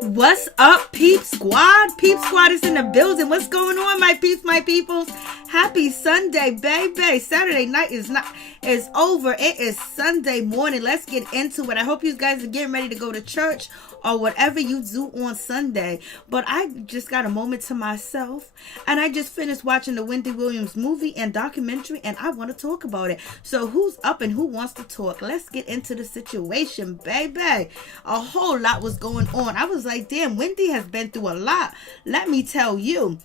What's up, Peep Squad? Peep Squad is in the building. What's going on, my peeps, my peoples? Happy Sunday, baby. Saturday night is over. It is Sunday morning. Let's get into it. I hope you guys are getting ready to go to church or whatever you do on Sunday. But I just got a moment to myself, and I just finished watching the Wendy Williams movie and documentary, and I want to talk about it. So who's up and who wants to talk? Let's get into the situation, baby. A whole lot was going on. I was like, damn, Wendy has been through a lot. Let me tell you.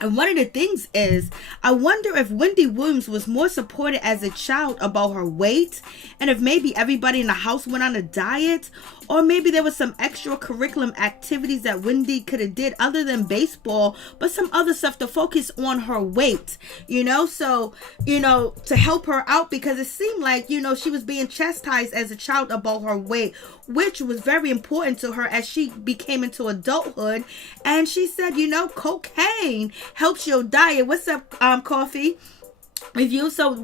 And one of the things is, I wonder if Wendy Williams was more supported as a child about her weight, and if maybe everybody in the house went on a diet, or maybe there was some extra curriculum activities that Wendy could have did other than baseball, but some other stuff to focus on her weight, so, to help her out, because it seemed like, she was being chastised as a child about her weight, which was very important to her as she became into adulthood. And she said, cocaine helps your diet. What's up, coffee review? So,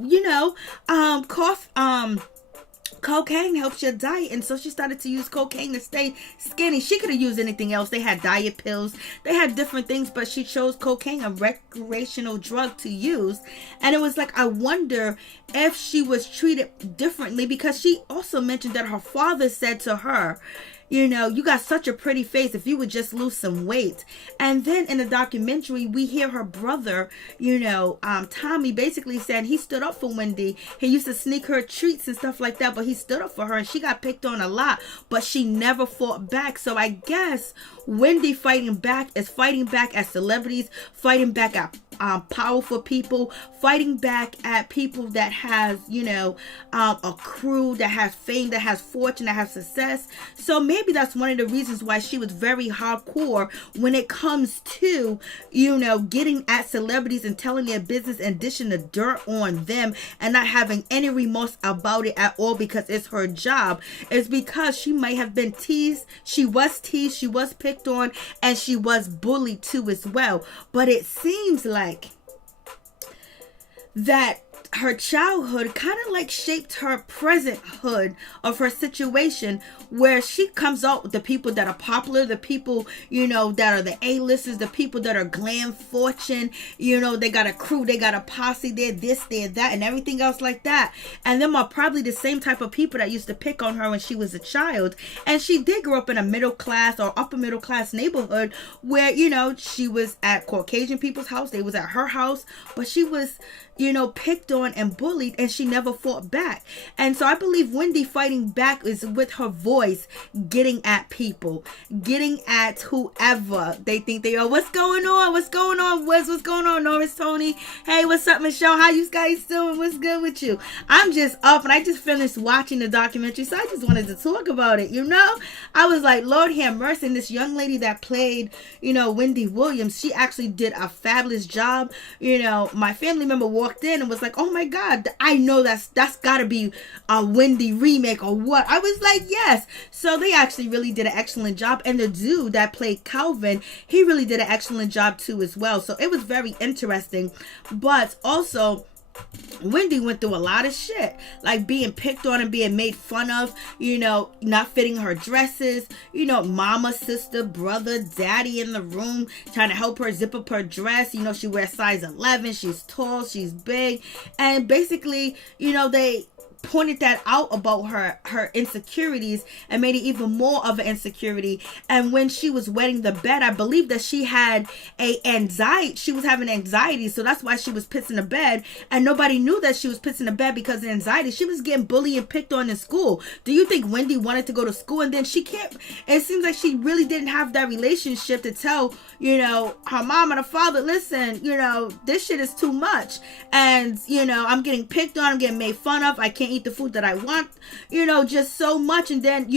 cocaine helps your diet, and so she started to use cocaine to stay skinny. She could have used anything else. They had diet pills, they had different things, but she chose cocaine, a recreational drug, to use. And it was like, I wonder if she was treated differently, because she also mentioned that her father said to her, you got such a pretty face, if you would just lose some weight. And then in the documentary, we hear her brother, Tommy, basically said he stood up for Wendy. He used to sneak her treats and stuff like that, but he stood up for her, and she got picked on a lot, but she never fought back. So I guess Wendy fighting back is fighting back at celebrities, fighting back at powerful people, fighting back at people that has, a crew, that has fame, that has fortune, that has success. So maybe that's one of the reasons why she was very hardcore when it comes to, getting at celebrities and telling their business and dishing the dirt on them and not having any remorse about it at all, because it's her job. It's because she might have been teased, she was picked on, and she was bullied too as well. But it seems like that her childhood kind of like shaped her presenthood of her situation, where she comes out with the people that are popular, the people, that are the A-listers, the people that are glam fortune, they got a crew, they got a posse, they're this, they're that, and everything else like that. And them are probably the same type of people that used to pick on her when she was a child. And she did grow up in a middle class or upper middle class neighborhood where, she was at Caucasian people's house, they was at her house, but she was, picked on and bullied, and she never fought back. And so I believe Wendy fighting back is with her voice, getting at people, getting at whoever they think they are. What's going on? What's going on, Wiz? What's going on, Norris, Tony? Hey, what's up, Michelle? How you guys doing? What's good with you? I'm just up, and I just finished watching the documentary, so I just wanted to talk about it. I was like, Lord have mercy. And this young lady that played, Wendy Williams, she actually did a fabulous job. My family member walked in and was like, oh my God, I know that's gotta be a Wendy remake or what. I was like, yes. So they actually really did an excellent job, and the dude that played Calvin, he really did an excellent job too as well. So it was very interesting. But also, Wendy went through a lot of shit, like being picked on and being made fun of, not fitting her dresses, mama, sister, brother, daddy in the room trying to help her zip up her dress. She wears size 11, she's tall, she's big, and basically, they pointed that out about her insecurities and made it even more of an insecurity. And when she was wetting the bed, I believe that she had she was having anxiety, so that's why she was pissing the bed, and nobody knew that she was pissing the bed because of anxiety. She was getting bullied and picked on in school. Do you think Wendy wanted to go to school? And then it seems like she really didn't have that relationship to tell her mom and her father, listen, this shit is too much, and I'm getting picked on, I'm getting made fun of, I can't eat the food that I want, just so much. And then,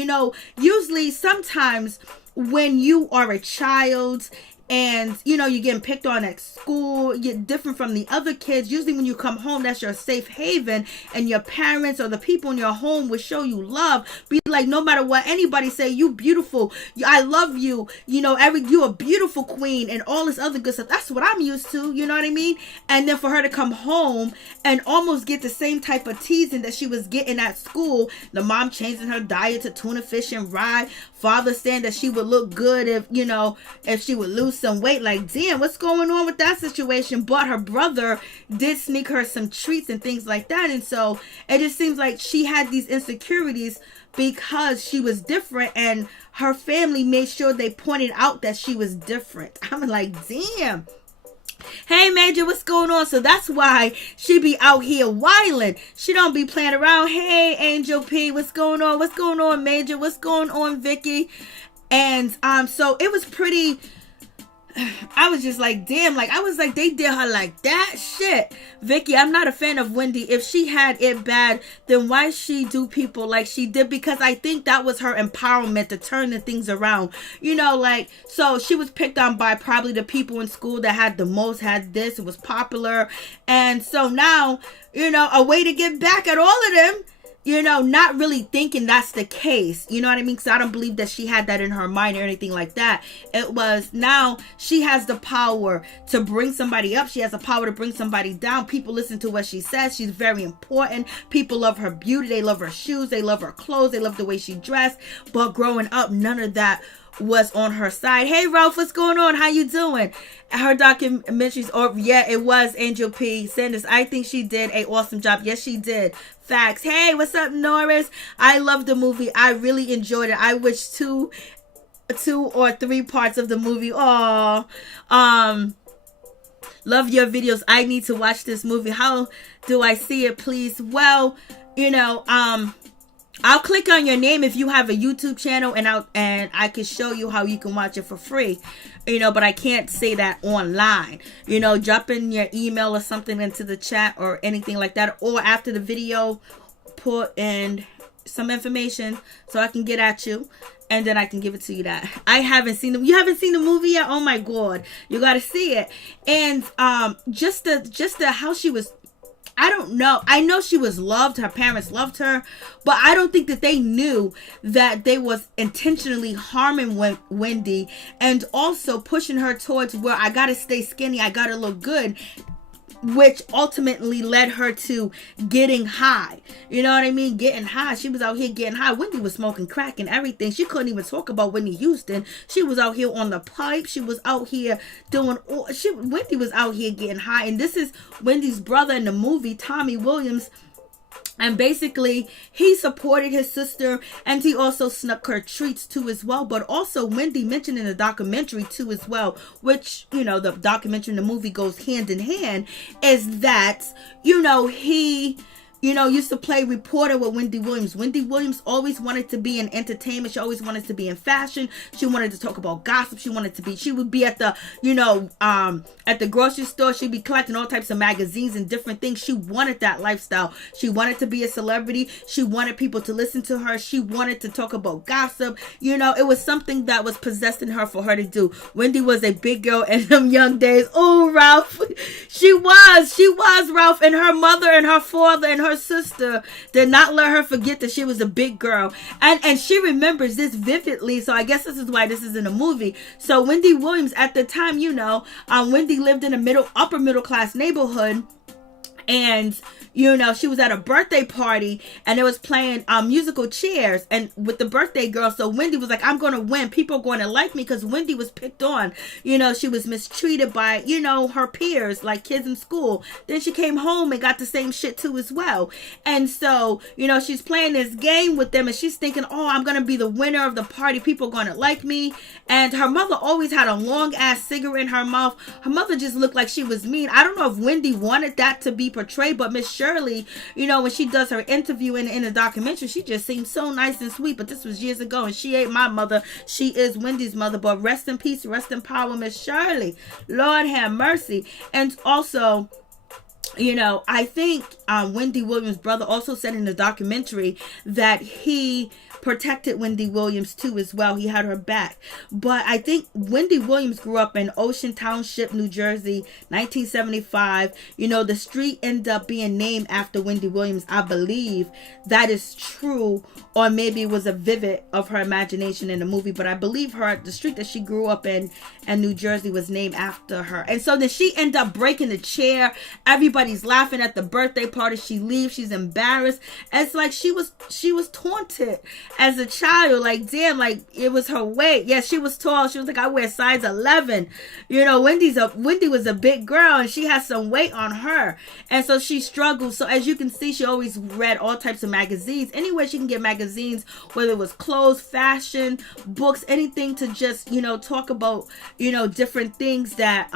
usually sometimes when you are a child, and you're getting picked on at school, you're different from the other kids. Usually when you come home, that's your safe haven, and your parents or the people in your home will show you love, be like, no matter what anybody say, you beautiful, I love you, you a beautiful queen, and all this other good stuff. That's what I'm used to, you know what I mean? And then for her to come home and almost get the same type of teasing that she was getting at school, the mom changing her diet to tuna fish and rye, father saying that she would look good if she would lose some weight. Like, damn, what's going on with that situation? But her brother did sneak her some treats and things like that. And so it just seems like she had these insecurities because she was different, and her family made sure they pointed out that she was different. I'm like, damn. Hey, Major, what's going on? So that's why she be out here wilding. She don't be playing around. Hey, Angel P, what's going on? What's going on, Major? What's going on, Vicky? And so it was pretty. I was just like, damn, like, I was like, they did her like that. Shit. Vicky, I'm not a fan of Wendy. If she had it bad, then why she do people like she did? Because I think that was her empowerment to turn the things around. So she was picked on by probably the people in school that had the most, had this, it was popular. And so now, a way to get back at all of them, not really thinking that's the case. You know what I mean? Because I don't believe that she had that in her mind or anything like that. It was, now she has the power to bring somebody up. She has the power to bring somebody down. People listen to what she says. She's very important. People love her beauty. They love her shoes. They love her clothes. They love the way she dressed. But growing up, none of that was on her side. Hey, Ralph, what's going on? How you doing? Her documentaries, it was Angel P. Sanders. I think she did an awesome job. Yes, she did. Facts. Hey, what's up, Norris? I love the movie. I really enjoyed it. I wish two or three parts of the movie. Love your videos. I need to watch this movie. How do I see it, please? Well, I'll click on your name if you have a YouTube channel, and I can show you how you can watch it for free. But I can't say that online. Drop in your email or something into the chat or anything like that, or after the video, put in some information so I can get at you, and then I can give it to you. That I haven't seen them. You haven't seen the movie yet? Oh my God, you got to see it. And just the how she was. I don't know. I know she was loved. Her parents loved her. But I don't think that they knew that they was intentionally harming Wendy and also pushing her towards where I got to stay skinny. I got to look good, which ultimately led her to getting high. You know what I mean? Getting high. She was out here getting high. Wendy was smoking crack and everything. She couldn't even talk about Whitney Houston. She was out here on the pipe. She was out here doing Wendy was out here getting high. And this is Wendy's brother in the movie, Tommy Williams. And basically, he supported his sister, and he also snuck her treats too as well. But also, Wendy mentioned in the documentary too as well, which, the documentary and the movie goes hand in hand, is that, he used to play reporter with Wendy Williams. Wendy Williams always wanted to be in entertainment. She always wanted to be in fashion. She wanted to talk about gossip. She would be at the, at the grocery store. She'd be collecting all types of magazines and different things. She wanted that lifestyle. She wanted to be a celebrity. She wanted people to listen to her. She wanted to talk about gossip. It was something that was possessed in her for her to do. Wendy was a big girl in them young days. Oh, Ralph. She was, Ralph. And her mother and her father and her sister did not let her forget that she was a big girl, and she remembers this vividly. So I guess this is why this is in a movie. So Wendy Williams at the time, Wendy lived in a upper middle class neighborhood, and she was at a birthday party, and it was playing musical chairs and with the birthday girl. So Wendy was like, I'm going to win. People are going to like me, because Wendy was picked on. She was mistreated by, her peers, like kids in school. Then she came home and got the same shit too as well. And so, she's playing this game with them, and she's thinking, oh, I'm going to be the winner of the party. People are going to like me. And her mother always had a long ass cigarette in her mouth. Her mother just looked like she was mean. I don't know if Wendy wanted that to be portrayed, but Miss Shirley, when she does her interview in the documentary, she just seems so nice and sweet. But this was years ago, and she ain't my mother. She is Wendy's mother. But rest in peace, rest in power, Miss Shirley. Lord have mercy. And also, I think Wendy Williams' brother also said in the documentary that he protected Wendy Williams too as well. He had her back. But I think Wendy Williams grew up in Ocean Township, New Jersey, 1975. You know, the street ended up being named after Wendy Williams. I believe that is true, or maybe it was a vivid of her imagination in the movie, but I believe the street that she grew up in New Jersey was named after her. And so then she ended up breaking the chair. Everybody's laughing at the birthday party. She leaves. She's embarrassed. It's like she was taunted as a child. Like, damn, like it was her weight. Yeah, she was tall. She was like, I wear size 11. You know, Wendy was a big girl, and she has some weight on her, and so she struggled. So as you can see, she always read all types of magazines. Anywhere she can get magazines, whether it was clothes, fashion, books, anything to just, you know, talk about, you know, different things that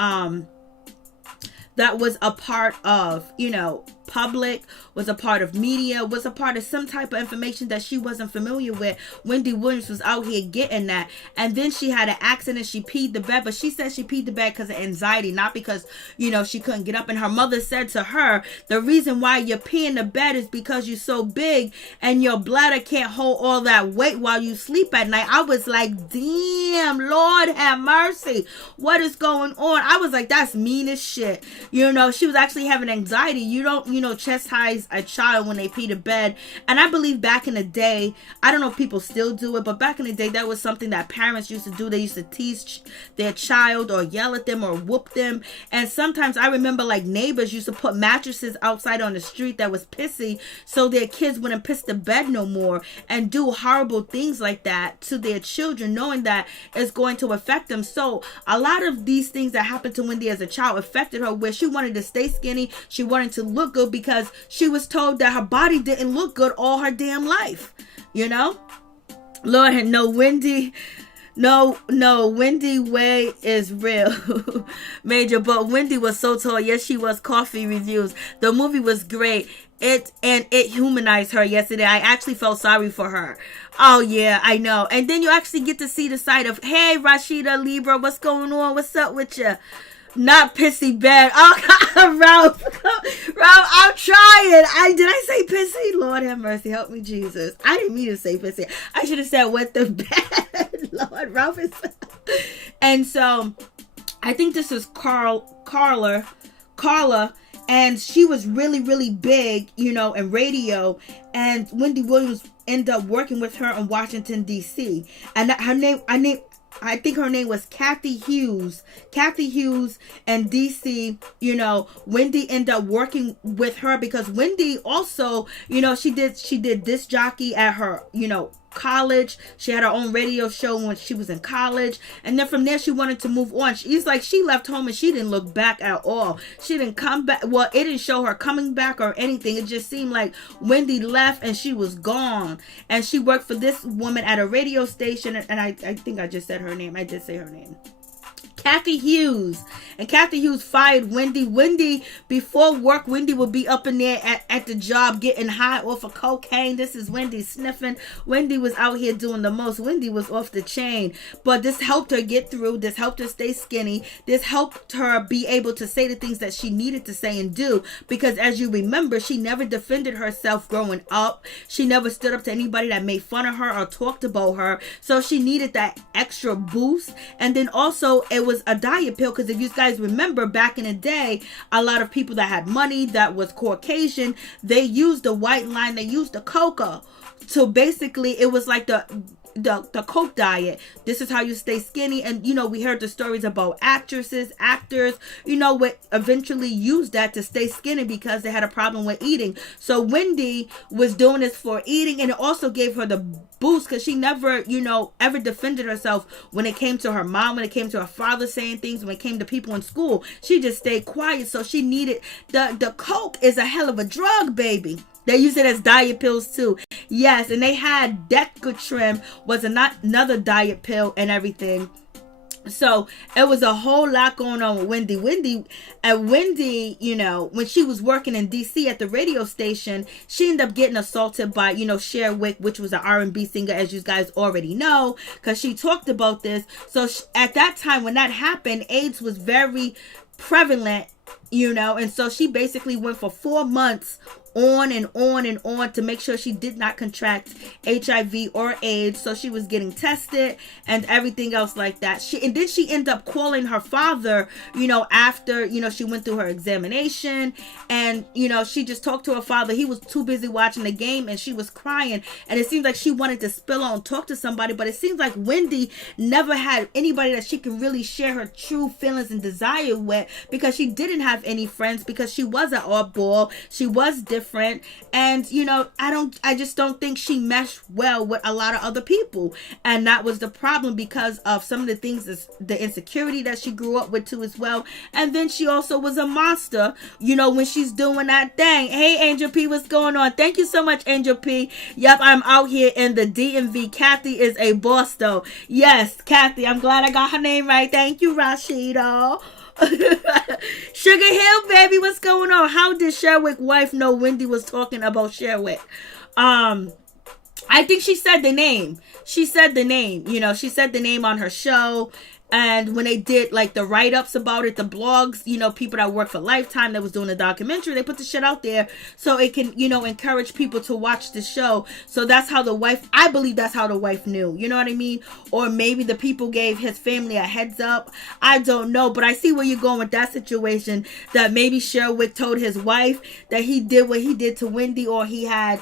was a part of, you know, public, was a part of media, was a part of some type of information that she wasn't familiar with. Wendy Williams was out here getting that. And then she had an accident. She peed the bed, but she said she peed the bed because of anxiety, not because, you know, she couldn't get up. And her mother said to her, the reason why you're peeing the bed is because you're so big and your bladder can't hold all that weight while you sleep at night. I was like, damn, Lord have mercy. What is going on? I was like, that's mean as shit. You know, she was actually having anxiety. You don't, you know, chastise a child when they pee the bed. And I believe back in the day, I don't know if people still do it, but back in the day, that was something that parents used to do. They used to tease their child or yell at them or whoop them. And sometimes I remember like neighbors used to put mattresses outside on the street that was pissy so their kids wouldn't piss the bed no more, and do horrible things like that to their children, knowing that it's going to affect them. So a lot of these things that happened to Wendy as a child affected her, where she wanted to stay skinny. She wanted to look good because she was told that her body didn't look good all her damn life. You know? Lord, and Wendy way is real. Major, but Wendy was so tall. Yes, she was. Coffee reviews. The movie was great. It humanized her yesterday. I actually felt sorry for her. Oh yeah, I know. And then you actually get to see the side of, hey, Rashida Libra, what's going on? What's up with you? Not pissy bad. Oh, Ralph, I'm trying. Did I say pissy? Lord have mercy. Help me, Jesus. I didn't mean to say pissy. I should have said wet the bed. Lord, Ralph is. And so, I think this is Carla, and she was really, really big, you know, in radio. And Wendy Williams ended up working with her in Washington, D.C. And I think her name was Kathy Hughes. Kathy Hughes and DC, you know, Wendy ended up working with her because Wendy also, you know, she did disc jockey at her, you know, college. She had her own radio show when she was in college, and then from there she wanted to move on. She's like, she left home and she didn't look back at all. She didn't come back. Well, it didn't show her coming back or anything. It just seemed like Wendy left and she was gone. And she worked for this woman at a radio station, and I think I just said her name. I did say her name. Kathy Hughes. And Kathy Hughes fired Wendy. Wendy, before work, Wendy would be up in there at the job getting high off of cocaine. This is Wendy sniffing. Wendy was out here doing the most. Wendy was off the chain. But this helped her get through. This helped her stay skinny. This helped her be able to say the things that she needed to say and do. Because as you remember, she never defended herself growing up. She never stood up to anybody that made fun of her or talked about her. So she needed that extra boost. And then also, it was a diet pill, because if you guys remember back in the day, a lot of people that had money that was Caucasian, they used the white line, they used the coca. So basically it was like the Coke diet. This is how you stay skinny. And you know, we heard the stories about actresses, actors, you know, what eventually used that to stay skinny because they had a problem with eating. So Wendy was doing this for eating, and it also gave her the boost because she never, you know, ever defended herself when it came to her mom, when it came to her father saying things, when it came to people in school. She just stayed quiet. So she needed the Coke is a hell of a drug, baby. They use it as diet pills too. Yes, and they had Decatrim was another diet pill and everything. So it was a whole lot going on with Wendy. Wendy, you know, when she was working in DC at the radio station, she ended up getting assaulted by, you know, Sherrick, which was an R&B singer, as you guys already know, because she talked about this. So at that time when that happened, AIDS was very prevalent And so she basically went for 4 months on and on and on to make sure she did not contract HIV or AIDS. So she was getting tested and everything else like that. And then she ended up calling her father, after, she went through her examination, and, she just talked to her father. He was too busy watching the game and she was crying. And it seems like she wanted to spill out and talk to somebody, but it seems like Wendy never had anybody that she could really share her true feelings and desire with, because she didn't have any friends, because she was an oddball. She was different. And I just don't think she meshed well with a lot of other people, and that was the problem because of some of the things, the insecurity that she grew up with too as well. And then she also was a monster when she's doing that thing. Hey Angel P, what's going on? Thank you so much, Angel P. Yep, I'm out here in the DMV. Kathy is a boss though. Yes, Kathy, I'm glad I got her name right. Thank you, Rashida. Sugar Hill, baby, what's going on? How did Sherrick wife know Wendy was talking about Sherrick? I think she said the name. She said the name on her show. And when they did like the write-ups about it, the blogs, people that work for Lifetime that was doing a documentary, they put the shit out there so it can, encourage people to watch the show. So that's how I believe that's how the wife knew, you know what I mean? Or maybe the people gave his family a heads up. I don't know, but I see where you're going with that situation, that maybe Sherrick told his wife that he did what he did to Wendy, or he had,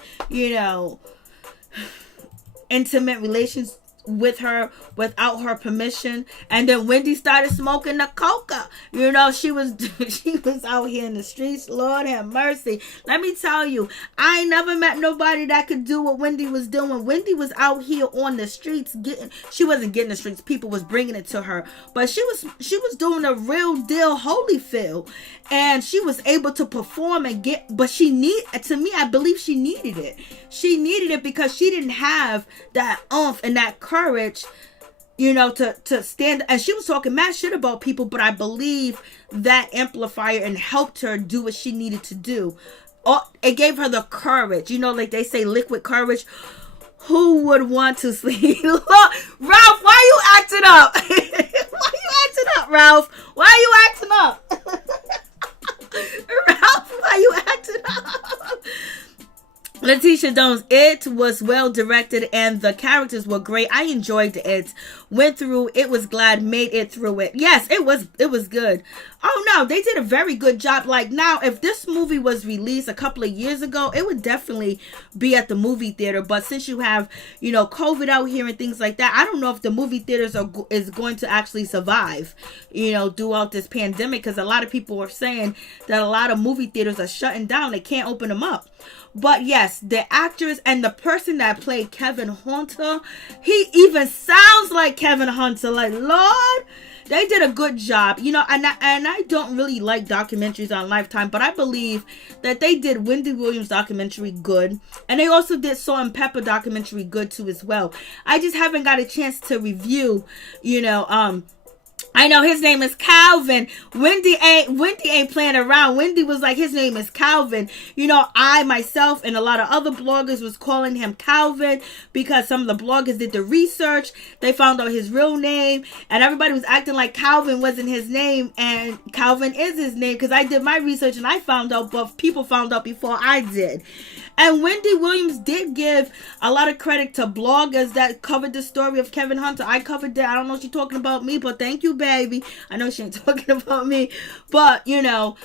intimate relations with her without her permission. And then Wendy started smoking the coca. She was out here in the streets. Lord have mercy. Let me tell you, I ain't never met nobody that could do what Wendy was doing. Wendy was out here on the streets she wasn't getting the streets, people was bringing it to her, but she was doing a real deal Holyfield, and she was able to perform and but I believe she needed it because she didn't have that oomph and that courage, to stand. And she was talking mad shit about people, but I believe that amplifier and helped her do what she needed to do. It gave her the courage, like they say, liquid courage. Who would want to sleep? Ralph, why you acting up? Why you acting up, Ralph? Why you acting up? Ralph, why you acting up? Letitia Jones, it was well directed and the characters were great. I enjoyed it. Went through it, was glad, made it through it. Yes, it was good. Oh no, they did a very good job. Like now, if this movie was released a couple of years ago, it would definitely be at the movie theater. But since you have, COVID out here and things like that, I don't know if the movie theaters is going to actually survive, throughout this pandemic, because a lot of people are saying that a lot of movie theaters are shutting down. They can't open them up. But yes, the actors and the person that played Kevin Hunter, he even sounds like Kevin Hunter. Like, Lord, they did a good job. And I don't really like documentaries on Lifetime, but I believe that they did Wendy Williams documentary good. And they also did Salt and Pepper documentary good too as well. I just haven't got a chance to review, I know his name is Calvin. Wendy ain't playing around. Wendy was like, his name is Calvin. I myself and a lot of other bloggers was calling him Calvin because some of the bloggers did the research. They found out his real name, and everybody was acting like Calvin wasn't his name, and Calvin is his name, because I did my research and I found out, but people found out before I did. And Wendy Williams did give a lot of credit to bloggers that covered the story of Kevin Hunter. I covered that. I don't know if she's talking about me, but thank you, baby. I know she ain't talking about me. But, so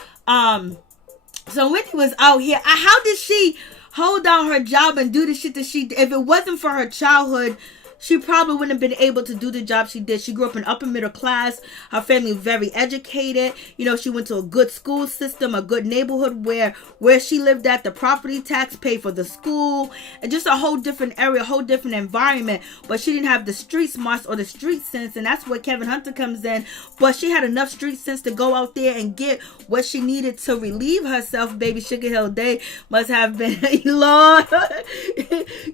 Wendy was out here. How did she hold down her job and do the shit that she did? If it wasn't for her childhood, she probably wouldn't have been able to do the job she did. She grew up in upper middle class. Her family was very educated. She went to a good school system, a good neighborhood where she lived at. The property tax paid for the school, and just a whole different area, a whole different environment. But she didn't have the street smarts or the street sense, and that's where Kevin Hunter comes in. But she had enough street sense to go out there and get what she needed to relieve herself. Baby Sugar Hill, they must have been, Lord,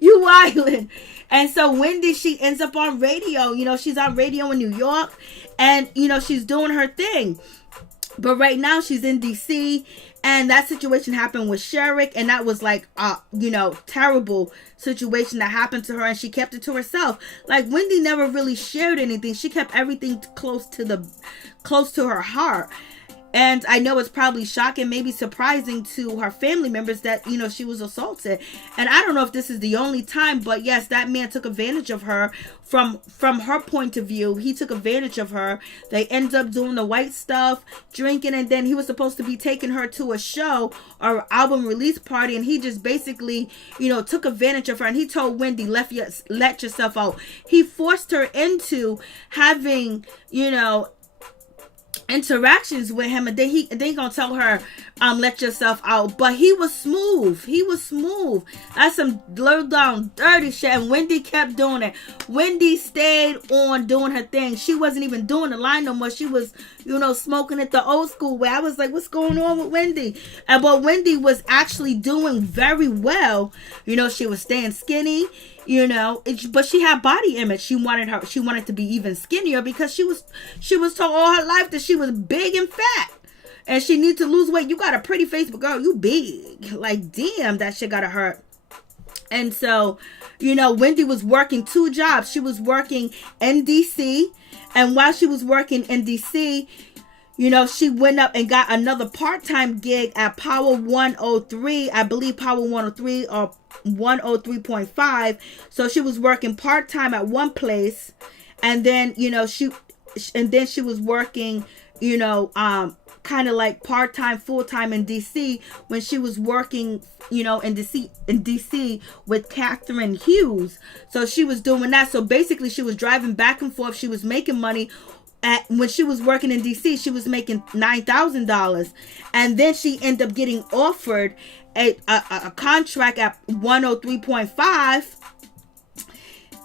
you wildin'. And so Wendy, she ends up on radio. She's on radio in New York, and, she's doing her thing. But right now she's in DC, and that situation happened with Sherrick, and that was like, terrible situation that happened to her, and she kept it to herself. Like, Wendy never really shared anything. She kept everything close to her heart. And I know it's probably shocking, maybe surprising to her family members that, she was assaulted. And I don't know if this is the only time, but yes, that man took advantage of her. From her point of view, he took advantage of her. They ended up doing the white stuff, drinking, and then he was supposed to be taking her to a show or album release party, and he just basically, took advantage of her. And he told Wendy, let yourself out. He forced her into having, interactions with him, and then he gonna tell her, let yourself out. But he was smooth. That's some low down dirty shit. And Wendy kept doing it. Wendy stayed on doing her thing. She wasn't even doing the line no more. She was, smoking it the old school way. I was like, what's going on with Wendy? But Wendy was actually doing very well. She was staying skinny. But she had body image. She wanted to be even skinnier because she was told all her life that she was big and fat, and she needed to lose weight. You got a pretty face, but girl, you big. Like, damn, that shit gotta hurt. And so, Wendy was working 2 jobs. She was working in DC, and while she was working in DC, she went up and got another part-time gig at Power 103. I believe Power 103 or 103.5. So she was working part-time at one place, and then, she was working, kind of like part-time, full-time in DC when she was working, in DC with Catherine Hughes. So she was doing that. So basically she was driving back and forth. She was making money. When she was working in DC, she was making $9,000, and then she ended up getting offered a contract at 103.5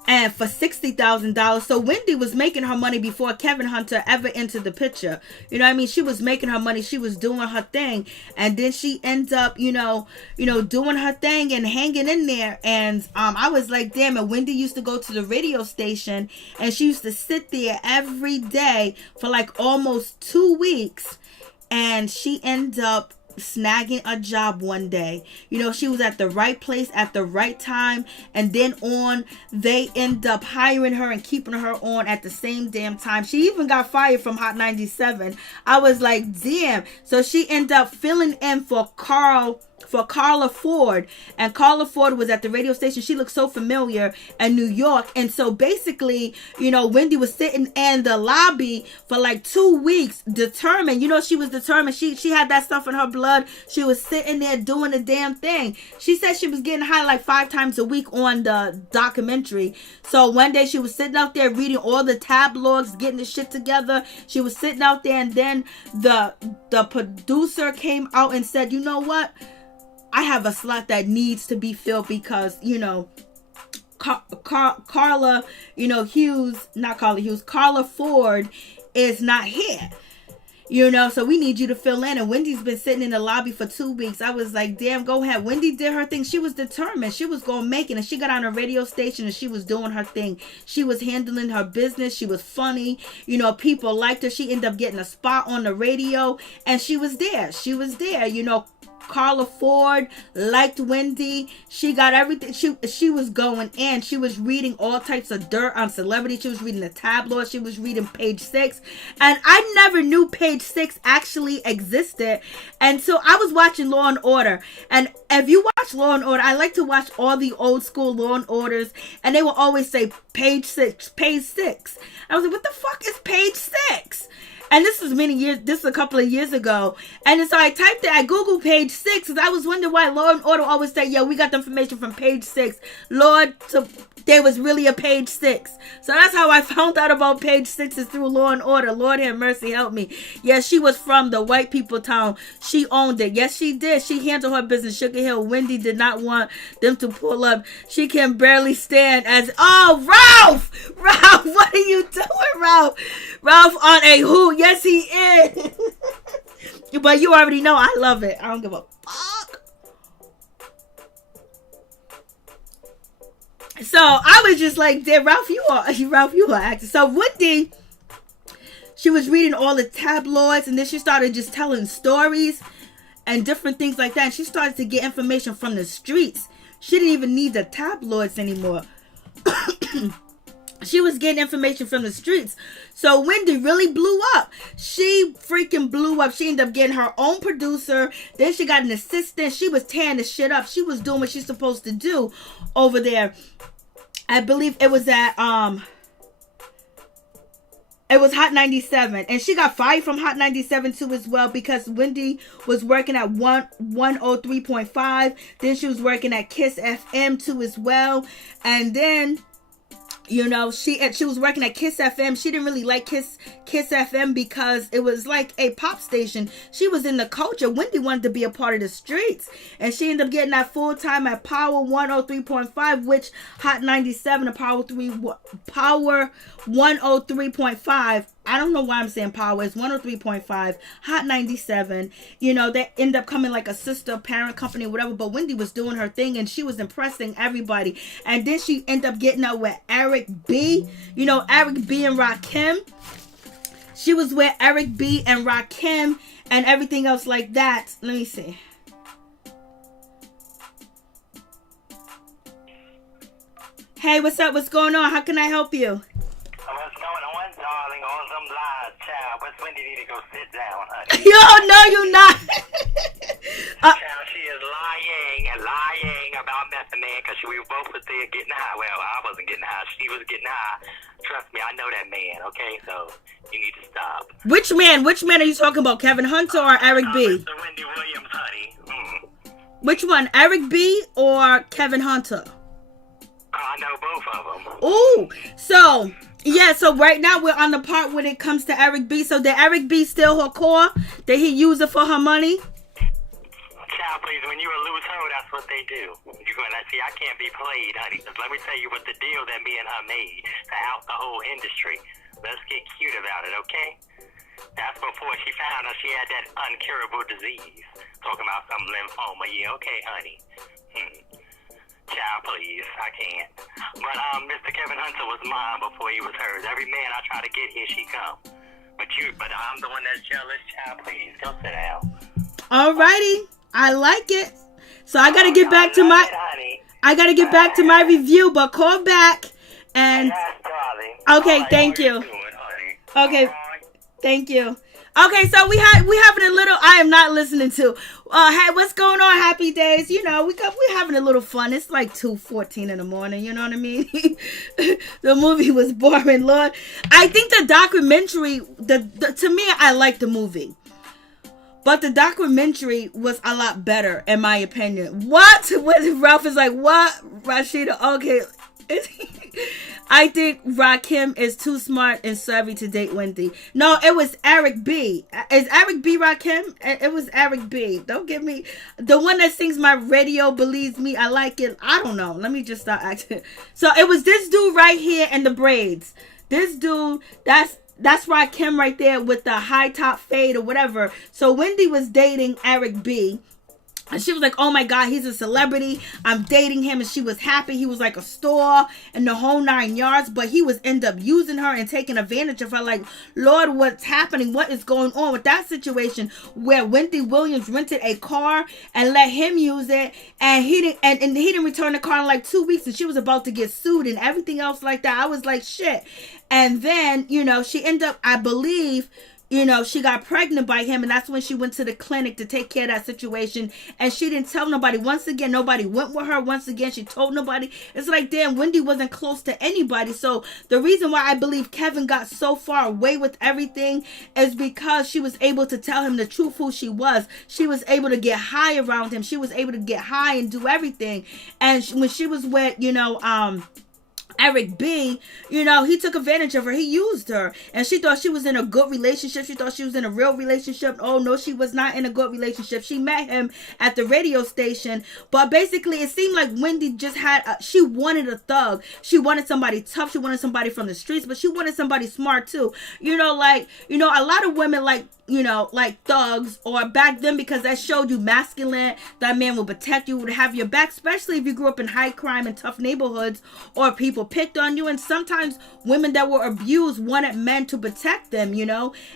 and for $60,000. So Wendy was making her money before Kevin Hunter ever entered the picture. She was making her money. She was doing her thing, and then she ends up, doing her thing and hanging in there. And I was like, damn. And Wendy used to go to the radio station, and she used to sit there every day for like almost 2 weeks, and she ended up snagging a job one day. She was at the right place at the right time, and then they end up hiring her and keeping her on at the same damn time. She even got fired from Hot 97. I was like, damn. So she ended up filling in for Carla Ford, and Carla Ford was at the radio station. She looked so familiar in New York. And so basically, Wendy was sitting in the lobby for like 2 weeks, determined. She was determined. She had that stuff in her blood. She was sitting there doing the damn thing. She said she was getting high like 5 times a week on the documentary. So one day she was sitting out there reading all the tabloids, getting the shit together. She was sitting out there, and then the producer came out and said, you know what? I have a slot that needs to be filled because, Carla Ford is not here. So we need you to fill in. And Wendy's been sitting in the lobby for 2 weeks. I was like, damn, go ahead. Wendy did her thing. She was determined. She was going to make it. And she got on a radio station and she was doing her thing. She was handling her business. She was funny. People liked her. She ended up getting a spot on the radio. And she was there. Carla Ford liked Wendy. She got everything. She was going in. She was reading all types of dirt on celebrities. She was reading the tabloids. She was reading Page 6. And I never knew Page 6 actually existed until I was watching Law and Order. And if you watch Law and Order, I like to watch all the old school Law and Orders, and they will always say Page 6, Page 6. I was like, what the fuck is Page 6? And this was a couple of years ago. And so I typed it, I Googled Page 6, because I was wondering why Law and Order always say, yo, we got the information from Page 6. There was really a Page 6. So that's how I found out about Page 6 is through Law and Order. Lord have mercy, help me. Yes, she was from the white people town. She owned it. Yes, she did. She handled her business. Sugar Hill. Wendy did not want them to pull up. She can barely stand Ralph, what are you doing, Ralph? Ralph on a who? Yes, he is. But you already know I love it. I don't give a fuck. So I was just like, damn, Ralph, you are acting. So Wendy, she was reading all the tabloids, and then she started just telling stories and different things like that. And she started to get information from the streets. She didn't even need the tabloids anymore She was getting information from the streets. So Wendy really blew up. She freaking blew up. She ended up getting her own producer. Then she got an assistant. She was tearing the shit up. She was doing what she's supposed to do over there. I believe it was at it was Hot 97. And she got fired from Hot 97 too as well, because Wendy was working at 103.5. Then she was working at Kiss FM too as well. And then, you know, she was working at Kiss FM. She didn't really like Kiss FM because it was like a pop station. She was in the culture. Wendy wanted to be a part of the streets. And she ended up getting that full time at Power 103.5, which Hot 97 and Power 103.5. I don't know why I'm saying Power. It's 103.5. Hot 97. You know, they end up coming like a sister, parent company, whatever. But Wendy was doing her thing and she was impressing everybody. And then she ended up getting out with Eric B. You know, Eric B and Rakim. She was with Eric B and Rakim and everything else like that. Let me see. Hey, what's up? What's going on? How can I help you? What's going on, darling? On some live child. What's Wendy need to go sit down, honey? Yo, no, you're not. Child, she is lying about method man, because we both was there getting high. Well, I wasn't getting high. She was getting high. Trust me, I know that man, okay? So, you need to stop. Which man? Which man are you talking about? Kevin Hunter or Eric B? Mr. Wendy Williams, honey. Which one? Eric B or Kevin Hunter? I know both of them. Ooh, so yeah, so right now we're on the part when it comes to Eric B. So did Eric B steal her car? Did he use it for her money? Child, please, when you're a loose hoe, that's what they do. You're going to see, I can't be played, honey. Let me tell you what the deal that me and her made to out the whole industry. Let's get cute about it, okay? That's before she found out she had that uncurable disease. Talking about some lymphoma. Yeah, okay, honey. Child, please, I can't. But Mr. Kevin Hunter was mine before he was hers. Every man I try to get, here she come. But I'm the one that's jealous. Child, please, go sit down. Alrighty, I like it. So I gotta get back to my review, but call back and. Yes, darling. Okay, thank you. Okay, thank you. Okay, so we having a little. I am not listening to. Hey, what's going on? Happy days. You know, we're having a little fun. It's like 2:14 in the morning. You know what I mean? The movie was boring, Lord. I think the documentary. To me, I like the movie, but the documentary was a lot better, in my opinion. What? Ralph is like, what? Rashida? Okay. I think Rakim is too smart and savvy to date Wendy. No, it was Eric B. Is Eric B Rakim? It was Eric B. Don't get me. The one that sings My Radio Believes Me. I like it. I don't know. Let me just start acting. So it was this dude right here in the braids. This dude, that's Rakim right there with the high top fade or whatever. So Wendy was dating Eric B. And she was like, oh my God, he's a celebrity. I'm dating him. And she was happy. He was like a star and the whole 9 yards. But he was end up using her and taking advantage of her. Like, Lord, what's happening? What is going on with that situation where Wendy Williams rented a car and let him use it? And he didn't return the car in like 2 weeks. And she was about to get sued and everything else like that. I was like, shit. And then, you know, she ended up, I believe, you know, she got pregnant by him, and that's when she went to the clinic to take care of that situation. And she didn't tell nobody. Once again, nobody went with her. Once again, she told nobody. It's like, damn, Wendy wasn't close to anybody. So the reason why I believe Kevin got so far away with everything is because she was able to tell him the truth who she was. She was able to get high around him. She was able to get high and do everything. And when she was with, you know, Eric B, you know, he took advantage of her. He used her. And she thought she was in a good relationship. She thought she was in a real relationship. Oh, no, she was not in a good relationship. She met him at the radio station. But basically, it seemed like Wendy just had, she wanted a thug. She wanted somebody tough. She wanted somebody from the streets. But she wanted somebody smart, too. You know, like, you know, a lot of women, like, like thugs, or back then, because that showed you masculine, that man will protect you, would have your back, especially if you grew up in high crime and tough neighborhoods, or people picked on you. And sometimes women that were abused wanted men to protect them,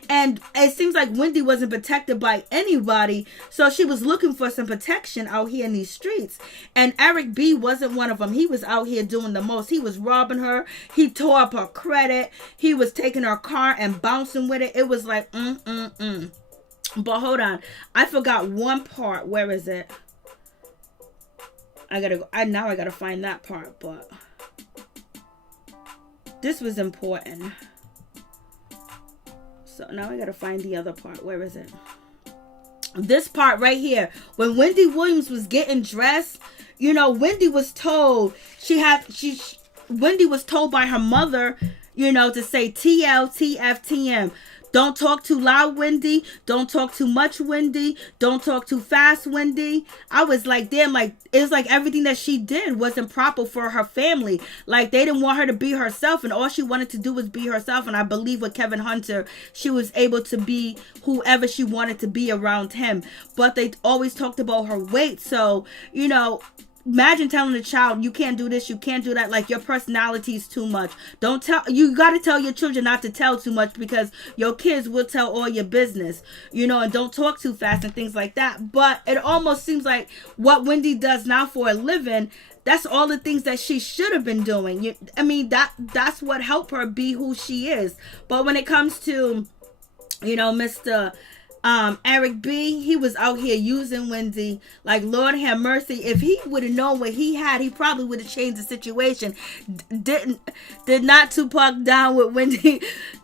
and it seems like Wendy wasn't protected by anybody, so she was looking for some protection out here in these streets. And Eric B wasn't one of them. He was out here doing the most. He was robbing her. He tore up her credit. He was taking her car and bouncing with it. It was like But hold on, I forgot one part. Where is it? I gotta find that part, but this was important. So now I gotta find the other part. Where is it? This part right here, when Wendy Williams was getting dressed, Wendy was told Wendy was told by her mother, to say TL, TF, TM. Don't talk too loud, Wendy. Don't talk too much, Wendy. Don't talk too fast, Wendy. I was like, damn, like, it's like everything that she did wasn't proper for her family. Like, they didn't want her to be herself, and all she wanted to do was be herself. And I believe with Kevin Hunter, she was able to be whoever she wanted to be around him. But they always talked about her weight. So, imagine telling a child, you can't do this, you can't do that, like your personality is too much. You got to tell your children not to tell too much, because your kids will tell all your business, and don't talk too fast and things like that. But it almost seems like what Wendy does now for a living, that's all the things that she should have been doing. That's what helped her be who she is. But when it comes to, Mr. Eric B, he was out here using Wendy. Like, Lord have mercy. If he would have known what he had, he probably would have changed the situation. Did not Tupac down with Wendy?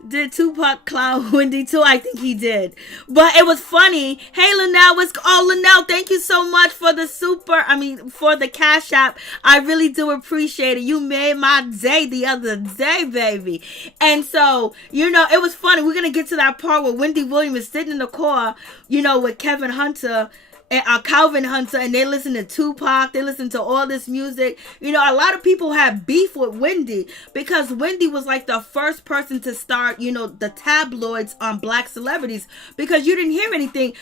Did Tupac clown Wendy too? I think he did. But it was funny. Hey, Linnell, Linnell, thank you so much for the for the Cash App. I really do appreciate it. You made my day the other day, baby. And so, it was funny. We're going to get to that part where Wendy Williams is sitting in the car, with Kevin Hunter and Calvin Hunter, and they listen to Tupac, they listen to all this music. A lot of people have beef with Wendy, because Wendy was like the first person to start, the tabloids on black celebrities, because you didn't hear anything,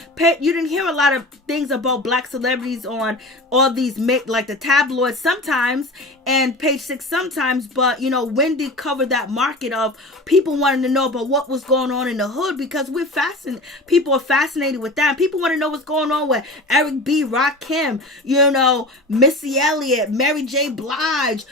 you didn't hear a lot of things about black celebrities on all these, like the tabloids sometimes, and Page 6 sometimes, but Wendy covered that market of people wanting to know about what was going on in the hood, because people are fascinated with that. People want to know what's going on with Eric B, Rakim, Missy Elliott, Mary J. Blige,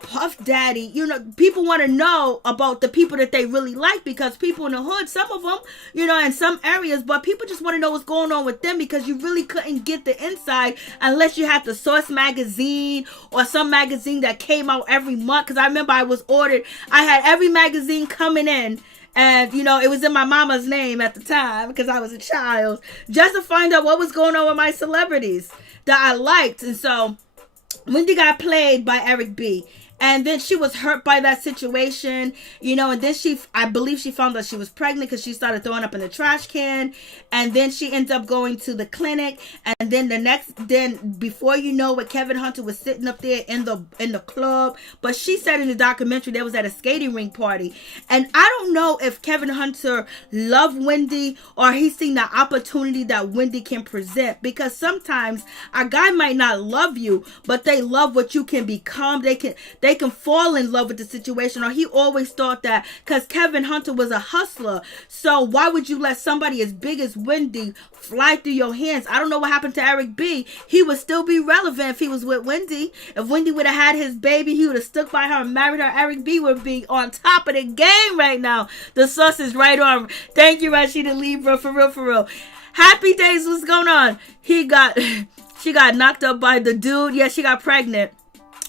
Puff Daddy. People want to know about the people that they really like, because people in the hood, some of them, in some areas, but people just want to know what's going on with them, because you really couldn't get the inside unless you had the Source magazine or some magazine that came out every month. Because I remember I had every magazine coming in. And, it was in my mama's name at the time, because I was a child, just to find out what was going on with my celebrities that I liked. And so Wendy got played by Eric B. And then she was hurt by that situation, and then I believe she found out she was pregnant, because she started throwing up in the trash can. And then she ended up going to the clinic. And then before you know it, Kevin Hunter was sitting up there in the club. But she said in the documentary they was at a skating rink party. And I don't know if Kevin Hunter loved Wendy, or he seen the opportunity that Wendy can present. Because sometimes a guy might not love you, but they love what you can become. They can fall in love with the situation. Or he always thought that, because Kevin Hunter was a hustler, so why would you let somebody as big as Wendy fly through your hands? I don't know what happened to Eric B. He would still be relevant if he was with Wendy. If Wendy would have had his baby, he would have stuck by her and married her. Eric B would be on top of the game right now. The sauce is right on. Thank you, Rashida Libra, for real. Happy days, what's going on? She got knocked up by the dude. Yeah, she got pregnant.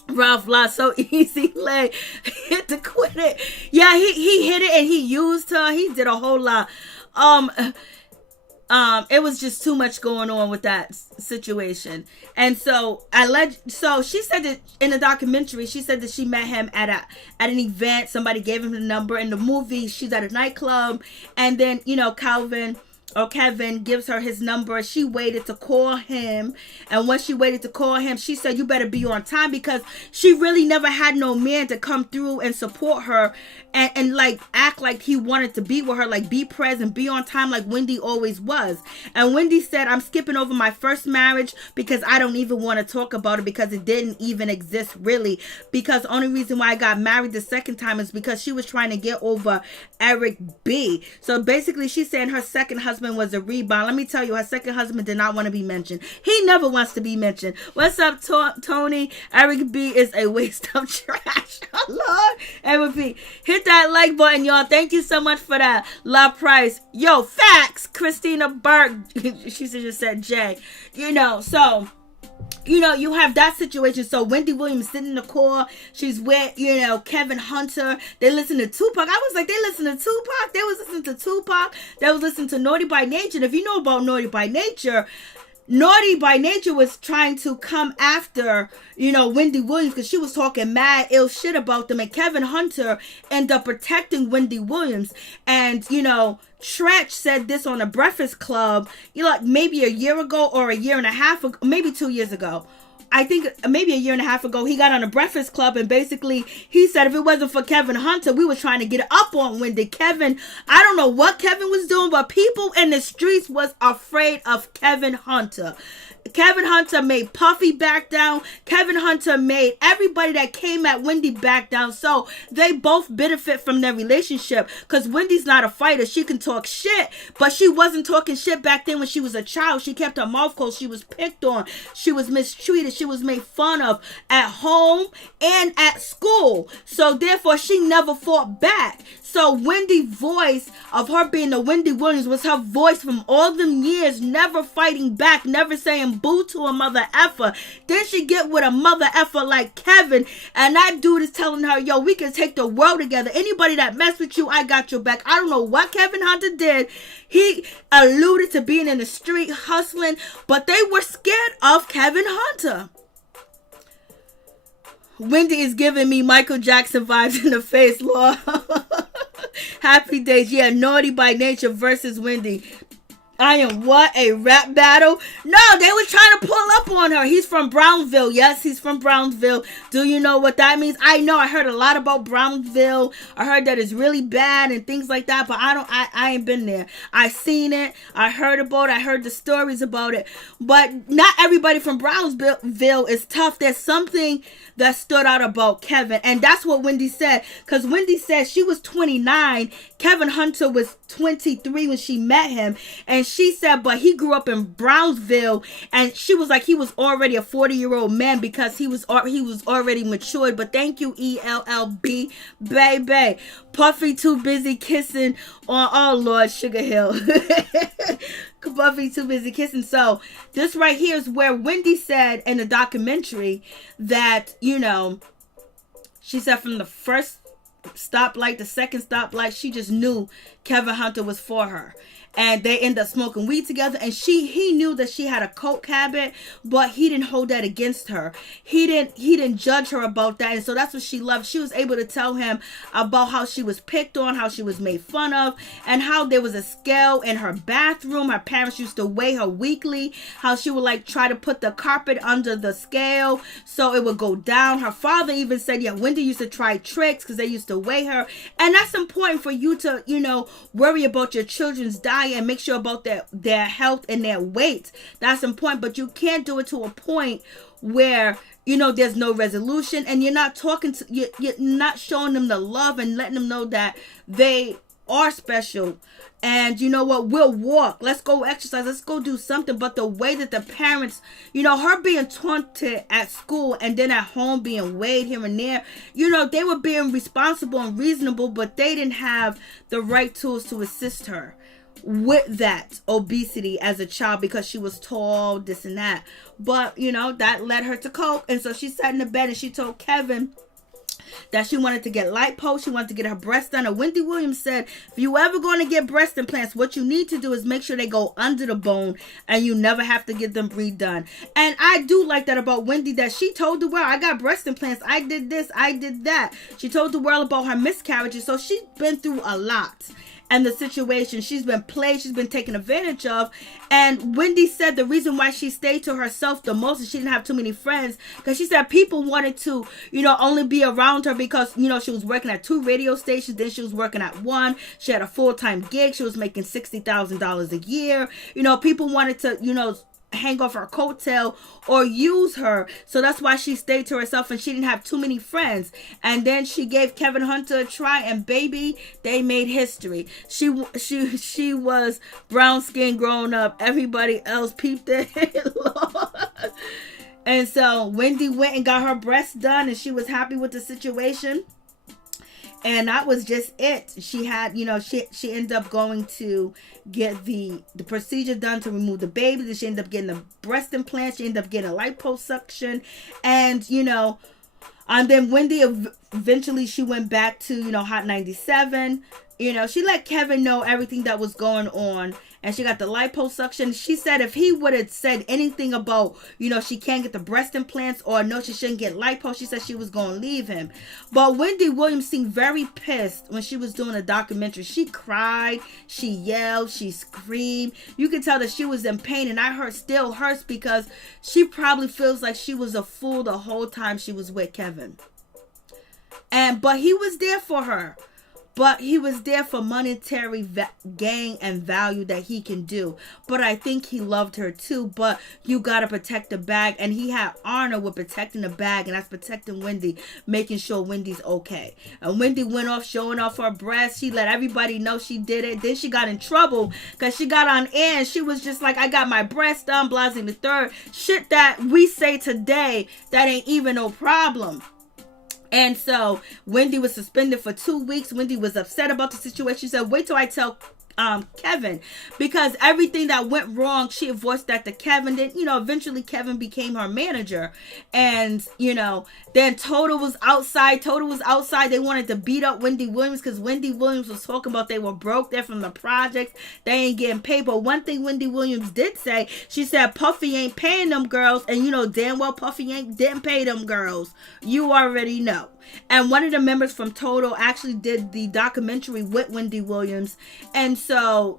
Ralph lost so easy, like, hit to quit it. Yeah, he hit it and he used her. He did a whole lot. It was just too much going on with that situation. And so she said that in the documentary, she said that she met him at an event. Somebody gave him the number. In the movie, she's at a nightclub, and then Calvin or Kevin gives her his number. She waited to call him. And when she waited to call him, she said, you better be on time, because she really never had no man to come through and support her and like act like he wanted to be with her, like be present, be on time like Wendy always was. And Wendy said, I'm skipping over my first marriage because I don't even want to talk about it, because it didn't even exist really, because the only reason why I got married the second time is because she was trying to get over Eric B. So basically she's saying her second husband was a rebound. Let me tell you, her second husband did not want to be mentioned. He never wants to be mentioned. What's up, Tony? Eric B is a waste of trash. Oh, Lord. Eric B, hit that like button, y'all. Thank you so much for that. Love Price. Yo, facts. Christina Burke. She just said Jay. So you have that situation. So Wendy Williams sitting in the car. She's with, Kevin Hunter. They listen to Tupac. I was like, they listen to Tupac? They was listening to Tupac. They was listening to Naughty by Nature. And if you know about Naughty by Nature was trying to come after, Wendy Williams, because she was talking mad ill shit about them. And Kevin Hunter ended up protecting Wendy Williams. And, Tretch said this on the Breakfast Club, maybe a year ago or a year and a half ago, maybe 2 years ago. I think maybe a year and a half ago, he got on the Breakfast Club, and basically he said if it wasn't for Kevin Hunter, we were trying to get up on Wendy. Kevin, I don't know what Kevin was doing, but people in the streets was afraid of Kevin Hunter. Kevin Hunter made Puffy back down. Kevin Hunter made everybody that came at Wendy back down. So they both benefit from their relationship, because Wendy's not a fighter. She can talk shit, but she wasn't talking shit back then when she was a child. She kept her mouth closed. She was picked on. She was mistreated. She was made fun of at home and at school. So therefore, she never fought back. So Wendy's voice of her being the Wendy Williams was her voice from all them years, never fighting back, never saying boo to a mother effer. Then she get with a mother effer like Kevin, and that dude is telling her, yo, we can take the world together. Anybody that mess with you, I got your back. I don't know what Kevin Hunter did. He alluded to being in the street hustling, but they were scared of Kevin Hunter. Wendy is giving me Michael Jackson vibes in the face, Lord. Happy days. Yeah, Naughty by Nature versus Wendy. I am what? A rap battle? No, they were trying to pull up on her. He's from Brownsville. Yes, he's from Brownsville. Do you know what that means? I know. I heard a lot about Brownsville. I heard that it's really bad and things like that, but I ain't been there. I seen it. I heard about it. I heard the stories about it. But not everybody from Brownsville is tough. There's something that stood out about Kevin, and that's what Wendy said, because Wendy said she was 29. Kevin Hunter was 23 when she met him, and she said, but he grew up in Brownsville, and she was like, he was already a 40-year-old man because he was already matured. But thank you, ELLB, baby. Puffy too busy kissing on, oh Lord, Sugar Hill. Puffy too busy kissing. So this right here is where Wendy said in the documentary that, she said from the first stoplight, the second stoplight, she just knew Kevin Hunter was for her. And they end up smoking weed together, and he knew that she had a coke habit, but he didn't hold that against her. He didn't judge her about that. And so that's what she loved. She was able to tell him about how she was picked on, how she was made fun of, and how there was a scale in her bathroom. Her parents used to weigh her weekly, how she would try to put the carpet under the scale so it would go down. Her father even said, yeah, Wendy used to try tricks because they used to weigh her. And that's important for you to, worry about your children's diet and make sure about their health and their weight. That's important, but you can't do it to a point where there's no resolution, and you're not you're not showing them the love and letting them know that they are special. And you know what, we'll walk, let's go exercise, let's go do something. But the way that the parents, her being taunted at school and then at home being weighed here and there, they were being responsible and reasonable, but they didn't have the right tools to assist her with that obesity as a child, because she was tall, this and that. But that led her to coke. And so she sat in the bed and she told Kevin that she wanted to get lipo, she wanted to get her breasts done. And Wendy Williams said, if you ever going to get breast implants, what you need to do is make sure they go under the bone and you never have to get them redone. And I do like that about Wendy, that she told the world, I got breast implants, I did this, I did that. She told the world about her miscarriages. So she's been through a lot. and the situation. She's been played, she's been taken advantage of. And Wendy said the reason why she stayed to herself the most is she didn't have too many friends, because she said people wanted to, only be around her because, she was working at 2 radio stations, then she was working at 1. She had a full-time gig. She was making $60,000 a year. People wanted to, hang off her coattail or use her, so that's why she stayed to herself and she didn't have too many friends. And then she gave Kevin Hunter a try, and baby, they made history. She was brown skin growing up. Everybody else peeped it. And so Wendy went and got her breasts done, and she was happy with the situation. And that was just it. She had, she ended up going to get the procedure done to remove the baby. Then she ended up getting the breast implant. She ended up getting a liposuction. And, and then Wendy eventually she went back to, Hot 97. She let Kevin know everything that was going on. And she got the liposuction. She said if he would have said anything about, she can't get the breast implants or no, she shouldn't get lipo, she said she was going to leave him. But Wendy Williams seemed very pissed when she was doing a documentary. She cried, she yelled, she screamed. You could tell that she was in pain, and still hurts because she probably feels like she was a fool the whole time she was with Kevin. But he was there for her. But he was there for monetary gain and value that he can do. But I think he loved her too. But you got to protect the bag. And he had honor with protecting the bag. And that's protecting Wendy, making sure Wendy's okay. And Wendy went off showing off her breasts. She let everybody know she did it. Then she got in trouble because she got on air and she was just like, I got my breasts done, blasting the third. Shit that we say today that ain't even no problem. And so Wendy was suspended for 2 weeks. Wendy was upset about the situation. She said, wait till I tell Kevin, because everything that went wrong, she voiced that to Kevin. Then, eventually Kevin became her manager. And, then Toto was outside. They wanted to beat up Wendy Williams because Wendy Williams was talking about they were broke. They're from the projects. They ain't getting paid. But one thing Wendy Williams did say, she said Puffy ain't paying them girls. And damn well Puffy didn't pay them girls. You already know. And one of the members from Toto actually did the documentary with Wendy Williams. And so,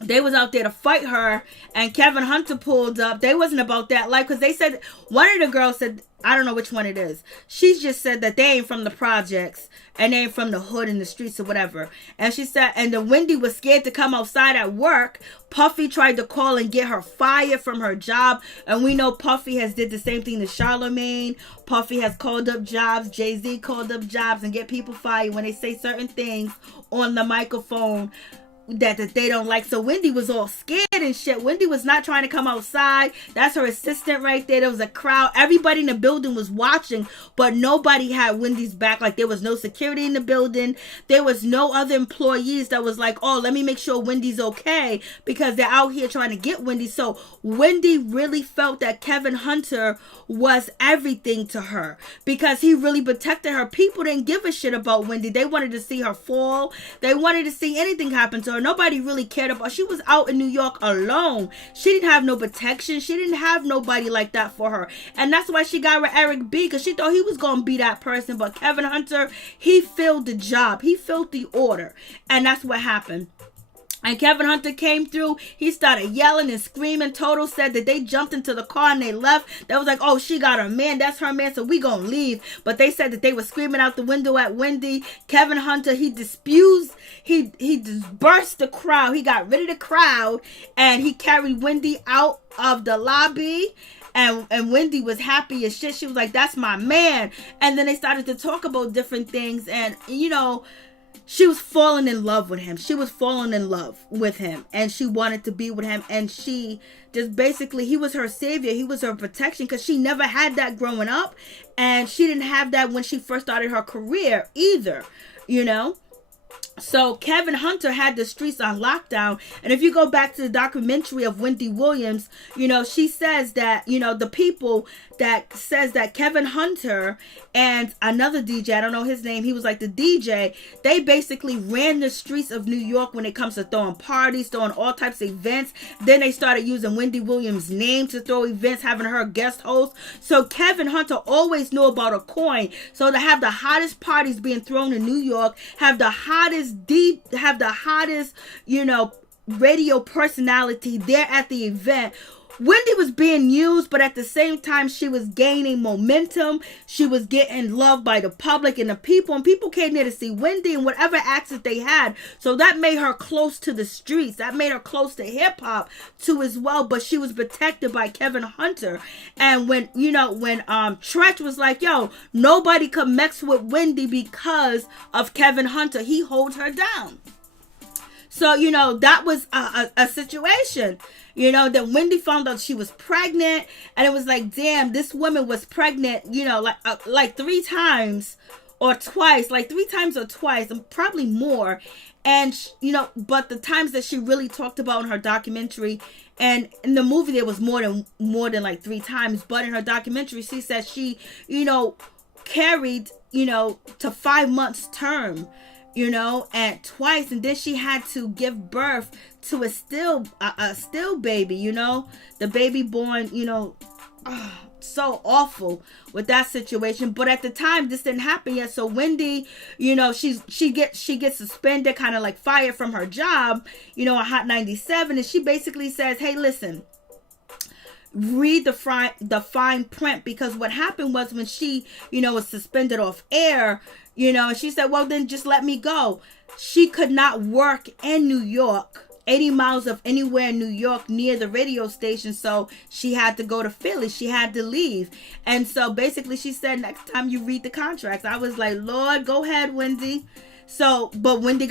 they was out there to fight her. And Kevin Hunter pulled up. They wasn't about that life because they said, one of the girls said, I don't know which one it is. She just said that they ain't from the projects and they ain't from the hood in the streets or whatever. And she said, and then Wendy was scared to come outside at work. Puffy tried to call and get her fired from her job. And we know Puffy has did the same thing to Charlamagne. Puffy has called up jobs. Jay-Z called up jobs and get people fired when they say certain things on the microphone that they don't like. So Wendy was all scared and shit. Wendy was not trying to come outside. That's her assistant right there. There was a crowd. Everybody in the building was watching, but nobody had Wendy's back. Like, there was no security in the building. There was no other employees that was like, oh, let me make sure Wendy's okay, because they're out here trying to get Wendy. So Wendy really felt that Kevin Hunter was everything to her because he really protected her. People didn't give a shit about Wendy. They wanted to see her fall. They wanted to see anything happen to her. Nobody really cared about her. She was out in New York alone. She didn't have no protection. She didn't have nobody like that for her. And that's why she got with Eric B, because she thought he was going to be that person. But Kevin Hunter, he filled the job. He filled the order. And that's what happened. And Kevin Hunter came through. He started yelling and screaming. Toto said that they jumped into the car and they left. They was like, oh, she got her man. That's her man. So we gonna leave. But they said that they were screaming out the window at Wendy. Kevin Hunter, he dispersed the crowd. He got rid of the crowd. And he carried Wendy out of the lobby. And Wendy was happy as shit. She was like, that's my man. And then they started to talk about different things. And, she was falling in love with him. She was falling in love with him. And she wanted to be with him. And she just basically, he was her savior. He was her protection because she never had that growing up. And she didn't have that when she first started her career either, So Kevin Hunter had the streets on lockdown. And if you go back to the documentary of Wendy Williams, she says that, the people that says that Kevin Hunter and another DJ, I don't know his name, he was like the DJ, they basically ran the streets of New York when it comes to throwing parties, throwing all types of events. Then they started using Wendy Williams' name to throw events, having her guest host. So Kevin Hunter always knew about a coin. So to have the hottest parties being thrown in New York, have the hottest have the hottest, radio personality there at the event. Wendy was being used, but at the same time, she was gaining momentum. She was getting loved by the public and the people. And people came there to see Wendy and whatever accent they had. So that made her close to the streets. That made her close to hip hop too as well. But she was protected by Kevin Hunter. And when Tretch was like, yo, nobody could mess with Wendy because of Kevin Hunter. He holds her down. So, that was a situation. That Wendy found out she was pregnant, and it was like, damn, this woman was pregnant, like 3 times or twice, and probably more. And, but the times that she really talked about in her documentary, and in the movie, there was more than like 3 times. But in her documentary, she said she, carried, to 5 months term, and twice, and then she had to give birth to a still baby, the baby born, so awful with that situation. But at the time, this didn't happen yet. So Wendy, she gets suspended, kind of like fired from her job, on Hot 97, and she basically says, hey, listen, read the fine print, because what happened was when she, was suspended off air, and she said, well, then just let me go. She could not work in New York, 80 miles of anywhere in New York near the radio station. So she had to go to Philly. She had to leave. And so basically she said, next time you read the contracts. I was like, Lord, go ahead, Wendy. So, but Wendy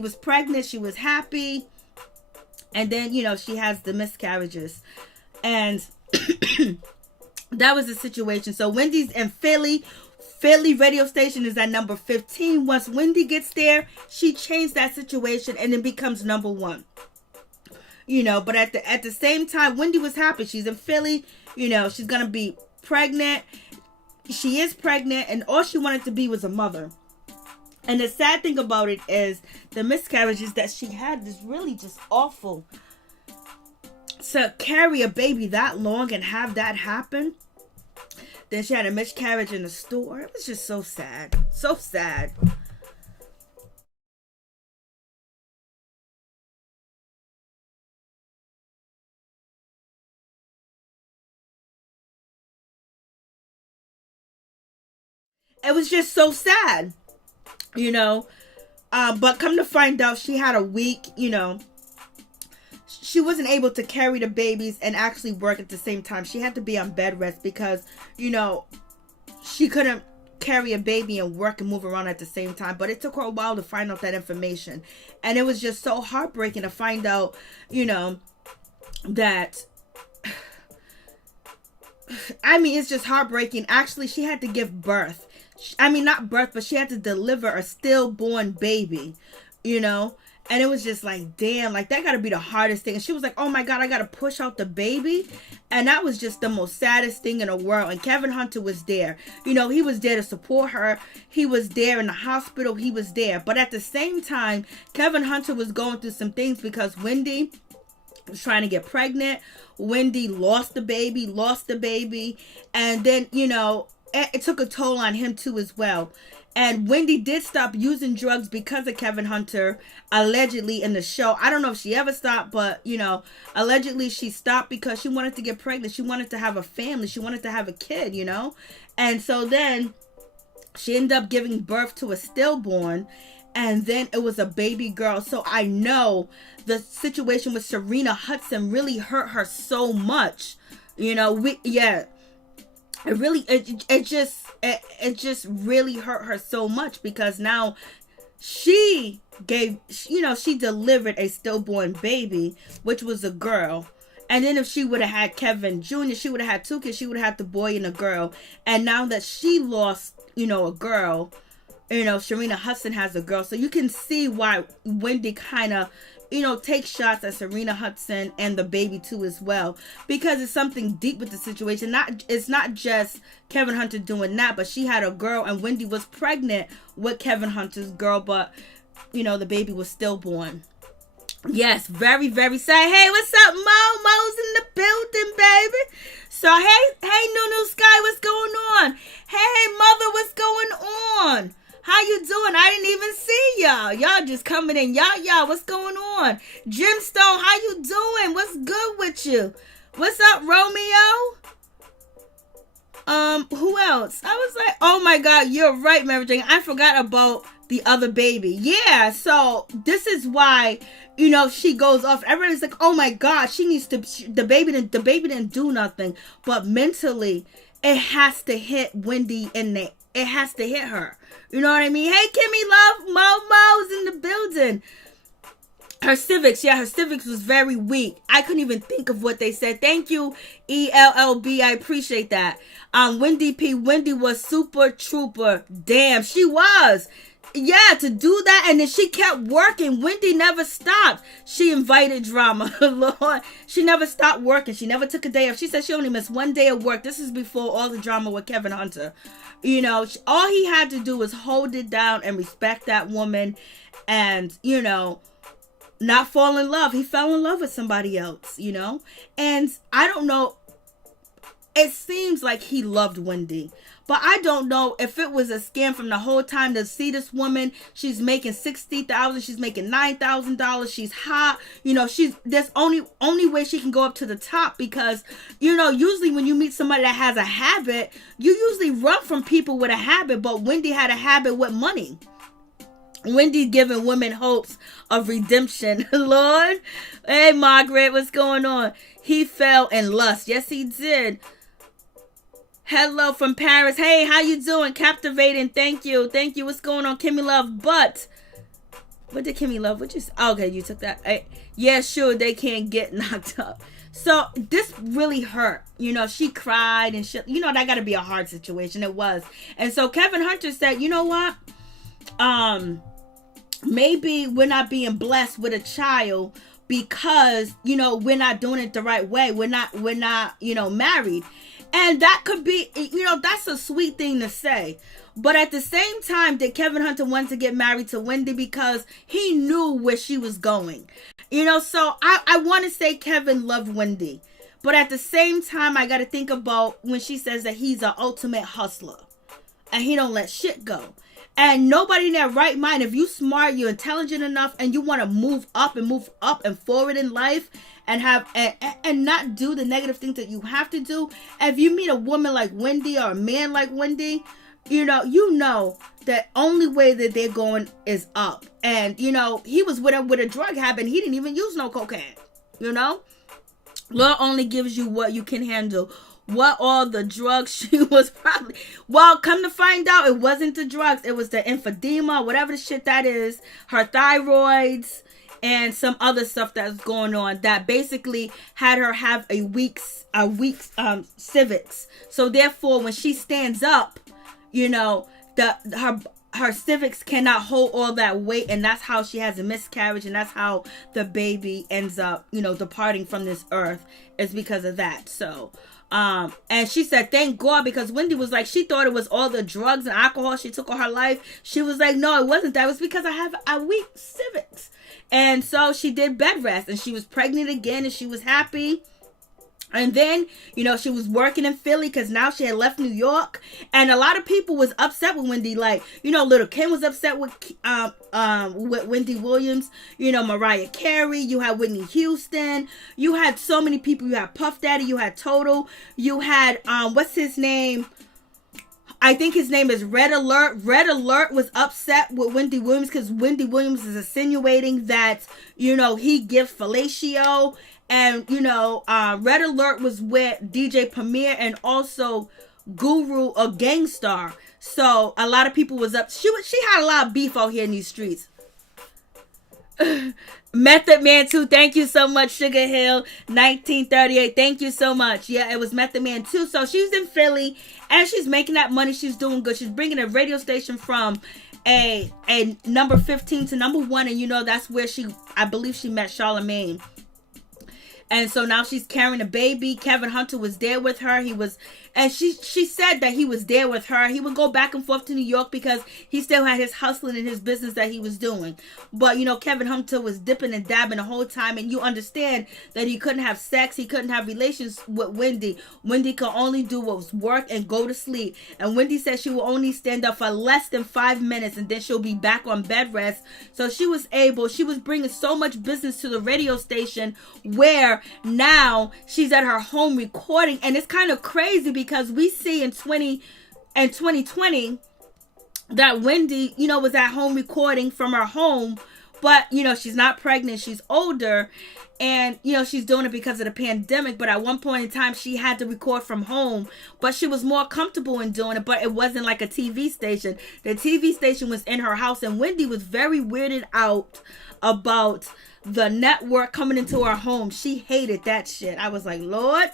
was pregnant. She was happy. And then, she has the miscarriages. And that was the situation. So Wendy's in Philly. Philly radio station is at number 15. Once Wendy gets there, she changed that situation and it becomes number 1. But at the same time, Wendy was happy. She's in Philly. She's going to be pregnant. She is pregnant, and all she wanted to be was a mother. And the sad thing about it is the miscarriages that she had is really just awful. To carry a baby that long and have that happen. Then she had a miscarriage in the store. It was just so sad. So sad. It was just so sad. But come to find out, she had a week, she wasn't able to carry the babies and actually work at the same time. She had to be on bed rest because, she couldn't carry a baby and work and move around at the same time. But it took her a while to find out that information. And it was just so heartbreaking to find out, that... it's just heartbreaking. Actually, she had to give birth. Not birth, but she had to deliver a stillborn baby, And it was just like, damn, like that got to be the hardest thing. And she was like, oh my God, I got to push out the baby. And that was just the most saddest thing in the world. And Kevin Hunter was there. He was there to support her. He was there in the hospital. He was there. But at the same time, Kevin Hunter was going through some things because Wendy was trying to get pregnant. Wendy lost the baby. And then, it took a toll on him too as well. And Wendy did stop using drugs because of Kevin Hunter, allegedly, in the show. I don't know if she ever stopped, but, allegedly she stopped because she wanted to get pregnant. She wanted to have a family. She wanted to have a kid, And so then she ended up giving birth to a stillborn. And then it was a baby girl. So I know the situation with Serena Hudson really hurt her so much. It just really hurt her so much because now she delivered a stillborn baby, which was a girl. And then if she would have had Kevin Jr., she would have had 2 kids. She would have had the boy and a girl. And now that she lost, a girl, Serena Hudson has a girl. So you can see why Wendy kind of, take shots at Serena Hudson and the baby too as well, because it's something deep with the situation. It's not just Kevin Hunter doing that, but she had a girl and Wendy was pregnant with Kevin Hunter's girl, but the baby was stillborn. Yes, very, very sad. Hey, what's up, Mo? Mo's in the building, baby. So hey, Nunu Sky, what's going on? Hey, mother, what's going on? How you doing? I didn't even see y'all. Y'all just coming in. Y'all, what's going on? Gemstone, how you doing? What's good with you? What's up, Romeo? Who else? I was like, oh my God, you're right, Mary Jane. I forgot about the other baby. Yeah, so this is why, she goes off. Everybody's like, oh my God, she needs to, the baby didn't do nothing. But mentally, it has to hit Wendy in the, it has to hit her. You know what I mean? Hey, Kimmy Love, Mo's in the building. Her civics was very weak. I couldn't even think of what they said. Thank you, ELLB. I appreciate that. Wendy was super trooper. Damn, she was. Yeah, to do that, and then she kept working. Wendy never stopped. She invited drama. Lord, she never stopped working. She never took a day off. She said she only missed one day of work. This is before all the drama with Kevin Hunter. All he had to do was hold it down and respect that woman and, not fall in love. He fell in love with somebody else, and I don't know. It seems like he loved Wendy, but I don't know if it was a scam from the whole time to see this woman. She's making $60,000. She's making $9,000. She's hot. There's only way she can go up to the top because, usually when you meet somebody that has a habit, you usually run from people with a habit, but Wendy had a habit with money. Wendy giving women hopes of redemption. Lord. Hey, Margaret, what's going on? He fell in lust. Yes, he did. Hello from Paris. Hey, how you doing? Captivating. Thank you. What's going on, Kimmy Love? But what did Kimmy Love? Okay, you took that. Yeah, sure. They can't get knocked up. So this really hurt. She cried and shit. That got to be a hard situation. It was. And so Kevin Hunter said, you know what? Maybe we're not being blessed with a child because, we're not doing it the right way. We're not, married. And that could be, that's a sweet thing to say. But at the same time, did Kevin Hunter want to get married to Wendy because he knew where she was going? So I want to say Kevin loved Wendy. But at the same time, I got to think about when she says that he's an ultimate hustler. And he don't let shit go. And nobody in their right mind, if you smart, you're intelligent enough, and you want to move up and forward in life and have and not do the negative things that you have to do. If you meet a woman like Wendy or a man like Wendy, you know that only way that they're going is up. And he was with her with a drug habit. He didn't even use no cocaine. Lord only gives you what you can handle. What all the drugs she was probably... Well, come to find out, it wasn't the drugs. It was the lymphedema, whatever the shit that is. Her thyroids and some other stuff that's going on that basically had her have a week's civics. So therefore, when she stands up, her civics cannot hold all that weight, and that's how she has a miscarriage, and that's how the baby ends up, departing from this earth. It's because of that. So... and she said, thank God, because Wendy was like, she thought it was all the drugs and alcohol she took all her life. She was like, no, it wasn't that. It was because I have a weak civics. And so she did bed rest, and she was pregnant again, and she was happy. And then, she was working in Philly because now she had left New York. And a lot of people was upset with Wendy. Like, Little Kim was upset with Wendy Williams. Mariah Carey. You had Whitney Houston. You had so many people. You had Puff Daddy. You had Total. You had, what's his name? I think his name is Red Alert. Red Alert was upset with Wendy Williams because Wendy Williams is insinuating that, he gives fellatio. And, Red Alert was with DJ Premier and also Guru, a Gangstar. So a lot of people was up. She had a lot of beef out here in these streets. Method Man 2, thank you so much. Sugar Hill 1938, thank you so much. Yeah, it was Method Man 2. So she's in Philly and she's making that money. She's doing good. She's bringing a radio station from a number 15 to number 1. And that's where I believe she met Charlamagne. And so now she's carrying a baby. Kevin Hunter was there with her. He was And she said that he was there with her. He would go back and forth to New York because he still had his hustling and his business that he was doing. But, you know, Kevin Hunter was dipping and dabbing the whole time. And you understand that he couldn't have sex. He couldn't have relations with Wendy. Wendy could only do what was work and go to sleep. And Wendy said she will only stand up for less than 5 minutes and then she'll be back on bed rest. So she was bringing so much business to the radio station where now she's at her home recording. And it's kind of crazy because we see in 2020 that Wendy, you know, was at home recording from her home, but, you know, she's not pregnant, she's older, and, you know, she's doing it because of the pandemic. But at one point in time, she had to record from home, but she was more comfortable in doing it, but it wasn't like a TV station. The TV station was in her house, and Wendy was very weirded out about the network coming into her home. She hated that shit. I was like, Lord.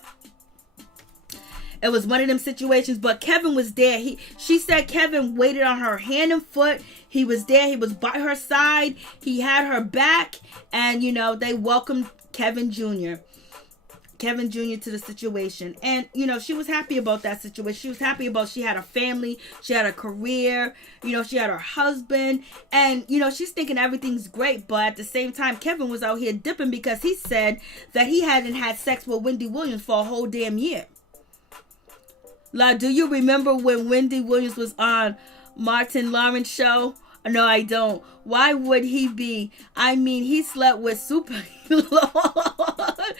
It was one of them situations, but Kevin was there. She said Kevin waited on her hand and foot. He was there. He was by her side. He had her back, and, you know, they welcomed Kevin Jr. to the situation. And, you know, she was happy about that situation. She was happy about she had a family. She had a career. You know, she had her husband. And, you know, she's thinking everything's great. But at the same time, Kevin was out here dipping because he said that he hadn't had sex with Wendy Williams for a whole damn year. Like, do you remember when Wendy Williams was on Martin Lawrence show? No, I don't. Why would he be? I mean, he slept with Super Lord.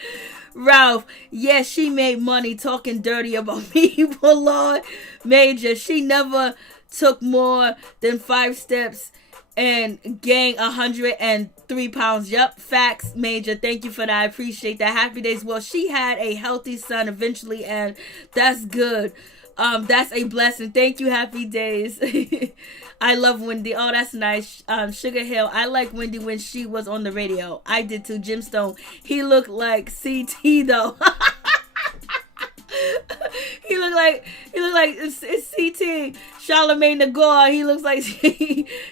Ralph, yes, she made money talking dirty about people, Lord. Major, she never took more than 5 steps and gained 103 pounds. Yup, facts, Major. Thank you for that. I appreciate that. Happy days. Well, she had a healthy son eventually, and that's good. That's a blessing. Thank you. Happy days. I love Wendy. Oh, that's nice. Sugar Hill. I like Wendy when she was on the radio. I did too. Jim Stone. He looked like CT though. He looked like it's CT. Charlemagne the God. He looks like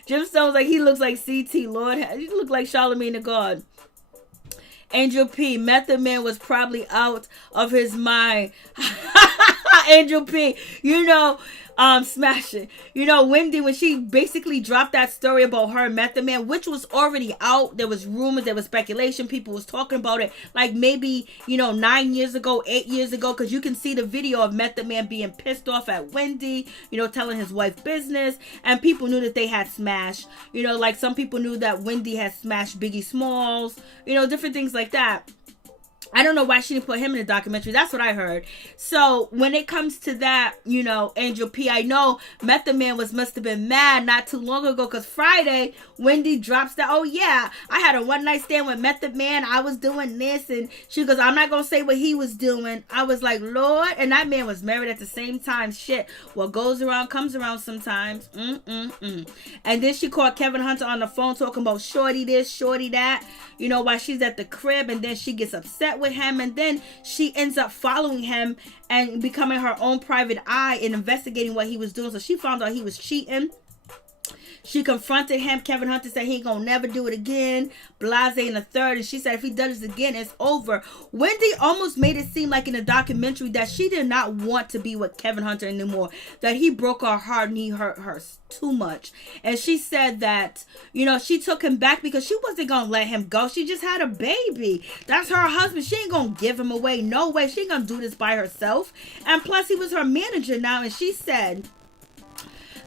Jim Stone's like he looks like CT. Lord, he looked like Charlemagne the God. Angel P. Method Man was probably out of his mind. Angel P. You know, smash it. You know, Wendy, when she basically dropped that story about her and Method Man, which was already out, there was rumors, there was speculation, people was talking about it, like maybe, you know, 9 years ago, 8 years ago, because you can see the video of Method Man being pissed off at Wendy, you know, telling his wife business, and people knew that they had smashed, you know, like some people knew that Wendy had smashed Biggie Smalls, you know, different things like that. I don't know why she didn't put him in the documentary. That's what I heard. So when it comes to that, you know, Angel P, I know Method Man must have been mad not too long ago because Friday, Wendy drops that, oh yeah, I had a one night stand with Method Man. I was doing this. And she goes, I'm not going to say what he was doing. I was like, Lord. And that man was married at the same time. Shit. What goes around comes around sometimes. And then she called Kevin Hunter on the phone talking about shorty this, shorty that, you know, while she's at the crib. And then she gets upset with him, and then she ends up following him and becoming her own private eye and investigating what he was doing. So she found out he was cheating. She confronted him. Kevin Hunter said he ain't gonna never do it again. Blase in the third. And she said if he does it again, it's over. Wendy almost made it seem like in the documentary that she did not want to be with Kevin Hunter anymore. That he broke her heart and he hurt her too much. And she said that, you know, she took him back because she wasn't gonna let him go. She just had a baby. That's her husband. She ain't gonna give him away. No way. She ain't gonna do this by herself. And plus he was her manager now. And she said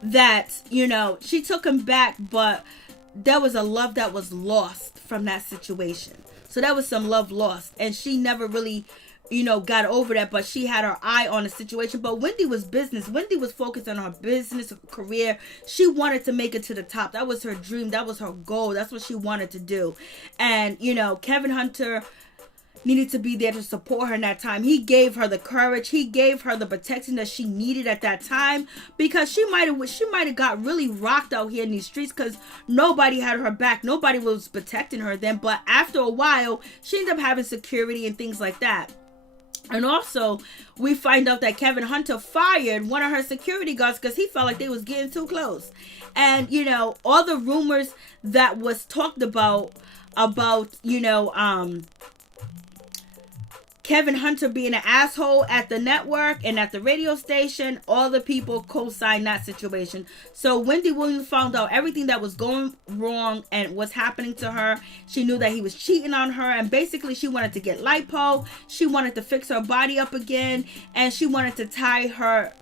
that, you know, she took him back, but there was a love that was lost from that situation. So there was some love lost, and she never really, you know, got over that, but she had her eye on the situation. But Wendy was business. Wendy was focused on her business, her career. She wanted to make it to the top. That was her dream. That was her goal. That's what she wanted to do. And, you know, Kevin Hunter needed to be there to support her in that time. He gave her the courage. He gave her the protection that she needed at that time, because she might have got really rocked out here in these streets because nobody had her back. Nobody was protecting her then. But after a while, she ended up having security and things like that. And also, we find out that Kevin Hunter fired one of her security guards because he felt like they was getting too close. And, you know, all the rumors that was talked about, you know, Kevin Hunter being an asshole at the network and at the radio station, all the people co-signed that situation. So Wendy Williams found out everything that was going wrong and what's happening to her. She knew that he was cheating on her, and basically she wanted to get lipo. She wanted to fix her body up again, and she wanted to tie her,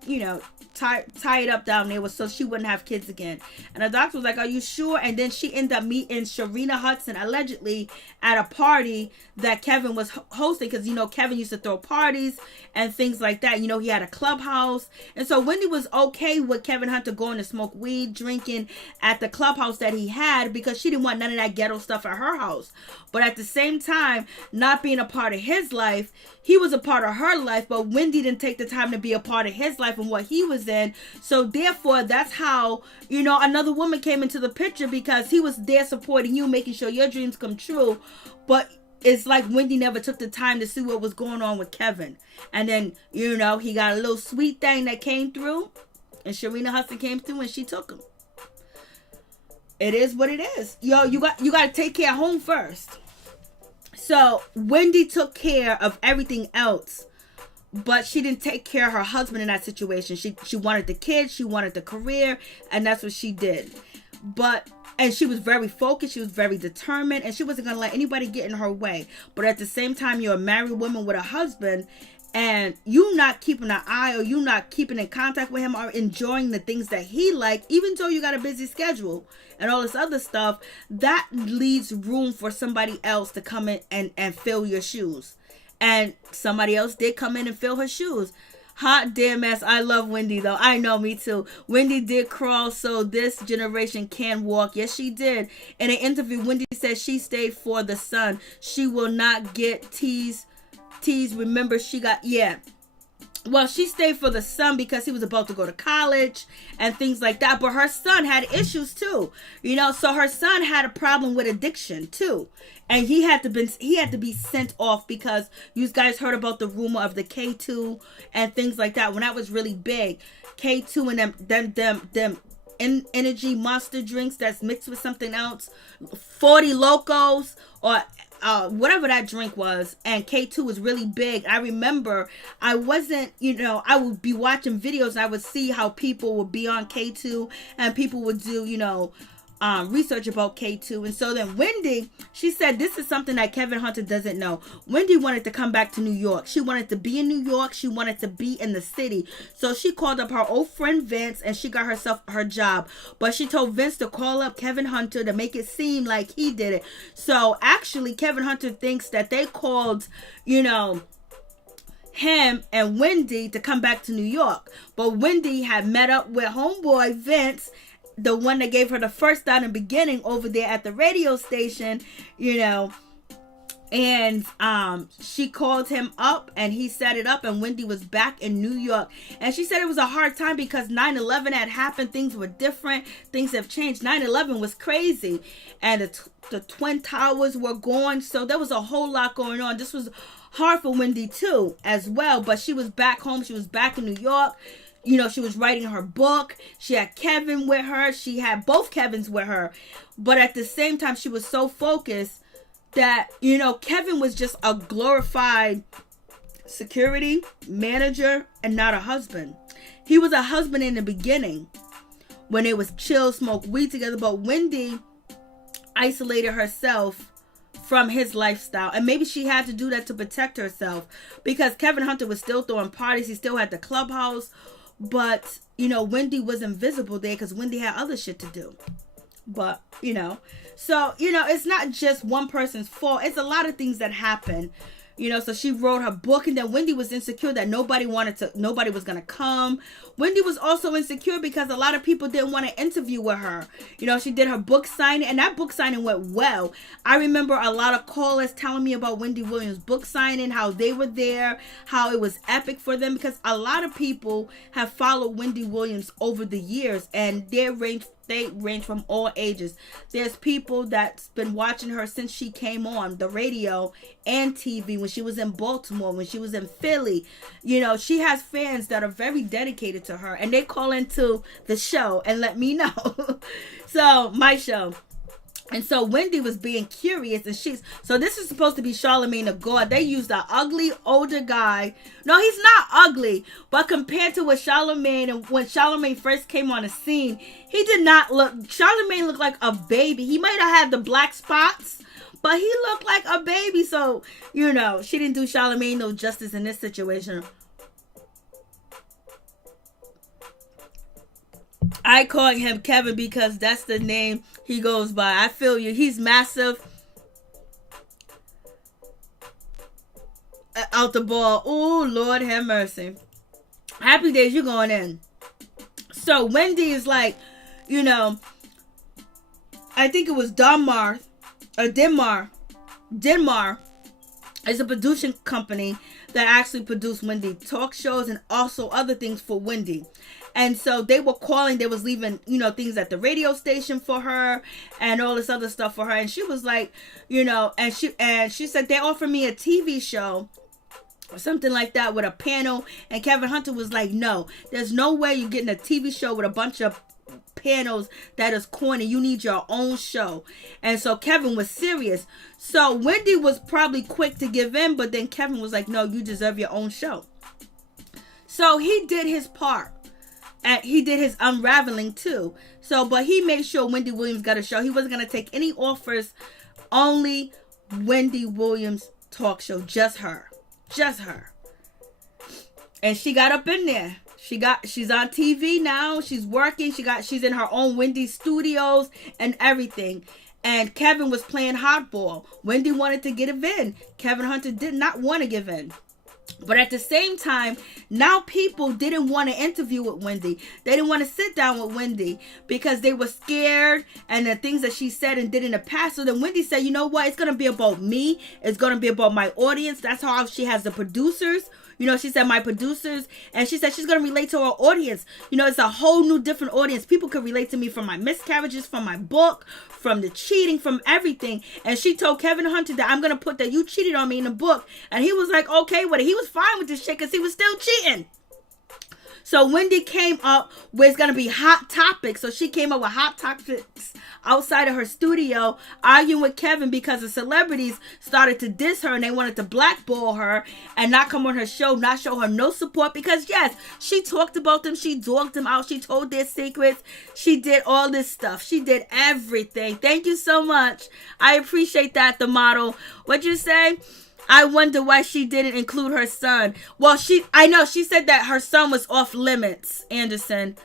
tie it up down there so she wouldn't have kids again. And the doctor was like, are you sure? And then she ended up meeting Sherrick Hudson allegedly at a party that Kevin was hosting, because Kevin used to throw parties and things like that. He had a clubhouse, and so Wendy was okay with Kevin Hunter going to smoke weed, drinking at the clubhouse that he had, because she didn't want none of that ghetto stuff at her house. But at the same time, not being a part of his life, he was a part of her life, but Wendy didn't take the time to be a part of his life and what he was in. So therefore, that's how, another woman came into the picture, because he was there supporting you, making sure your dreams come true. But it's like Wendy never took the time to see what was going on with Kevin. And then, he got a little sweet thing that came through, and Sherrick Hudson came through and she took him. It is what it is. You got to take care of home first. So Wendy took care of everything else, but she didn't take care of her husband in that situation. She wanted the kids, she wanted the career, and that's what she did. And she was very focused, she was very determined, and she wasn't going to let anybody get in her way. But at the same time, you're a married woman with a husband, and you not keeping an eye, or you not keeping in contact with him, or enjoying the things that he likes, even though you got a busy schedule and all this other stuff, that leaves room for somebody else to come in and fill your shoes. And somebody else did come in and fill her shoes. Hot damn ass. I love Wendy though. I know, me too. Wendy did crawl so this generation can walk. Yes, she did. In an interview, Wendy said she stayed for the son. She will not get teased. Remember, she got, well, she stayed for the son because he was about to go to college and things like that. But her son had issues too, so her son had a problem with addiction too. And he had to be sent off, because you guys heard about the rumor of the K2 and things like that when that was really big. K2 and them energy monster drinks that's mixed with something else, 40 Locos or whatever that drink was, and K2 was really big. I remember I wasn't, I would be watching videos and I would see how people would be on K2 and people would do, research about K2. And so then Wendy, she said this is something that Kevin Hunter doesn't know. Wendy wanted to come back to New York. She wanted to be in New York. She wanted to be in the city. So she called up her old friend Vince and she got herself her job. But she told Vince to call up Kevin Hunter to make it seem like he did it. So actually Kevin Hunter thinks that they called, him and Wendy to come back to New York. But Wendy had met up with homeboy Vince, the one that gave her the first down in the beginning over there at the radio station, and she called him up and he set it up, and Wendy was back in New York. And she said it was a hard time because 9/11 had happened. Things were different. Things have changed. 9/11 was crazy, and the Twin Towers were gone. So there was a whole lot going on. This was hard for Wendy too as well, but she was back home. She was back in New York. She was writing her book. She had Kevin with her. She had both Kevins with her. But at the same time, she was so focused that, Kevin was just a glorified security manager and not a husband. He was a husband in the beginning when they was chill, smoke weed together. But Wendy isolated herself from his lifestyle, and maybe she had to do that to protect herself, because Kevin Hunter was still throwing parties. He still had the clubhouse. But, Wendy was invisible there because Wendy had other shit to do. But, so, it's not just one person's fault. It's a lot of things that happen. So she wrote her book, and then Wendy was insecure that nobody was going to come. Wendy was also insecure because a lot of people didn't want to interview with her. She did her book signing, and that book signing went well. I remember a lot of callers telling me about Wendy Williams' book signing, how they were there, how it was epic for them, because a lot of people have followed Wendy Williams over the years, and they range from all ages. There's people that's been watching her since she came on the radio and TV, when she was in Baltimore, when she was in Philly. She has fans that are very dedicated to her, and they call into the show and let me know. So my show, And so Wendy was being curious, and so this is supposed to be Charlamagne the God. They used an ugly older guy. No, he's not ugly, but compared to what Charlamagne, and when Charlamagne first came on the scene, he did not look. Charlamagne looked like a baby. He might have had the black spots, but he looked like a baby. So she didn't do Charlamagne no justice in this situation. I call him Kevin because that's the name he goes by. I feel you. He's massive. Out the ball. Oh, Lord have mercy. Happy days, you going in. So Wendy is like, I think it was Denmark is a producing company that actually produced Wendy talk shows and also other things for Wendy. And so they were calling, they was leaving, things at the radio station for her and all this other stuff for her. And she was like, and she said, they offered me a TV show or something like that with a panel. And Kevin Hunter was like, no, there's no way you're getting a TV show with a bunch of panels that is corny. You need your own show. And so Kevin was serious. So Wendy was probably quick to give in, but then Kevin was like, no, you deserve your own show. So he did his part. And he did his unraveling too. So, but he made sure Wendy Williams got a show. He wasn't going to take any offers. Only Wendy Williams talk show. Just her. Just her. And she got up in there. She's on TV now. She's working. She's in her own Wendy Studios and everything. And Kevin was playing hardball. Wendy wanted to get in. Kevin Hunter did not want to give in. But at the same time, now people didn't want to interview with Wendy. They didn't want to sit down with Wendy because they were scared and the things that she said and did in the past. So then Wendy said, you know what? It's going to be about me. It's going to be about my audience. That's how she has the producers. She said my producers, and she said she's going to relate to her audience. It's a whole new different audience. People could relate to me from my miscarriages, from my book, from the cheating, from everything. And she told Kevin Hunter that I'm going to put that you cheated on me in the book. And he was like, okay with it. He was fine with this shit because he was still cheating. So Wendy came up with, it's going to be hot topics. So she came up with hot topics outside of her studio, arguing with Kevin because the celebrities started to diss her and they wanted to blackball her and not come on her show, not show her no support. Because yes, she talked about them. She dogged them out. She told their secrets. She did all this stuff. She did everything. Thank you so much. I appreciate that, the model. What'd you say? I wonder why she didn't include her son. Well, I know she said that her son was off limits, Anderson.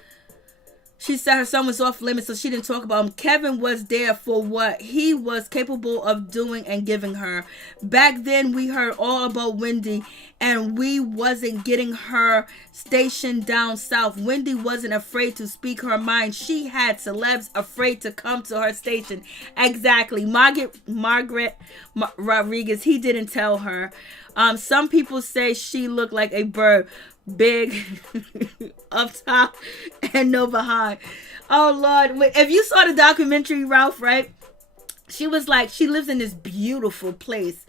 She said her son was off limits, so she didn't talk about him. Kevin was there for what he was capable of doing and giving her. Back then, we heard all about Wendy, and we wasn't getting her stationed down south. Wendy wasn't afraid to speak her mind. She had celebs afraid to come to her station. Exactly. Margaret Rodriguez, he didn't tell her. Some people say she looked like a bird. Big up top and no behind. Oh Lord, if you saw the documentary, Ralph, right? She was like, she lives in this beautiful place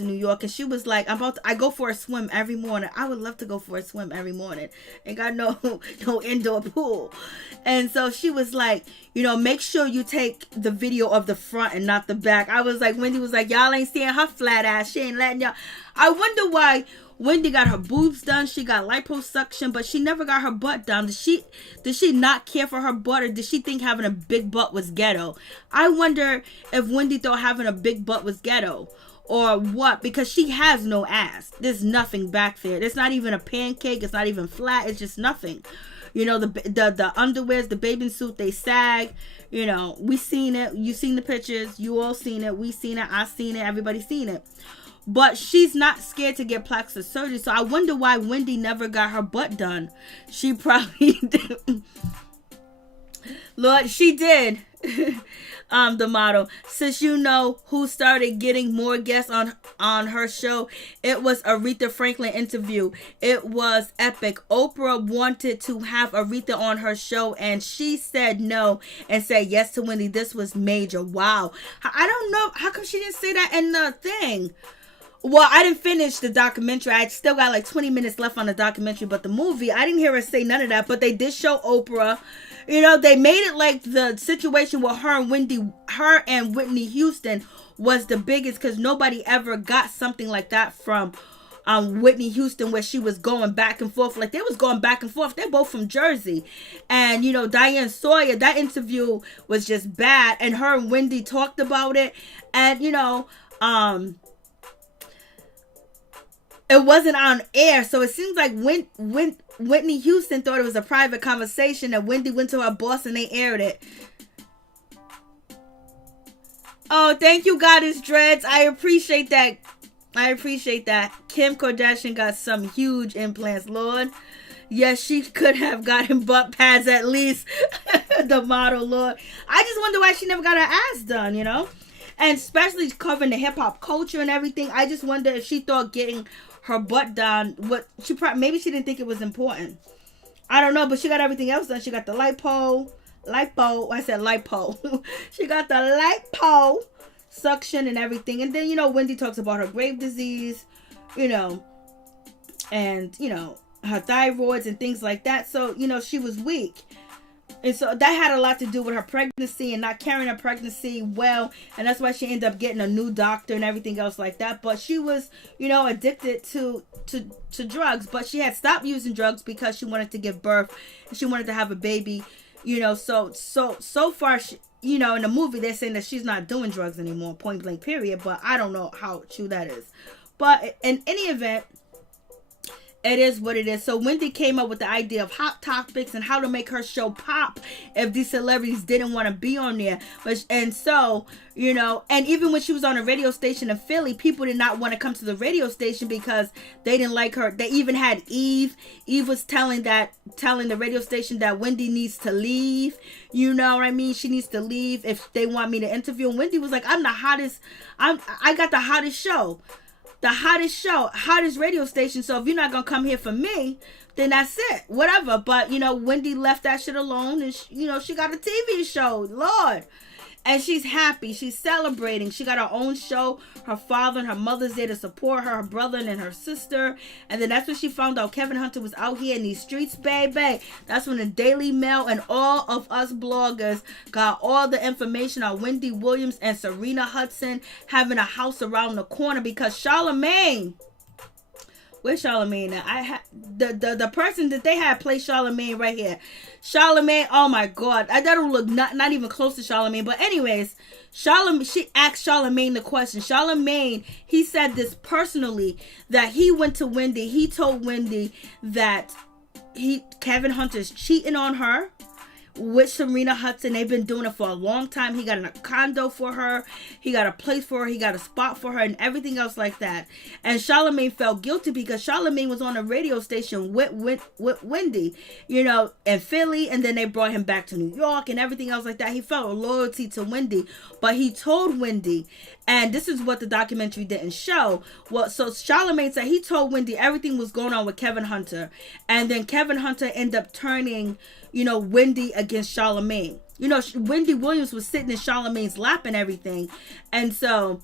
in New York, and she was like, I go for a swim every morning. I would love to go for a swim every morning. Ain't got no indoor pool. And so she was like, make sure you take the video of the front and not the back. I was like, Wendy was like, y'all ain't seeing her flat ass. She ain't letting y'all. I wonder why Wendy got her boobs done. She got liposuction, but she never got her butt done. Did she not care for her butt, or did she think having a big butt was ghetto? I wonder if Wendy thought having a big butt was ghetto or what, because she has no ass. There's nothing back there. It's not even a pancake. It's not even flat. It's just nothing. The underwears, the bathing suit, they sag. We seen it. You seen the pictures. You all seen it. We seen it. I seen it. Everybody seen it. But she's not scared to get plastic surgery. So I wonder why Wendy never got her butt done. She probably did. Lord, she did. The model. Since you know who started getting more guests on her show, it was Aretha Franklin interview. It was epic. Oprah wanted to have Aretha on her show, and she said no and said yes to Wendy. This was major. Wow. I don't know. How come she didn't say that in the thing? Well, I didn't finish the documentary. I still got like 20 minutes left on the documentary, but the movie, I didn't hear her say none of that, but they did show Oprah. You know, they made it like the situation with her and Whitney Houston was the biggest, because nobody ever got something like that from Whitney Houston, where she was going back and forth. Like, they was going back and forth. They're both from Jersey. And, you know, Diane Sawyer, that interview was just bad. And her and Wendy talked about it. And, you know, it wasn't on air. So it seems like Whitney Houston thought it was a private conversation, and Wendy went to her boss and they aired it. Oh, thank you, Goddess Dreads. I appreciate that. Kim Kardashian got some huge implants, Lord. Yes, she could have gotten butt pads at least. The model, Lord. I just wonder why she never got her ass done, you know? And especially covering the hip-hop culture and everything. I just wonder if she thought getting her butt done, maybe she didn't think it was important. I don't know, but she got everything else done. She got the lipo. I said lipo. She got the lipo suction and everything. And then, you know, Wendy talks about her grave disease, you know, and, you know, her thyroids and things like that. So, you know, she was weak. And so that had a lot to do with her pregnancy and not carrying her pregnancy well. And that's why she ended up getting a new doctor and everything else like that. But she was, you know, addicted to drugs. But she had stopped using drugs because she wanted to give birth. And she wanted to have a baby. You know, so far, she, you know, in the movie, they're saying that she's not doing drugs anymore, point blank, period. But I don't know how true that is. But in any event, it is what it is. So Wendy came up with the idea of hot topics and how to make her show pop if these celebrities didn't want to be on there. And so, you know, and even when she was on a radio station in Philly, people did not want to come to the radio station because they didn't like her. They even had Eve. Eve was telling the radio station that Wendy needs to leave. You know what I mean? She needs to leave if they want me to interview. And Wendy was like, I got the hottest show. The hottest radio station. So if you're not gonna come here for me, then that's it. Whatever. But, you know, Wendy left that shit alone, and you know, she got a TV show. Lord. And she's happy. She's celebrating. She got her own show. Her father and her mother's there to support her brother and her sister. And then that's when she found out Kevin Hunter was out here in these streets, baby. That's when the Daily Mail and all of us bloggers got all the information on Wendy Williams and Serena Hudson having a house around the corner, because Charlamagne. Where's Charlamagne at? The person that they had play Charlamagne right here. Charlamagne, oh my God. That don't look not even close to Charlamagne. But anyways, she asked Charlamagne the question. Charlamagne, he said this personally, that he went to Wendy. He told Wendy that Kevin Hunter's cheating on her with Serena Hudson. They've been doing it for a long time. He got a condo for her. He got a place for her. He got a spot for her and everything else like that. And Charlamagne felt guilty because Charlamagne was on a radio station with Wendy, you know, in Philly. And then they brought him back to New York and everything else like that. He felt a loyalty to Wendy. But he told Wendy, and this is what the documentary didn't show. Well, so Charlamagne said he told Wendy everything was going on with Kevin Hunter. And then Kevin Hunter ended up turning, you know, Wendy against Charlamagne. You know, Wendy Williams was sitting in Charlamagne's lap and everything. And so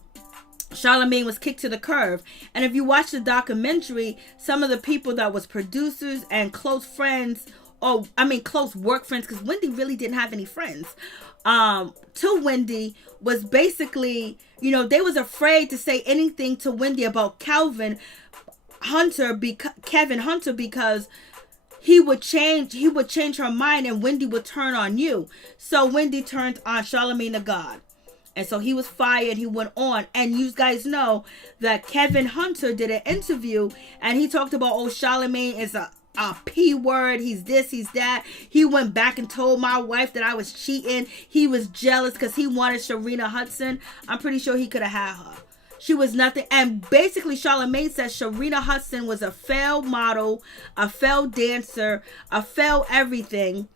Charlamagne was kicked to the curb. And if you watch the documentary, some of the people that was producers and close friends, close work friends, because Wendy really didn't have any friends, to Wendy, was basically, you know, they was afraid to say anything to Wendy about Kevin Hunter because he would change her mind and Wendy would turn on you. So Wendy turned on Charlamagne the God. And so he was fired. He went on. And you guys know that Kevin Hunter did an interview and he talked about, Charlamagne is a P word. He's this, he's that. He went back and told my wife that I was cheating. He was jealous because he wanted Serena Hudson. I'm pretty sure he could have had her. She was nothing. And basically, Charlamagne says Serena Hudson was a failed model, a failed dancer, a failed everything.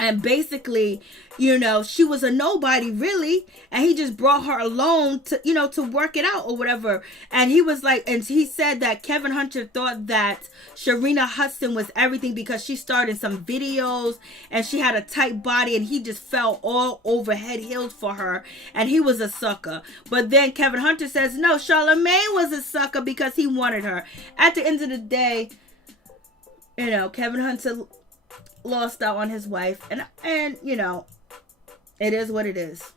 And basically, you know, she was a nobody really. And he just brought her alone to, you know, to work it out or whatever. And he was like, and he said that Kevin Hunter thought that Sharina Hudson was everything because she starred in some videos and she had a tight body, and he just fell all over head heels for her. And he was a sucker. But then Kevin Hunter says, no, Charlamagne was a sucker because he wanted her. At the end of the day, you know, Kevin Hunter lost out on his wife, and you know, it is what it is.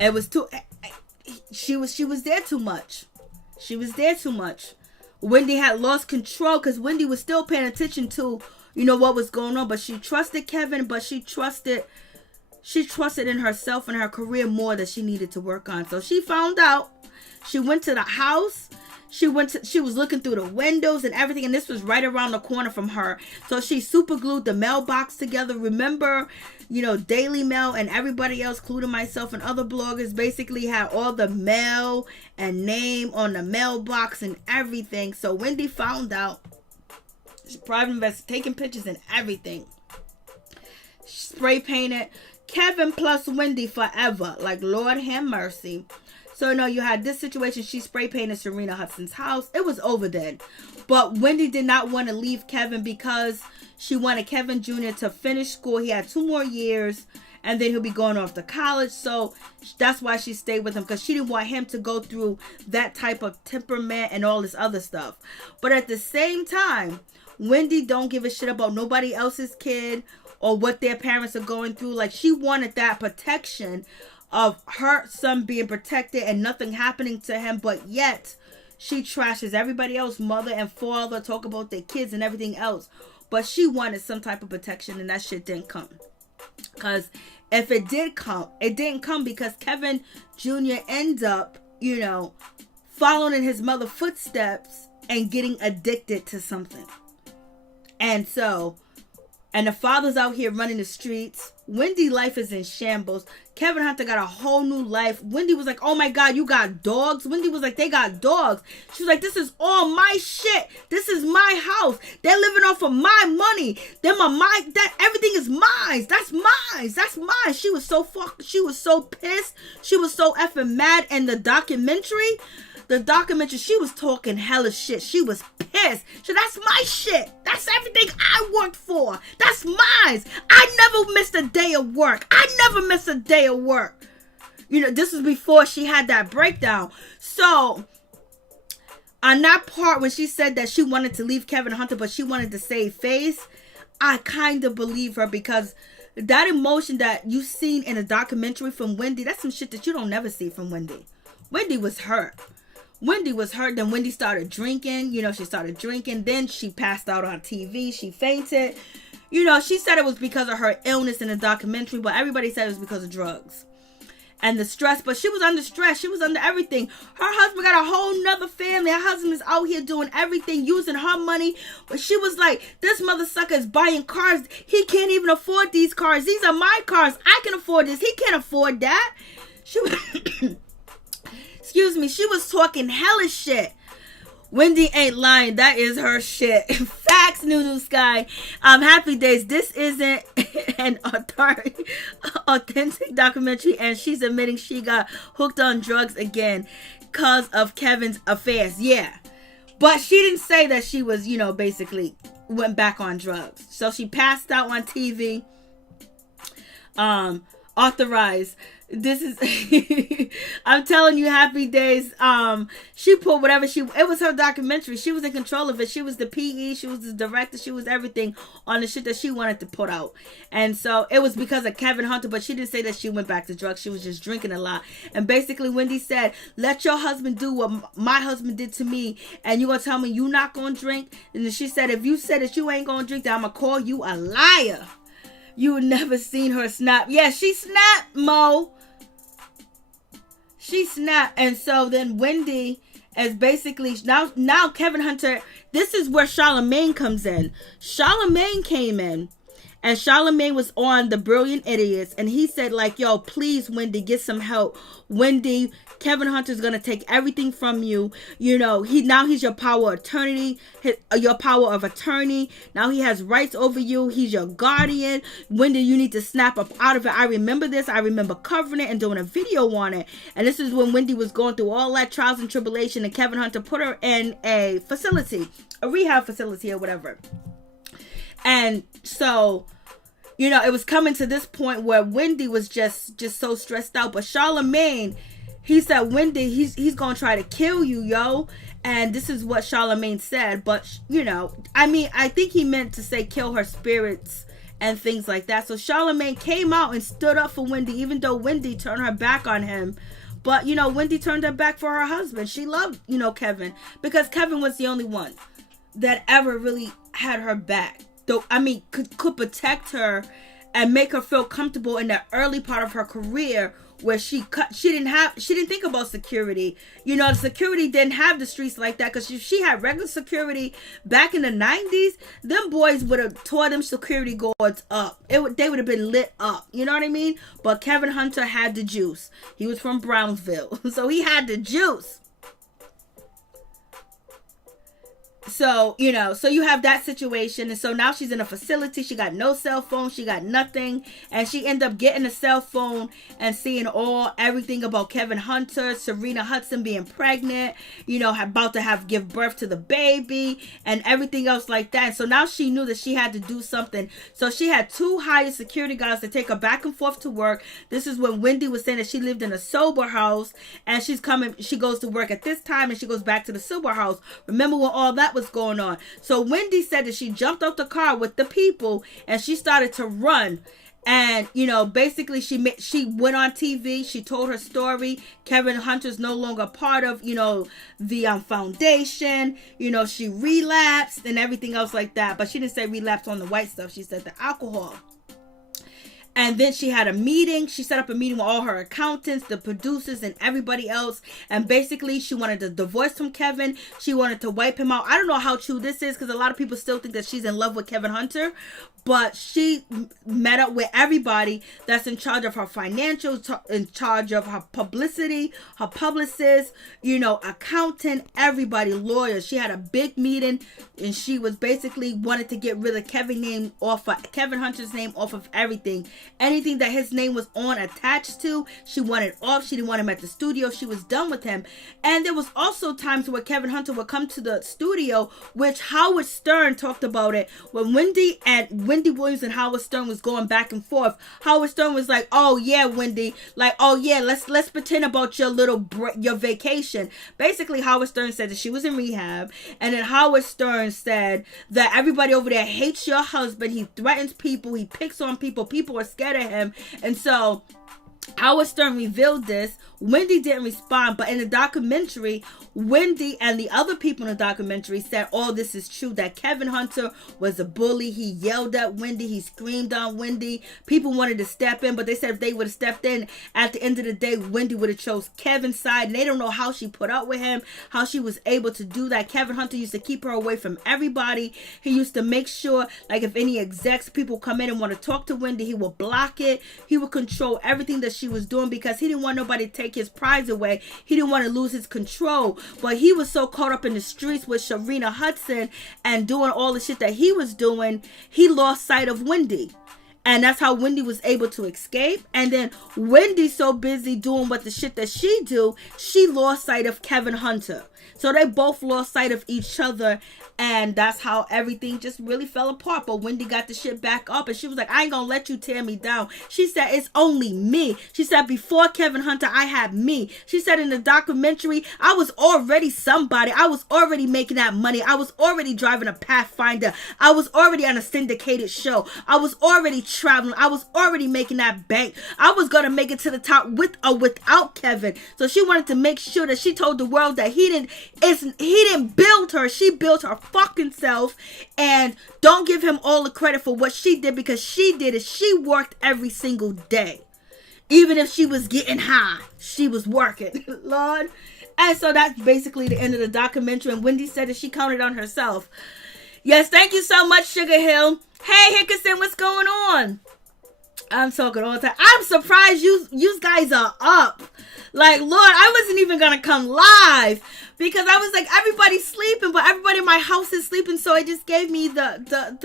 It was too, she was there too much. She was there too much. Wendy had lost control because Wendy was still paying attention to, you know, what was going on, but she trusted Kevin, but she trusted in herself and her career more that she needed to work on. So she found out. She went to the house. She was looking through the windows and everything, and this was right around the corner from her. So she super glued the mailbox together. Remember, you know, Daily Mail and everybody else, including myself and other bloggers, basically had all the mail and name on the mailbox and everything. So Wendy found out. She's private investor, taking pictures and everything. Spray painted Kevin plus Wendy forever. Like, Lord have mercy. So, no, you had this situation. She spray painted Serena Hudson's house. It was over then. But Wendy did not want to leave Kevin because she wanted Kevin Jr. to finish school. He had 2 more years, and then he'll be going off to college. So that's why she stayed with him, because she didn't want him to go through that type of temperament and all this other stuff. But at the same time, Wendy don't give a shit about nobody else's kid or what their parents are going through. Like, she wanted that protection of her son being protected and nothing happening to him, but yet she trashes everybody else, mother and father, talk about their kids and everything else. But she wanted some type of protection, and that shit didn't come. Because if it did come, it didn't come because Kevin Jr. ends up, you know, following in his mother's footsteps and getting addicted to something. And so, and the father's out here running the streets. Wendy's life is in shambles. Kevin Hunter got a whole new life. Wendy was like, oh my God, you got dogs? Wendy was like, they got dogs. She was like, this is all my shit. This is my house. They're living off of my money. Everything is mine. That's mine. That's mine. She was so pissed. She was so effing mad. And the documentary, she was talking hella shit. She was pissed. So that's my shit. That's everything I worked for. That's mine. I never missed a day of work. You know, this was before she had that breakdown. So, on that part, when she said that she wanted to leave Kevin Hunter, but she wanted to save face, I kind of believe her, because that emotion that you seen in a documentary from Wendy, that's some shit that you don't never see from Wendy. Wendy was hurt. Then Wendy started drinking. You know, she started drinking. Then she passed out on TV. She fainted. You know, she said it was because of her illness in the documentary, but everybody said it was because of drugs and the stress. But she was under stress. She was under everything. Her husband got a whole nother family. Her husband is out here doing everything, using her money. But she was like, this mother sucker is buying cars. He can't even afford these cars. These are my cars. I can afford this. He can't afford that. She was... Excuse me, she was talking hella shit. Wendy ain't lying. That is her shit. Facts, Nunu Sky. Happy days. This isn't an authentic documentary, and she's admitting she got hooked on drugs again because of Kevin's affairs. Yeah. But she didn't say that she was, you know, basically went back on drugs. So she passed out on TV. Authorized. This is I'm telling you, happy days. She put whatever it was her documentary. She was in control of it. She was the PE, she was the director, she was everything on the shit that she wanted to put out. And so it was because of Kevin Hunter, but she didn't say that she went back to drugs. She was just drinking a lot. And basically Wendy said, let your husband do what my husband did to me, and you gonna tell me you not gonna drink? And then she said, if you said that you ain't gonna drink, then I'm gonna call you a liar. You never seen her snap. Yeah, she snapped, Mo. She snapped. And so then Wendy is basically, now Kevin Hunter, this is where Charlamagne comes in. Charlamagne came in And Charlamagne was on The Brilliant Idiots, and he said, like, yo, please, Wendy, get some help. Wendy, Kevin Hunter's gonna take everything from you. You know, he's your power of attorney, your power of attorney. Now he has rights over you. He's your guardian. Wendy, you need to snap up out of it. I remember this. I remember covering it and doing a video on it. And this is when Wendy was going through all that trials and tribulation, and Kevin Hunter put her in a facility, a rehab facility or whatever. And so, you know, it was coming to this point where Wendy was just so stressed out. But Charlamagne, he said, Wendy, he's gonna try to kill you, yo. And this is what Charlamagne said. But, you know, I mean, I think he meant to say kill her spirits and things like that. So Charlamagne came out and stood up for Wendy, even though Wendy turned her back on him. But, you know, Wendy turned her back for her husband. She loved, you know, Kevin, because Kevin was the only one that ever really had her back. Though, I mean, could protect her and make her feel comfortable in the early part of her career, where she didn't think about security. You know, the security didn't have the streets like that, because if she had regular security back in the 90s, them boys would have tore them security guards up. They would have been lit up. You know what I mean? But Kevin Hunter had the juice. He was from Brownsville, so he had the juice. So, you know, so you have that situation. And so now she's in a facility. She got no cell phone. She got nothing. And she ended up getting a cell phone and seeing everything about Kevin Hunter, Serena Hudson being pregnant, you know, about to give birth to the baby and everything else like that. And so now she knew that she had to do something. So she had 2 hired security guards to take her back and forth to work. This is when Wendy was saying that she lived in a sober house, and she goes to work at this time and she goes back to the sober house. Remember when all that was going on? So Wendy said that she jumped out the car with the people and she started to run. And, you know, basically she went on TV. She told her story. Kevin Hunter's no longer part of, you know, the foundation. You know, she relapsed and everything else like that. But she didn't say relapsed on the white stuff. She said the alcohol. And then she had a meeting. She set up a meeting with all her accountants, the producers, and everybody else. And basically, she wanted a divorce from Kevin. She wanted to wipe him out. I don't know how true this is, because a lot of people still think that she's in love with Kevin Hunter. But she met up with everybody that's in charge of her financials, in charge of her publicity, her publicist, you know, accountant, everybody, lawyers. She had a big meeting, and she was basically wanted to get rid of Kevin Hunter's name off of everything. Anything that his name was on attached to, she wanted off. She didn't want him at the studio. She was done with him. And there was also times where Kevin Hunter would come to the studio, which Howard Stern talked about it, when Wendy Williams and Howard Stern was going back and forth. Howard Stern was like, "Oh yeah, Wendy, like, oh yeah, let's pretend about your your vacation." Basically, Howard Stern said that she was in rehab, and then Howard Stern said that everybody over there hates your husband. He threatens people. He picks on people. People are scared of him, and so Howard Stern revealed this. Wendy didn't respond, but in the documentary, Wendy and the other people in the documentary said all this is true, that Kevin Hunter was a bully. He yelled at Wendy. He screamed on Wendy. People wanted to step in, but they said if they would have stepped in, at the end of the day, Wendy would have chose Kevin's side. And they don't know how she put up with him, how she was able to do that. Kevin Hunter used to keep her away from everybody. He used to make sure, like, if any execs, people come in and want to talk to Wendy, he would block it. He would control everything that she was doing, because he didn't want nobody to take his prize away. He didn't want to lose his control. But he was so caught up in the streets with Serena Hudson and doing all the shit that he was doing, he lost sight of Wendy. And that's how Wendy was able to escape. And then Wendy's so busy doing what the shit that she do, she lost sight of Kevin Hunter. So they both lost sight of each other. And that's how everything just really fell apart. But Wendy got the shit back up, and she was like, "I ain't gonna let you tear me down." She said, "It's only me." She said, "Before Kevin Hunter, I had me." She said in the documentary, "I was already somebody. I was already making that money. I was already driving a Pathfinder. I was already on a syndicated show. I was already traveling. I was already making that bank. I was gonna make it to the top with or without Kevin." So she wanted to make sure that she told the world that he didn't build her. She built her fucking self. And don't give him all the credit for what she did, because she did it. She worked every single day. Even if she was getting high, she was working. Lord. And so that's basically the end of the documentary. And Wendy said that she counted on herself. Yes, thank you so much, Sugar Hill. Hey, Hickerson, what's going on? I'm talking all the time. I'm surprised you guys are up. Like, Lord, I wasn't even gonna come live because I was like, everybody's sleeping, but everybody in my house is sleeping, so it just gave me the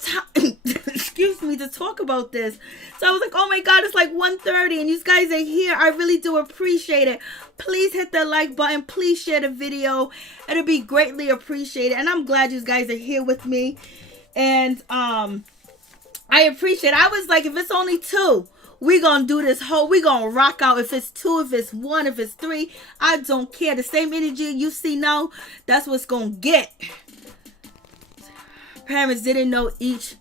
time excuse me, to talk about this. So I was like, oh my God, it's like 1:30 and you guys are here. I really do appreciate it. Please hit the like button. Please share the video. It'll be greatly appreciated. And I'm glad you guys are here with me. And I appreciate it. I was like, if it's only 2, we gonna do this whole, we gonna rock out. If it's 2, if it's 1, if it's 3, I don't care. The same energy you see now, that's what's gonna get. Parents didn't know each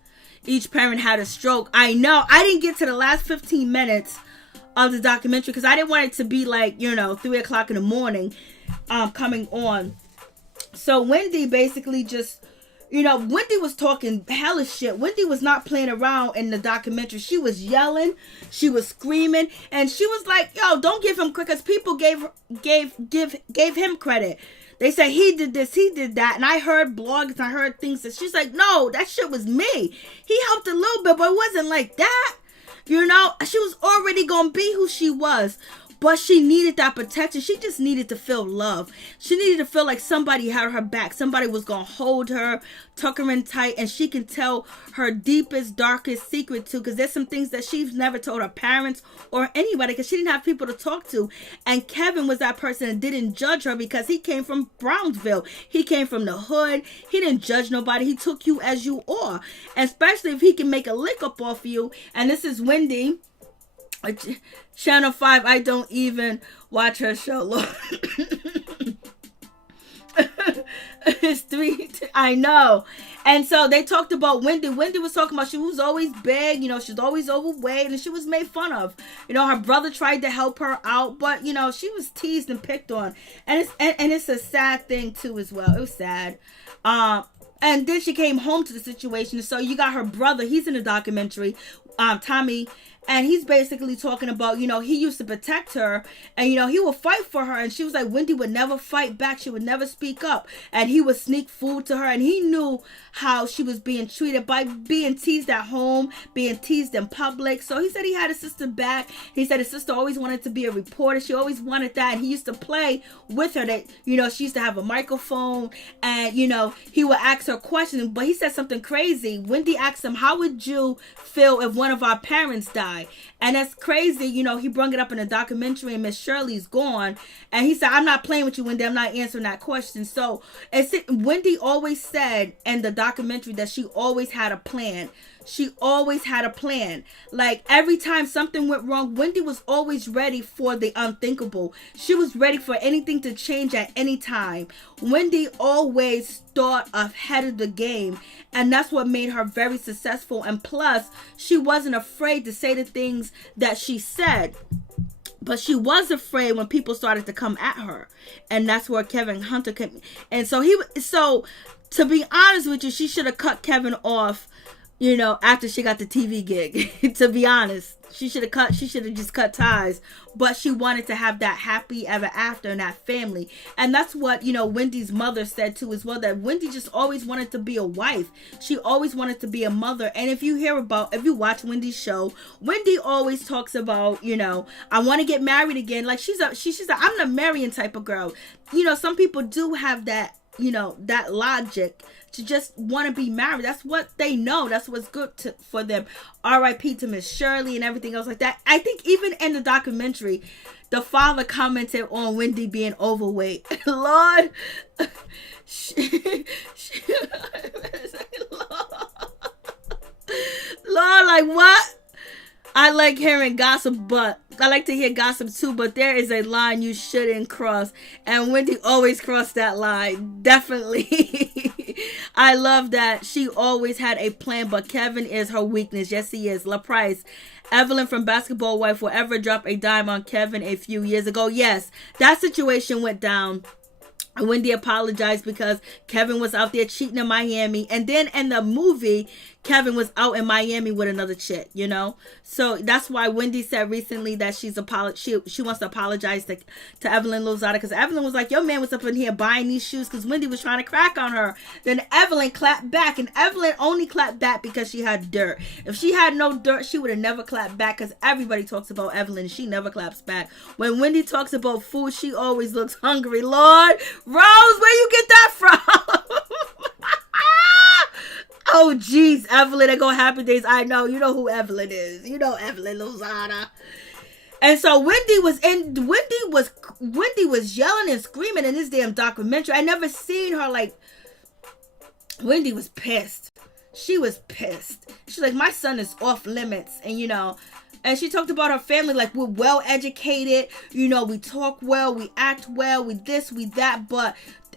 parent had a stroke. I know. I didn't get to the last 15 minutes of the documentary because I didn't want it to be like, 3 o'clock in the morning coming on. So Wendy basically just, Wendy was talking hella shit. Wendy was not playing around in the documentary. She was yelling, she was screaming, and she was like, yo, don't give him credit, because people gave him credit. They said he did this, he did that, and I heard blogs, I heard things that she's like, no, that shit was me. He helped a little bit, but it wasn't like that. She was already gonna be who she was. But she needed that protection. She just needed to feel love. She needed to feel like somebody had her back. Somebody was going to hold her, tuck her in tight, and she can tell her deepest, darkest secret too. Because there's some things that she's never told her parents or anybody because she didn't have people to talk to. And Kevin was that person that didn't judge her because he came from Brownsville. He came from the hood. He didn't judge nobody. He took you as you are. And especially if he can make a lick up off you. And this is Wendy. Channel 5, I don't even watch her show, Lord. It's 3, I know. And so they talked about Wendy. Wendy was talking about she was always big, she's always overweight, and she was made fun of. Her brother tried to help her out, but she was teased and picked on. And it's a sad thing too as well. It was sad. And then she came home to the situation. So you got her brother, he's in the documentary, Tommy. And he's basically talking about, he used to protect her and, he would fight for her. And she was like, Wendy would never fight back. She would never speak up. And he would sneak food to her. And he knew how she was being treated by being teased at home, being teased in public. So he said he had his sister back. He said his sister always wanted to be a reporter. She always wanted that. And he used to play with her that, she used to have a microphone and, he would ask her questions. But he said something crazy. Wendy asked him, how would you feel if one of our parents died? And that's crazy, he brought it up in a documentary and Miss Shirley's gone. And he said, I'm not playing with you, Wendy. I'm not answering that question. So Wendy always said in the documentary that she always had a plan. She always had a plan. Like every time something went wrong, Wendy was always ready for the unthinkable. She was ready for anything to change at any time. Wendy always thought ahead of the game. And that's what made her very successful. And plus, she wasn't afraid to say the things that she said. But she was afraid when people started to come at her. And that's where Kevin Hunter came. And so to be honest with you, she should have cut Kevin off, after she got the TV gig. To be honest, she should have just cut ties. But she wanted to have that happy ever after in that family. And that's what, Wendy's mother said too as well, that Wendy just always wanted to be a wife. She always wanted to be a mother. And if you watch Wendy's show, Wendy always talks about, I want to get married again. Like she's I'm the marrying type of girl. Some people do have that, that logic to just want to be married. That's what they know. That's what's good for them. R.I.P. to Miss Shirley and everything else like that. I think even in the documentary, the father commented on Wendy being overweight. Lord, Lord, like what? I like hearing gossip, but I like to hear gossip too, but there is a line you shouldn't cross. And Wendy always crossed that line. Definitely. I love that she always had a plan, but Kevin is her weakness. Yes, he is. La Price. Evelyn from Basketball Wife will ever drop a dime on Kevin a few years ago. Yes, that situation went down. Wendy apologized because Kevin was out there cheating in Miami. And then in the movie, Kevin was out in Miami with another chick, you know? So that's why Wendy said recently that she wants to apologize to Evelyn Lozada, because Evelyn was like, your man was up in here buying these shoes because Wendy was trying to crack on her. Then Evelyn clapped back, and Evelyn only clapped back because she had dirt. If she had no dirt, she would have never clapped back, because everybody talks about Evelyn. She never claps back. When Wendy talks about food, she always looks hungry. Lord, Rose, where you get that from? Oh, jeez, Evelyn, they go Happy Days. I know. You know who Evelyn is. You know Evelyn Lozada. And so Wendy was yelling and screaming in this damn documentary. I never seen her like. Wendy was pissed. She was pissed. She's like, my son is off limits, and you know. And she talked about her family, like, we're well educated, you know, we talk well, we act well, we this, we that, but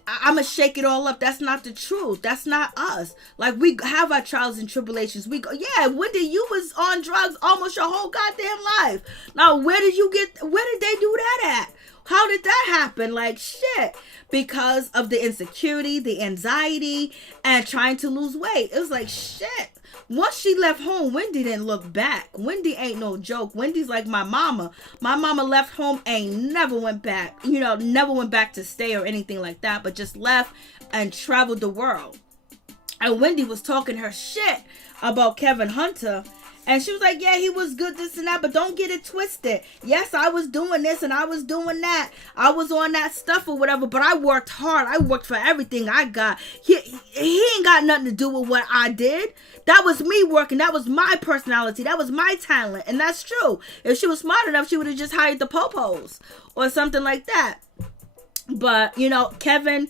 I'm gonna shake it all up. That's not the truth. That's not us. Like, we have our trials and tribulations. We go, yeah, Wendy, you was on drugs almost your whole goddamn life. Now, where did they do that at? How did that happen? Like, shit. Because of the insecurity, the anxiety, and trying to lose weight. It was like, shit. Once she left home, Wendy didn't look back. Wendy ain't no joke. Wendy's like my mama. My mama left home, ain't never went back. You know, never went back to stay or anything like that, but just left and traveled the world. And Wendy was talking her shit about Kevin Hunter. And she was like, yeah, he was good, this and that, but don't get it twisted. Yes, I was doing this and I was doing that. I was on that stuff or whatever, but I worked hard. I worked for everything I got. He ain't got nothing to do with what I did. That was me working. That was my personality. That was my talent. And that's true. If she was smart enough, she would have just hired the popos or something like that. But, you know, Kevin,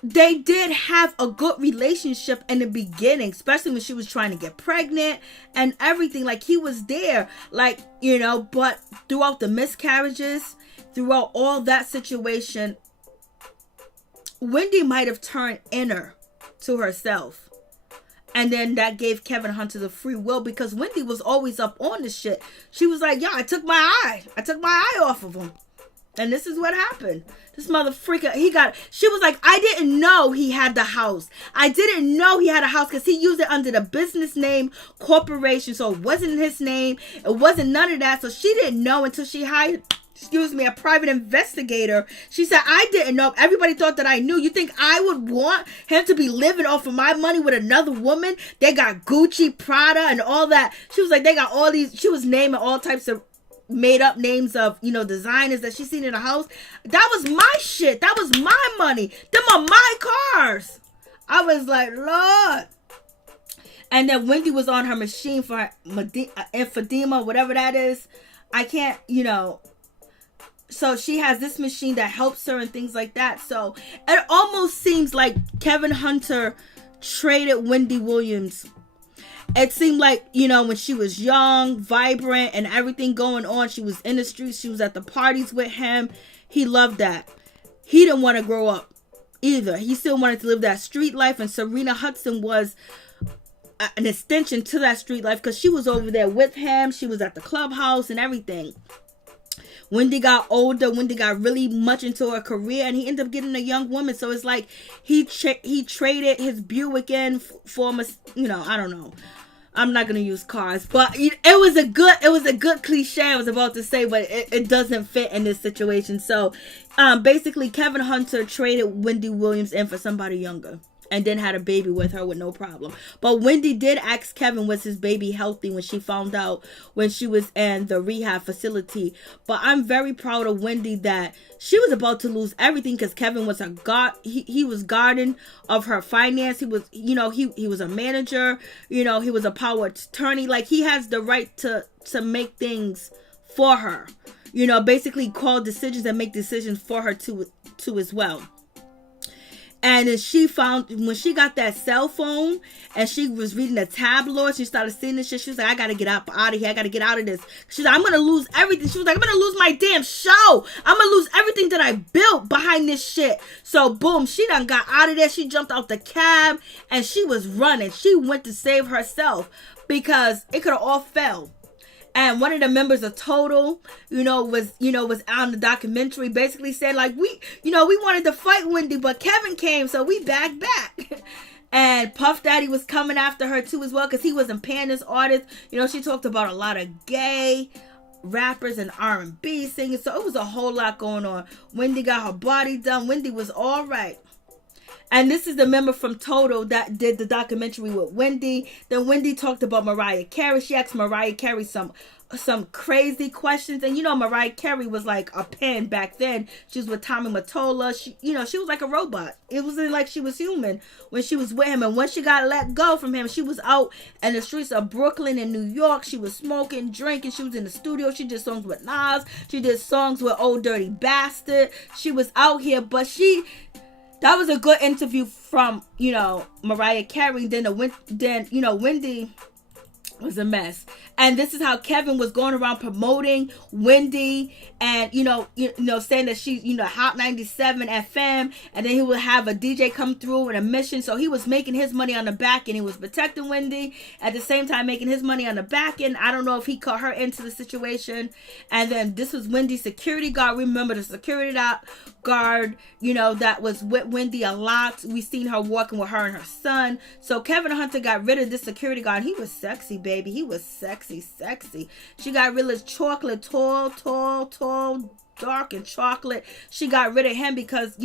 they did have a good relationship in the beginning, especially when she was trying to get pregnant and everything. Like, he was there, like, you know, but throughout the miscarriages, throughout all that situation, Wendy might have turned inner to herself. And then that gave Kevin Hunter the free will, because Wendy was always up on the shit. She was like, yeah, I took my eye off of him. And this is what happened. This motherfucker, she was like, I didn't know he had the house. I didn't know he had a house because he used it under the business name corporation. So it wasn't his name. It wasn't none of that. So she didn't know until she hired, a private investigator. She said, I didn't know. Everybody thought that I knew. You think I would want him to be living off of my money with another woman? They got Gucci, Prada, and all that. She was like, they got all these. She was naming all types of made up names of, you know, designers that she seen in the house. That was my shit. That was my money. Them are my cars. I was like, Lord. And then Wendy was on her machine for her lymphedema, whatever that is. I can't, you know. So she has this machine that helps her and things like that. So it almost seems like Kevin Hunter traded Wendy Williams. It seemed like, you know, when she was young, vibrant, and everything going on, she was in the streets, she was at the parties with him. He loved that. He didn't want to grow up either. He still wanted to live that street life, and Serena Hudson was an extension to that street life because she was over there with him. She was at the clubhouse and everything. Wendy got older. Wendy got really much into her career, and he ended up getting a young woman. So it's like he traded his Buick in for, you know, I don't know. I'm not gonna use cars, but it was a good cliche I was about to say, but it doesn't fit in this situation. So basically, Kevin Hunter traded Wendy Williams in for somebody younger, and then had a baby with her with no problem. But Wendy did ask Kevin, was his baby healthy, when she found out when she was in the rehab facility. But I'm very proud of Wendy that she was about to lose everything because Kevin was her guard. He was guardian of her finance. He was, you know, he was a manager. You know, he was a power attorney. Like, he has the right to make things for her. You know, basically call decisions and make decisions for her too as well. And then she found, when she got that cell phone and she was reading the tabloid, she started seeing this shit. She was like, I gotta get out of here. I gotta get out of this. She's like, I'm gonna lose everything. She was like, I'm gonna lose my damn show. I'm gonna lose everything that I built behind this shit. So boom, she done got out of there. She jumped out the cab and she was running. She went to save herself because it could have all fell. And one of the members of Total, was on the documentary, basically said, like, we wanted to fight Wendy, but Kevin came, so we backed back. And Puff Daddy was coming after her too as well, because he wasn't paying this artist. You know, she talked about a lot of gay rappers and R&B singers. So it was a whole lot going on. Wendy got her body done. Wendy was all right. And this is the member from Toto that did the documentary with Wendy. Then Wendy talked about Mariah Carey. She asked Mariah Carey some crazy questions. And you know, Mariah Carey was like a pen back then. She was with Tommy Mottola. She was like a robot. It wasn't like she was human when she was with him. And when she got let go from him, she was out in the streets of Brooklyn and New York. She was smoking, drinking. She was in the studio. She did songs with Nas. She did songs with Old Dirty Bastard. She was out here, but that was a good interview from, Mariah Carey. Then Wendy was a mess. And this is how Kevin was going around promoting Wendy and, saying that she's, Hot 97 FM. And then he would have a DJ come through in a mission. So he was making his money on the back end. He was protecting Wendy at the same time making his money on the back end. I don't know if he caught her into the situation. And then this was Wendy's security guard. Remember the security guard, that was with Wendy a lot. We seen her walking with her and her son. So Kevin Hunter got rid of this security guard. He was sexy, baby. He was sexy. She got rid of chocolate, tall, dark and chocolate. She got rid of him because,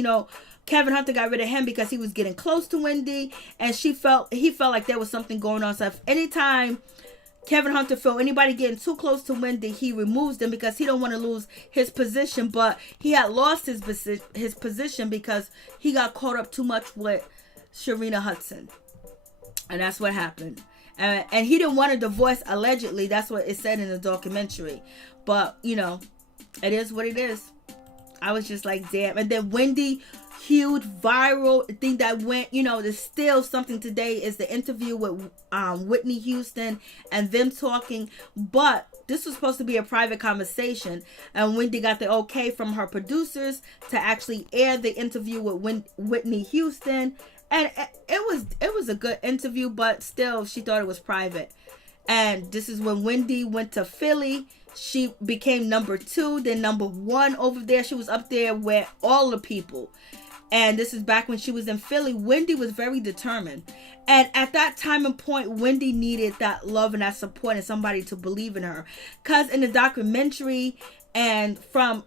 Kevin Hunter got rid of him because he was getting close to Wendy, and he felt like there was something going on. So if anytime Kevin Hunter felt anybody getting too close to Wendy, he removes them because he don't want to lose his position. But he had lost his position because he got caught up too much with Sharina Hudson. And that's what happened. And he didn't want a divorce, allegedly. That's what it said in the documentary. But, it is what it is. I was just like, damn. And then Wendy, huge viral thing that went, there's still something today, is the interview with Whitney Houston and them talking. But this was supposed to be a private conversation. And Wendy got the okay from her producers to actually air the interview with Whitney Houston. And it was a good interview, but still, she thought it was private. And this is when Wendy went to Philly. She became number 2, then number 1 over there. She was up there with all the people. And this is back when she was in Philly. Wendy was very determined. And at that time and point, Wendy needed that love and that support and somebody to believe in her. Because in the documentary and from,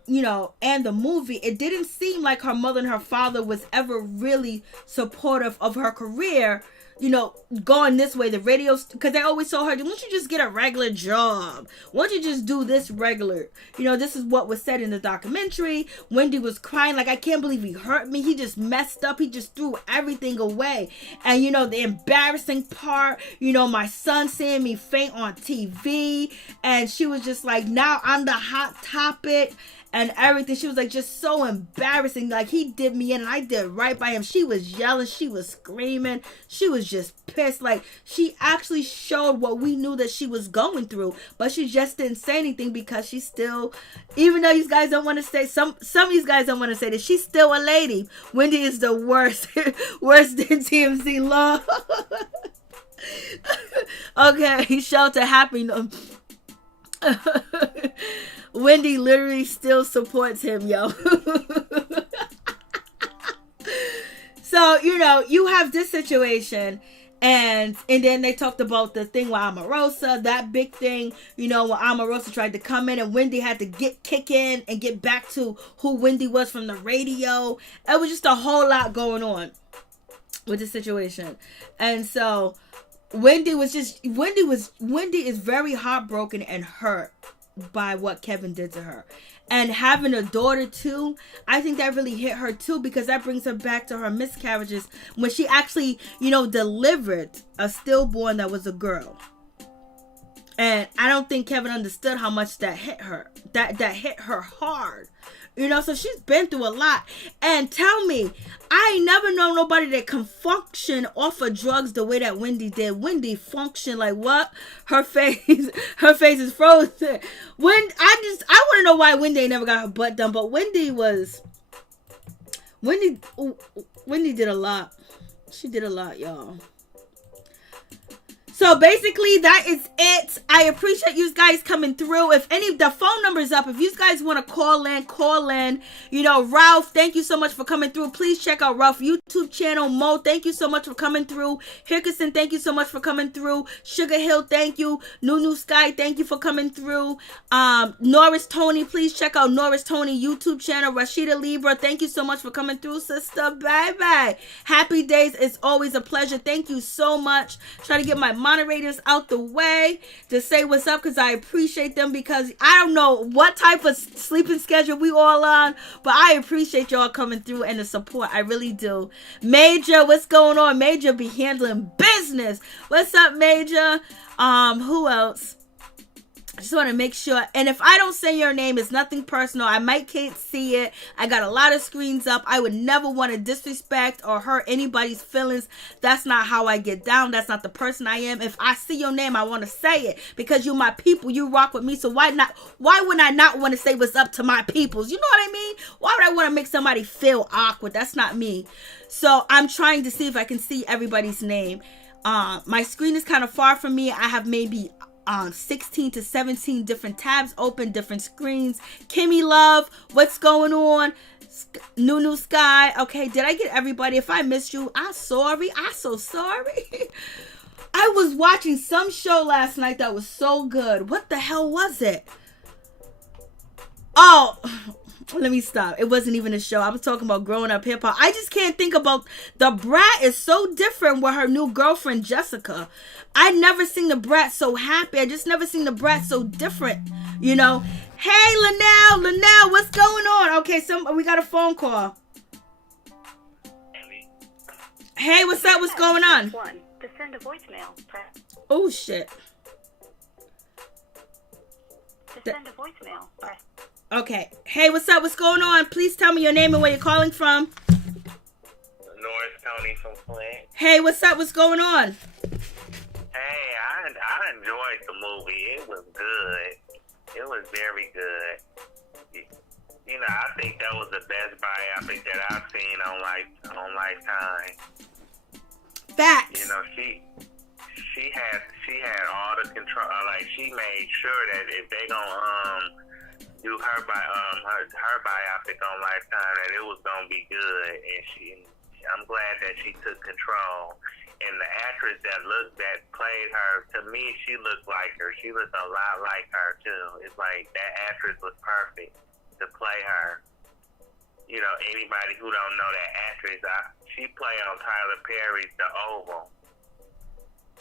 and the movie, it didn't seem like her mother and her father was ever really supportive of her career, going this way, the radio, because they always told her, why don't you just get a regular job? Why don't you just do this regular? This is what was said in the documentary. Wendy was crying like, I can't believe he hurt me. He just messed up. He just threw everything away. And, the embarrassing part, my son seeing me faint on TV. And she was just like, now I'm the hot topic and everything. She was like, just so embarrassing. Like, he did me in and I did right by him. She was yelling. She was screaming. She was just pissed. Like, she actually showed what we knew that she was going through, but she just didn't say anything because she's still, even though these guys don't want to say, some of these guys don't want to say that, she's still a lady. Wendy is the worst than TMZ Law. Okay, shelter happiness. Wendy literally still supports him, yo. So, you have this situation, and then they talked about the thing with Omarosa, that big thing, when Omarosa tried to come in and Wendy had to kick in and get back to who Wendy was from the radio. It was just a whole lot going on with the situation. And so Wendy is very heartbroken and hurt by what Kevin did to her. And having a daughter too, I think that really hit her too, because that brings her back to her miscarriages when she actually, delivered a stillborn that was a girl. And I don't think Kevin understood how much that hit her. That hit her hard. So she's been through a lot. And tell me, I ain't never known nobody that can function off of drugs the way that Wendy did. Wendy functioned like what? Her face is frozen. I want to know why Wendy ain't never got her butt done. But Wendy did a lot. She did a lot, y'all. So basically, that is it. I appreciate you guys coming through. If any of the phone numbers up, if you guys want to call in. You know, Ralph, thank you so much for coming through. Please check out Ralph's YouTube channel. Mo, thank you so much for coming through. Hickerson, thank you so much for coming through. Sugar Hill, thank you. Nunu Sky, thank you for coming through. Norris Tony, please check out Norris Tony YouTube channel. Rashida Libra, thank you so much for coming through, sister. Bye. Happy days. It's always a pleasure. Thank you so much. Try to get my moderators out the way to say what's up, because I appreciate them, because I don't know what type of sleeping schedule we all on, but I appreciate y'all coming through and the support. I really do. Major, what's going on? Major be handling business. What's up, Major? Who else? I just want to make sure. And if I don't say your name, it's nothing personal. I might can't see it. I got a lot of screens up. I would never want to disrespect or hurt anybody's feelings. That's not how I get down. That's not the person I am. If I see your name, I want to say it, because you're my people. You rock with me. So why would I not want to say what's up to my peoples? You know what I mean? Why would I want to make somebody feel awkward? That's not me. So I'm trying to see if I can see everybody's name. My screen is kind of far from me. I have maybe 16 to 17 different tabs open, different screens. Kimmy Love, what's going on? Nunu Sky. Okay, did I get everybody? If I missed you, I'm sorry. I'm so sorry. I was watching some show last night that was so good. What the hell was it? Oh, let me stop. It wasn't even a show. I was talking about growing up hip hop. I just can't think about. The Brat is so different with her new girlfriend Jessica. I never seen the Brat so happy. I just never seen the Brat so different. You know. Hey, Linnell, what's going on? Okay, we got a phone call. Hey, what's up? What's going on? To send a voicemail, press. Oh shit. To send a voicemail, press. Okay. Hey, what's up? What's going on? Please tell me your name and where you're calling from. Norris Tony from Flint. Hey, what's up? What's going on? Hey, I enjoyed the movie. It was good. It was very good. You know, I think that was the best biopic that I've seen on Lifetime. Facts. You know, she had all the control. Like, she made sure that if they gonna do her biopic on Lifetime, that it was gonna be good. And I'm glad that she took control. And the actress that played her, to me, she looked like her. She looked a lot like her too. It's like that actress was perfect to play her. You know, anybody who don't know that actress, she played on Tyler Perry's The Oval.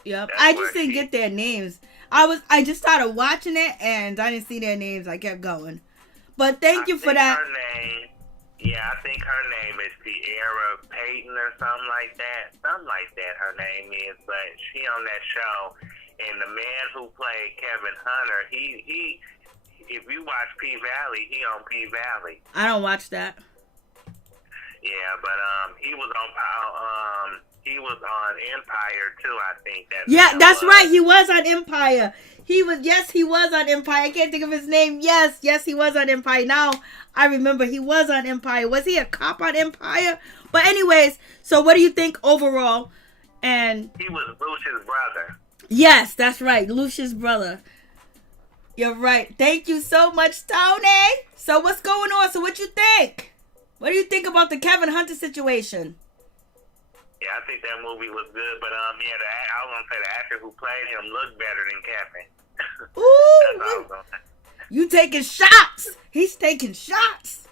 Yep. That's I just didn't get their names. I just started watching it and I didn't see their names. I kept going. But thank you for that. I think her name is Sierra Payton or something like that. Something like that her name is. But she on that show. And the man who played Kevin Hunter, he if you watch P-Valley, he on P-Valley. I don't watch that. Yeah, but he was on Empire too, I think. That's right. He was on Empire. He was on Empire. I can't think of his name. Yes, he was on Empire. Now I remember he was on Empire. Was he a cop on Empire? But anyways, so what do you think overall? And he was Lucius' brother. Yes, that's right. Lucius' brother. You're right. Thank you so much, Tony. So what's going on? So what you think? What do you think about the Kevin Hunter situation? Yeah, I think that movie was good, but I was gonna say the actor who played him looked better than Kevin. Ooh, you taking shots? He's taking shots.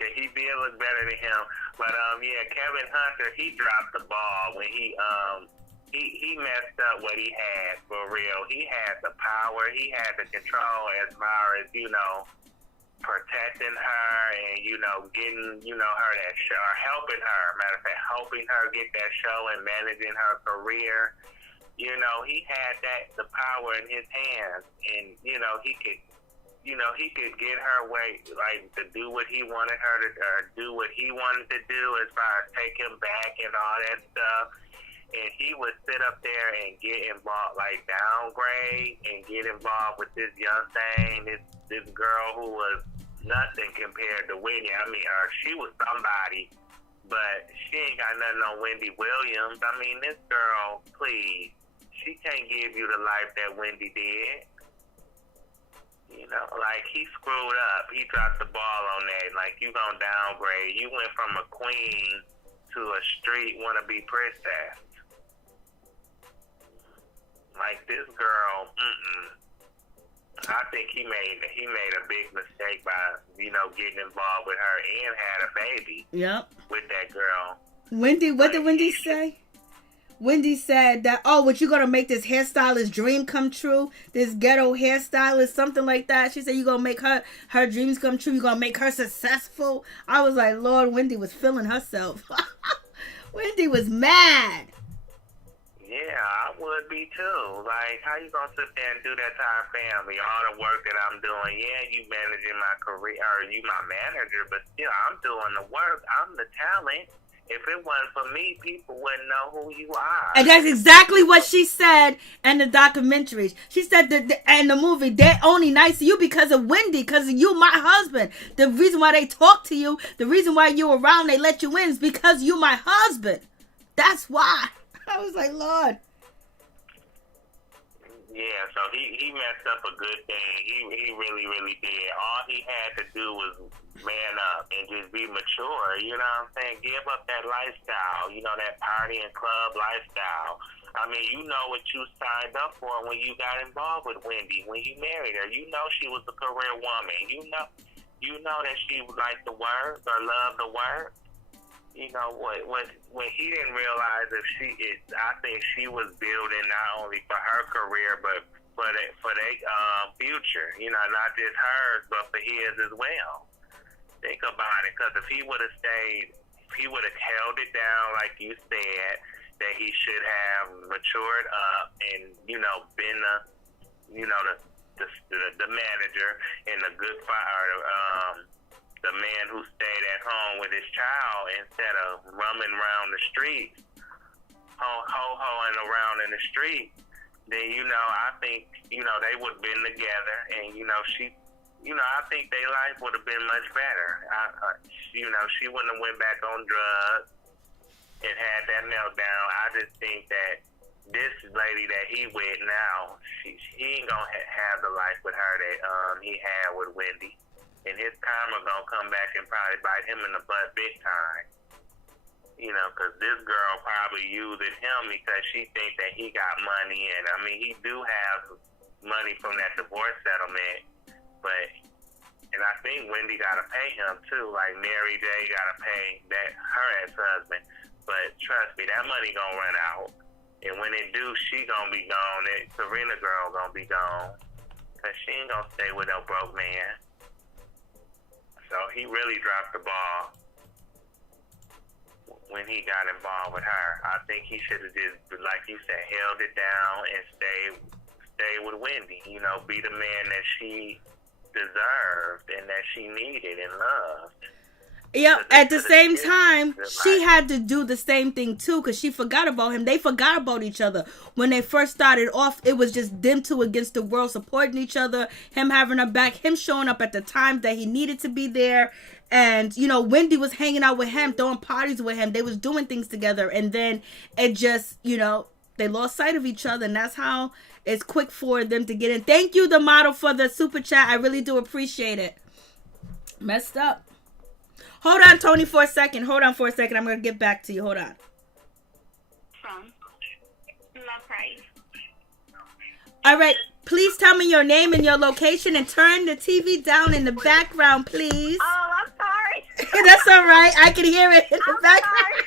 Yeah, he did look better than him, but Kevin Hunter, he dropped the ball when he messed up what he had for real. He had the power, he had the control as far as protecting her and getting her that show, or helping her. Matter of fact, helping her get that show and managing her career. He had the power in his hands, and he could get her way, like to do what he wanted her to, or do what he wanted to do as far as take him back and all that stuff. And he would sit up there and get involved, like downgrade and get involved with this young thing, this girl who was nothing compared to Whitney. I mean, she was somebody, but she ain't got nothing on Wendy Williams. I mean, this girl, please, She can't give you the life that Wendy did. You know, like, he screwed up. He dropped the ball on that. Like, you gonna downgrade. You went from a queen to a street wannabe princess. Like, this girl, I think he made a big mistake by, you know, getting involved with her and had a baby. Yep. With that girl. Wendy, what did Wendy say? Wendy said that, what you gonna make this hairstylist dream come true? This ghetto hairstylist, something like that. She said you gonna make her dreams come true. You gonna make her successful. I was like, Lord, Wendy was feeling herself. Wendy was mad. Yeah, I would be too. Like, how you gonna sit there and do that to our family? All the work that I'm doing, yeah, you managing my career, or you my manager, but still, I'm doing the work. I'm the talent. If it wasn't for me, people wouldn't know who you are. And that's exactly what she said in the documentaries. She said that in the movie, they're only nice to you because of Wendy, because of you, my husband. The reason why they talk to you, the reason why you around, they let you in is because you my husband. That's why. I was like, Lord. Yeah, so he messed up a good thing. He really, really did. All he had to do was man up and just be mature. You know what I'm saying? Give up that lifestyle. You know, that party and club lifestyle. I mean, you know what you signed up for when you got involved with Wendy, when you married her. You know she was a career woman. You know that she liked the work or loved the work. You know, when he didn't realize I think she was building not only for her career, but for their future. You know, not just hers, but for his as well. Think about it, because if he would have stayed, if he would have held it down, like you said, that he should have matured up and, you know, been the manager and the good the man who stayed at home with his child instead of roaming around the streets, ho-hoing around in the street, then, you know, I think, you know, they would have been together, and, you know, I think their life would have been much better. You know, she wouldn't have went back on drugs and had that meltdown. I just think that this lady that he with now, he ain't gonna have the life with her that he had with Wendy. And his karma gonna come back and probably bite him in the butt big time. You know, because this girl probably using him because she think that he got money. And, I mean, he do have money from that divorce settlement. And I think Wendy got to pay him, too. Like, Mary J. got to pay her ex-husband. But trust me, that money gonna run out. And when it do, she gonna be gone. And Serena girl gonna be gone. Because she ain't gonna stay with no broke man. So he really dropped the ball when he got involved with her. I think he should have just, like you said, held it down and stay with Wendy. You know, be the man that she deserved and that she needed and loved. Yeah, at the same time, she had to do the same thing too, because she forgot about him. They forgot about each other. When they first started off, it was just them two against the world, supporting each other, him having her back, him showing up at the time that he needed to be there. And, you know, Wendy was hanging out with him, throwing parties with him. They was doing things together. And then it just, you know, they lost sight of each other. And that's how it's quick for them to get in. Thank you, the model, for the super chat. I really do appreciate it. Messed up. Hold on, Tony, for a second. Hold on for a second. I'm going to get back to you. Hold on. From Love Price. All right. Please tell me your name and your location and turn the TV down in the background, please. Oh, I'm sorry. That's all right. I can hear it in the background.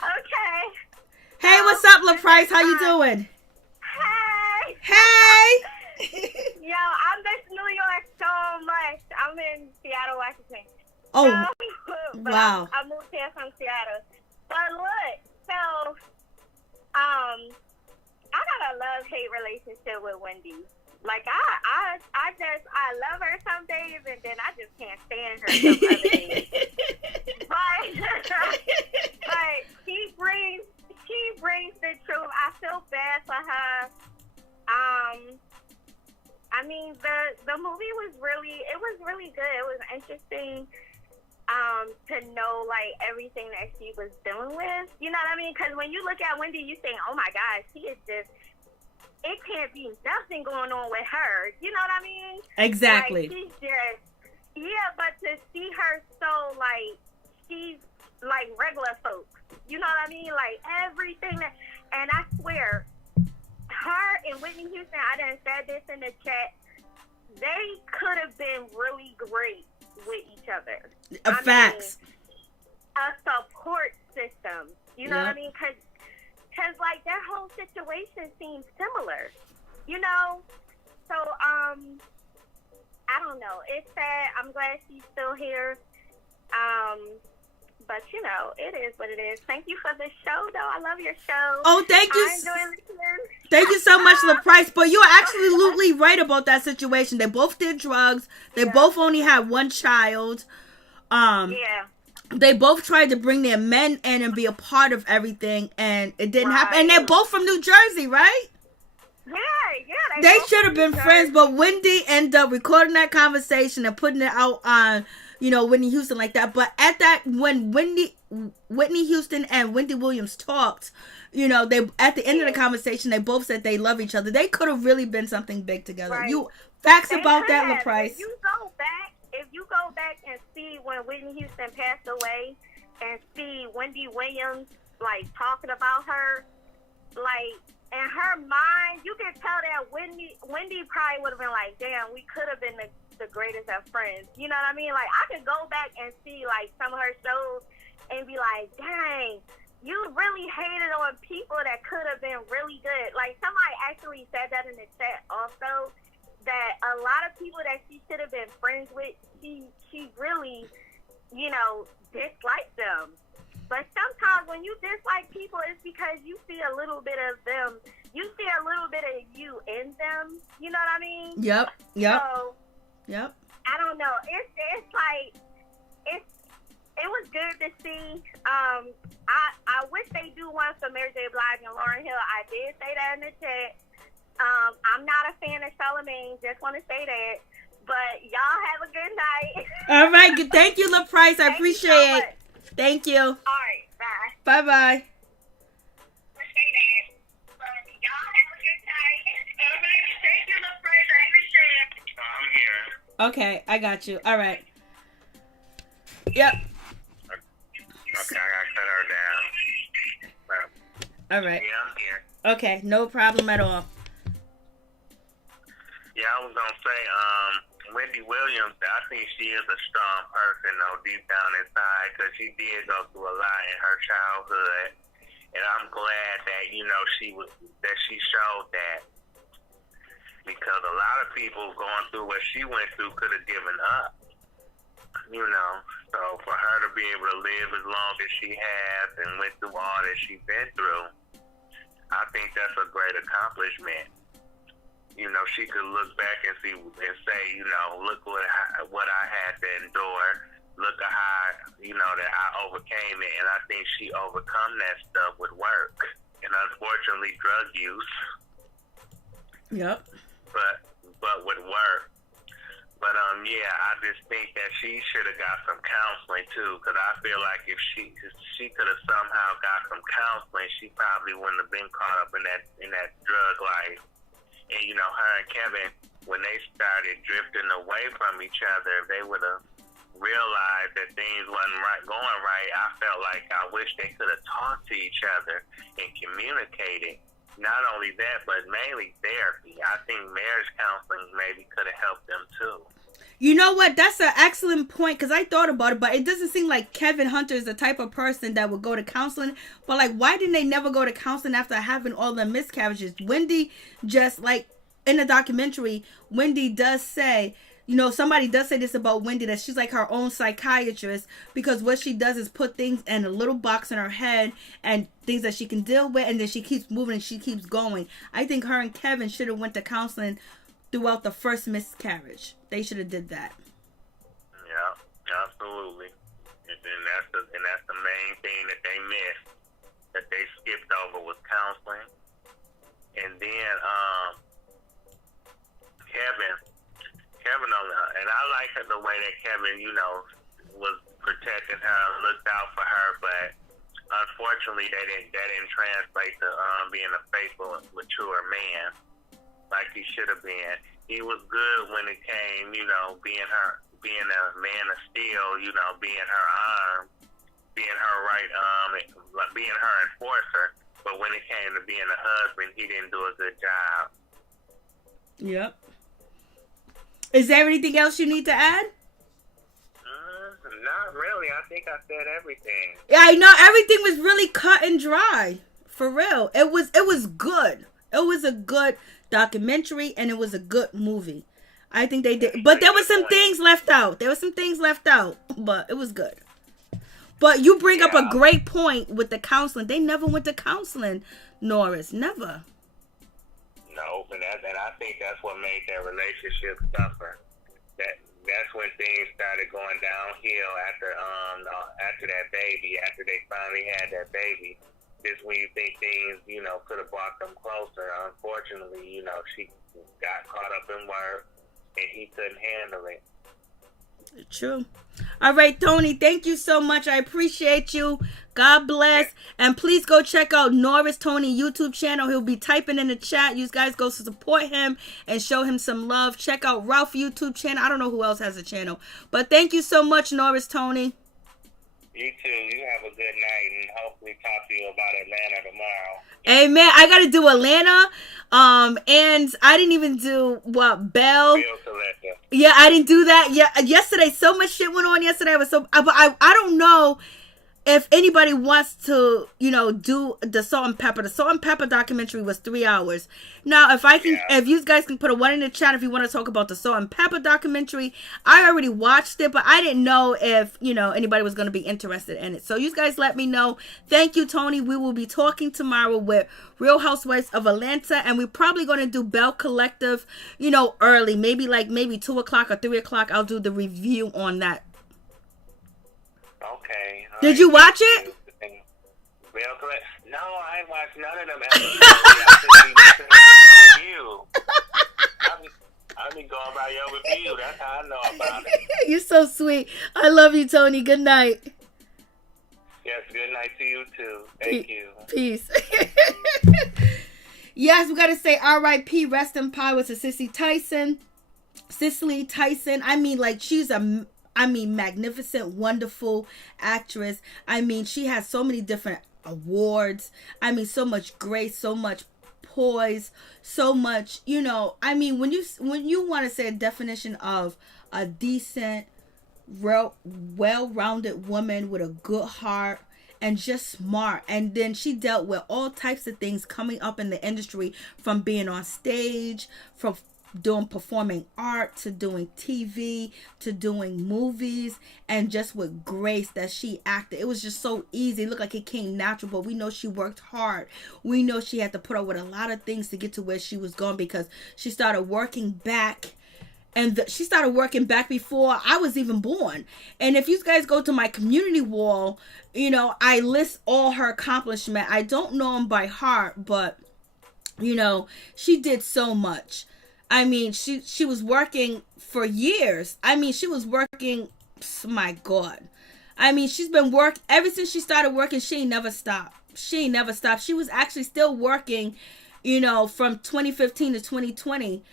Okay. Hey, what's up, LaPrice? How you doing? Hey. Hey. Yo, I miss New York so much. I'm in Seattle, Washington. Oh, But wow. I moved here from Seattle. But look, so, I got a love-hate relationship with Wendy. Like, I love her some days, and then I just can't stand her some other days. But she brings the truth. I feel bad for her. I mean, the movie was really good. It was interesting. to know like everything that she was dealing with. You know what I mean? Because when you look at Wendy, you think, oh my God, she is just, it can't be nothing going on with her. You know what I mean? Exactly. Like, she's just, yeah, but to see her so like, she's like regular folks. You know what I mean? Like everything that, and I swear, her and Whitney Houston, I done said this in the chat, they could have been really great with each other. Facts. A support system. You know what I mean? Because like their whole situation seems similar. You know? So, I don't know. It's sad. I'm glad she's still here. But, you know, it is what it is. Thank you for the show, though. I love your show. Oh, thank you. I enjoy listening. Thank you so much, LaPrice. But you're absolutely right about that situation. They both did drugs. They both only had one child. They both tried to bring their men in and be a part of everything, and it didn't happen. And they're both from New Jersey, right? Yeah. They should have been friends, but Wendy ended up recording that conversation and putting it out on, you know, Whitney Houston like that. But at that, when Whitney Houston and Wendy Williams talked, you know, they at the end of the conversation, they both said they love each other. They could have really been something big together. Right. Facts about that, LaPrice. If you go back and see when Whitney Houston passed away, and see Wendy Williams like talking about her, like in her mind, you can tell that Wendy probably would have been like, damn, we could have been the greatest of friends. You know what I mean? Like, I could go back and see like some of her shows and be like, dang, you really hated on people that could have been really good. Like, somebody actually said that in the chat also, that a lot of people that she should have been friends with, she really, you know, disliked them. But sometimes when you dislike people, it's because you see a little bit of them. You see a little bit of you in them. You know what I mean? Yep. So, Yep. I don't know. It's like, it was good to see. I wish they do one for Mary J. Blige and Lauryn Hill. I did say that in the chat. I'm not a fan of Charlamagne. Just want to say that. But y'all have a good night. All right. Thank you, LaPrice. I appreciate it. Much. Thank you. All right. Bye. Bye-bye. I'm here. Okay, I got you. All right. Yep. Okay, I gotta cut her down. All right. Yeah, I'm here. Okay, no problem at all. Yeah, I was gonna say, Wendy Williams, I think she is a strong person, though, deep down inside, because she did go through a lot in her childhood, and I'm glad that, you know, she showed that, because a lot of people going through what she went through could have given up, you know. So for her to be able to live as long as she has and went through all that she's been through, I think that's a great accomplishment. You know, she could look back and see and say, you know, look what I had to endure. Look at how, you know, that I overcame it, and I think she overcome that stuff with work and unfortunately drug use. Yep. But with work. But yeah, I just think that she should have got some counseling too, because I feel like if she could have somehow got some counseling, she probably wouldn't have been caught up in that drug life. And you know, her and Kevin, when they started drifting away from each other, if they would have realized that things wasn't going right, I felt like I wish they could have talked to each other and communicated. Not only that, but mainly therapy. I think marriage counseling maybe could have helped them too. You know what? That's an excellent point, because I thought about it, but it doesn't seem like Kevin Hunter is the type of person that would go to counseling. But, like, why didn't they never go to counseling after having all the miscarriages? Wendy, just like in the documentary, Wendy does say, you know, somebody does say this about Wendy, that she's like her own psychiatrist, because what she does is put things in a little box in her head and things that she can deal with, and then she keeps moving and she keeps going. I think her and Kevin should have went to counseling throughout the first miscarriage. They should have did that. Yeah, absolutely. And that's the main thing that they missed, that they skipped over, was counseling. And then Kevin and I like the way that Kevin, you know, was protecting her, looked out for her, but unfortunately, that didn't translate to being a faithful, mature man like he should have been. He was good when it came, being a man of steel, being her arm, being her right being her enforcer. But when it came to being a husband, he didn't do a good job. Yep. Is there anything else you need to add? Not really. I think I said everything. Yeah, I know everything was really cut and dry. For real. It was good. It was a good documentary and it was a good movie. I think they did. But there were some things left out. But it was good. But you bring up a great point with the counseling. They never went to counseling, Norris. Never. No, and I think that's what made their relationship suffer. That's when things started going downhill after that baby. After they finally had that baby, this when you think things could have brought them closer. Unfortunately, she got caught up in work and he couldn't handle it. True. All right, Tony, thank you so much. I appreciate you. God bless. And please go check out Norris Tony YouTube channel. He'll be typing in the chat. You guys go support him and show him some love. Check out Ralph YouTube channel. I don't know who else has a channel. But thank you so much, Norris Tony. You too. You have a good night and hopefully talk to you about Atlanta tomorrow. Amen. I got to do Atlanta. And I didn't even do Bell. Yeah, I didn't do that. Yeah, yesterday so much shit went on yesterday. I don't know if anybody wants to, do the salt and pepper. The salt and pepper documentary was 3 hours. Now, if you guys can put a 1 in the chat if you want to talk about the salt and pepper documentary. I already watched it, but I didn't know if, anybody was going to be interested in it. So you guys let me know. Thank you, Tony. We will be talking tomorrow with Real Housewives of Atlanta, and we're probably going to do Bell Collective, early. Maybe 2 o'clock or 3 o'clock. I'll do the review on that. Okay. Did you watch it? No, I ain't watched none of them episodes. I be going by your review. That's how I know about it. You're so sweet. I love you, Tony. Good night. Yes, good night to you too. Thank you. Peace. Yes, we got to say R.I.P. Rest in power to Cicely Tyson. She's a magnificent, wonderful actress. She has so many different awards. So much grace, so much poise, so much, when you want to say a definition of a decent, well-rounded woman with a good heart and just smart. And then she dealt with all types of things coming up in the industry, from being on stage, from doing performing art, to doing TV, to doing movies, and just with grace that she acted. It was just so easy. It looked like it came natural, but we know she worked hard. We know she had to put up with a lot of things to get to where she was going, because she started working back. And she started working back before I was even born. And if you guys go to my community wall, I list all her accomplishments. I don't know them by heart, but, she did so much. She was working for years. She was working, my God. She's been ever since she started working. She ain't never stopped. She was actually still working, from 2015 to 2020.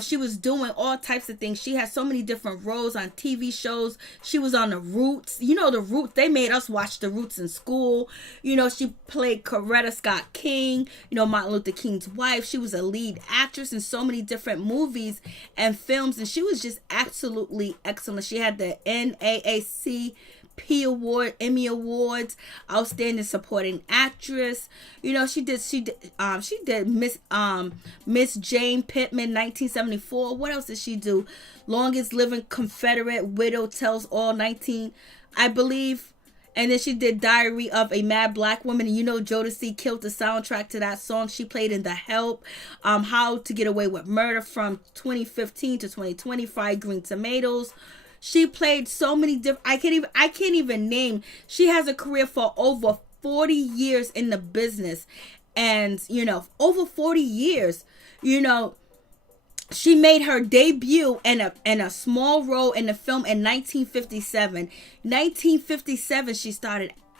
She was doing all types of things. She had so many different roles on TV shows. She was on The Roots. The Roots, they made us watch The Roots in school. She played Coretta Scott King, Martin Luther King's wife. She was a lead actress in so many different movies and films. And she was just absolutely excellent. She had the NAACP Award, Emmy Awards, Outstanding Supporting Actress. She did Miss Jane Pittman, 1974. What else did she do? Longest Living Confederate Widow Tells All, 19, I believe. And then she did Diary of a Mad Black Woman. And Jodeci killed the soundtrack to that song. She played in The Help, How to Get Away with Murder from 2015 to 2020, Fried Green Tomatoes. She played so many different, I can't even name. She has a career for over 40 years in the business. And, over 40 years, She made her debut in a small role in the film in 1957. 1957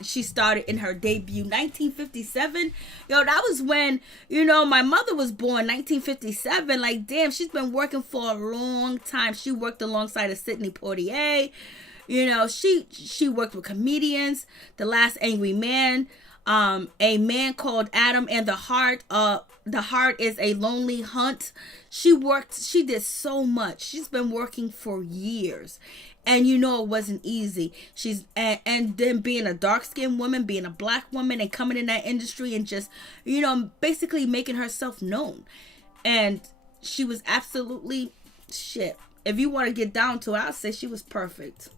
she started in her debut. 1957, yo, that was when, my mother was born. 1957, like, damn, she's been working for a long time. She worked alongside of Sidney Poitier. She worked with comedians. The Last Angry Man, A Man Called Adam, and The Heart is a Lonely Hunt. She did so much. She's been working for years. And it wasn't easy. And then being a dark-skinned woman, being a black woman, and coming in that industry and just, basically making herself known. And she was absolutely shit. If you want to get down to it, I'll say she was perfect.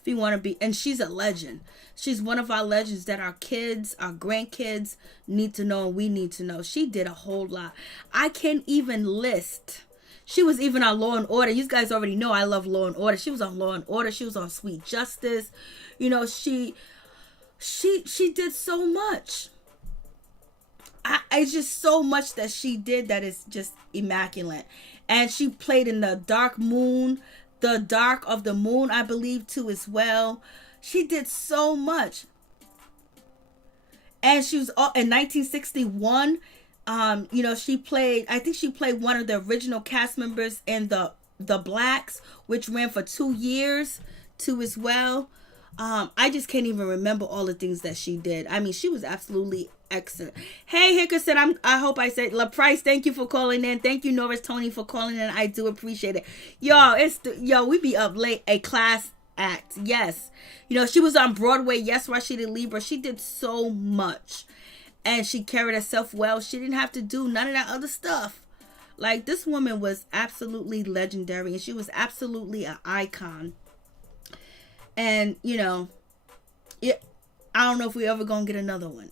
If you want to be, and she's a legend. She's one of our legends that our kids, our grandkids need to know, and we need to know. She did a whole lot. I can't even list. She was even on Law and Order. You guys already know I love Law and Order. She was on Law and Order. She was on Sweet Justice. She did so much. It's just so much that she did that is just immaculate. And she played in The Dark of the Moon, I believe, too, as well. She did so much. And she was in 1961. She played one of the original cast members in the Blacks, which ran for 2 years too as well. I just can't even remember all the things that she did. I mean, she was absolutely excellent. Hey, Hickerson, I hope I said La Price. Thank you for calling in. Thank you, Norris Tony, for calling in. I do appreciate it. We be up late. A class act. Yes. She was on Broadway. Yes, Rashida Libra. She did so much. And she carried herself well. She didn't have to do none of that other stuff. Like, this woman was absolutely legendary. And she was absolutely an icon. And, I don't know if we ever gonna get another one,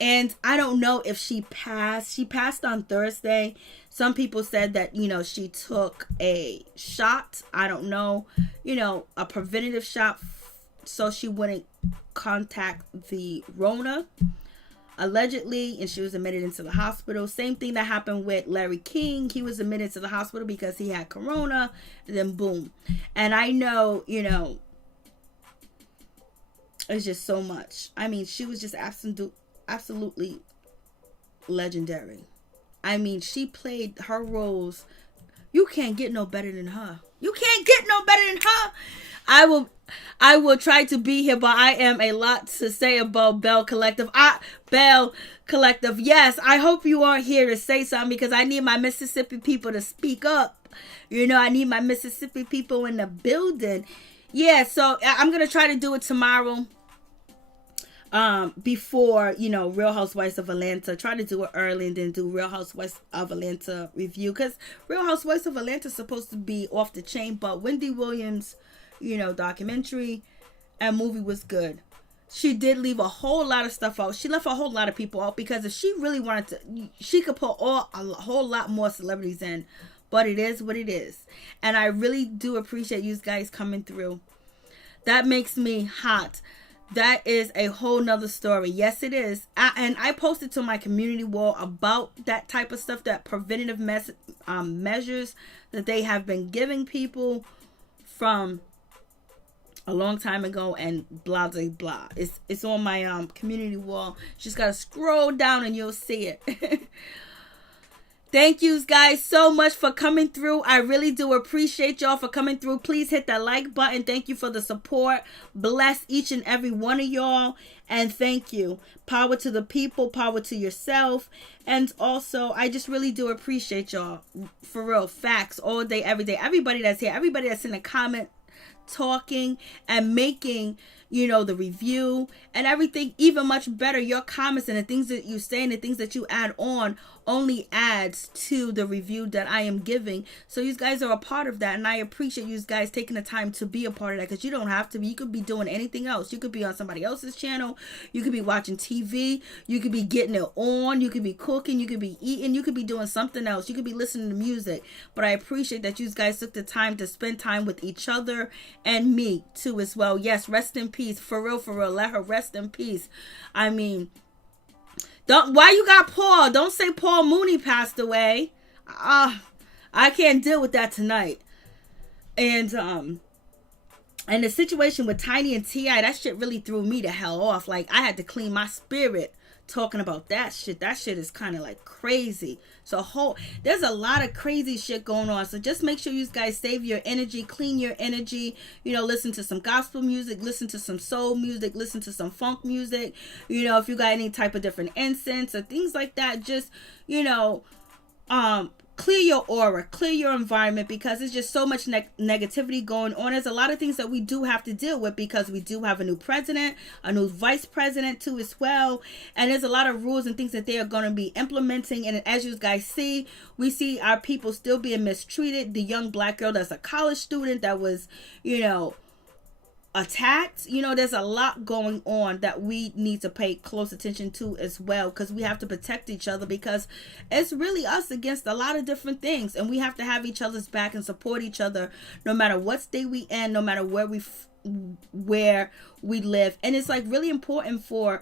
And I don't know if she passed. She passed on Thursday. Some people said that, she took a shot. I don't know. A preventative shot so she wouldn't contact the Rona, allegedly, and she was admitted into the hospital. Same thing that happened with Larry King. He was admitted to the hospital because he had corona, and then boom. And I know, it's just so much. I mean, she was just absolutely legendary. I mean, she played her roles. You can't get no better than her. You can't get no better than her. I will try to be here, but I am a lot to say about Bell Collective. Bell Collective, yes, I hope you are here to say something because I need my Mississippi people to speak up. I need my Mississippi people in the building. Yeah, so I'm going to try to do it tomorrow. Before, Real Housewives of Atlanta. Try to do it early and then do Real Housewives of Atlanta review. Because Real Housewives of Atlanta is supposed to be off the chain. But Wendy Williams, documentary and movie was good. She did leave a whole lot of stuff out. She left a whole lot of people out because if she really wanted to, she could put a whole lot more celebrities in. But it is what it is. And I really do appreciate you guys coming through. That makes me hot. That is a whole nother story. Yes, it is. And I posted to my community wall about that type of stuff, that preventative measures that they have been giving people from a long time ago and blah, blah, blah. It's on my community wall. Just got to scroll down and you'll see it. Thank you guys so much for coming through. I really do appreciate y'all for coming through. Please hit that like button. Thank you for the support. Bless each and every one of y'all. And thank you. Power to the people. Power to yourself. And also, I just really do appreciate y'all. For real. Facts. All day, every day. Everybody that's here. Everybody that's in the comment talking and making the review and everything even much better. Your comments and the things that you say and the things that you add on only adds to the review that I am giving. So you guys are a part of that, and I appreciate you guys taking the time to be a part of that, because you don't have to be. You could be doing anything else. You could be on somebody else's channel. You could be watching TV. You could be getting it on. You could be cooking. You could be eating. You could be doing something else. You could be listening to music. But I appreciate that you guys took the time to spend time with each other and me too as well. Yes, rest in peace. For real, for real. Let her rest in peace. I mean, why you got Paul? Don't say Paul Mooney passed away. I can't deal with that tonight. And the situation with Tiny and T.I., that shit really threw me the hell off. Like, I had to clean my spirit talking about that shit. That shit is kind of like crazy. So there's a lot of crazy shit going on. So just make sure you guys save your energy, clean your energy, listen to some gospel music, listen to some soul music, listen to some funk music. If you got any type of different incense or things like that, just, clear your aura, clear your environment, because there's just so much negativity going on. There's a lot of things that we do have to deal with, because we do have a new president, a new vice president too as well, and there's a lot of rules and things that they are going to be implementing. And as you guys see, we see our people still being mistreated. The young black girl that's a college student that was attacked. There's a lot going on that we need to pay close attention to as well, because we have to protect each other, because it's really us against a lot of different things, and we have to have each other's back and support each other no matter what state we in, no matter where we live. And it's like really important for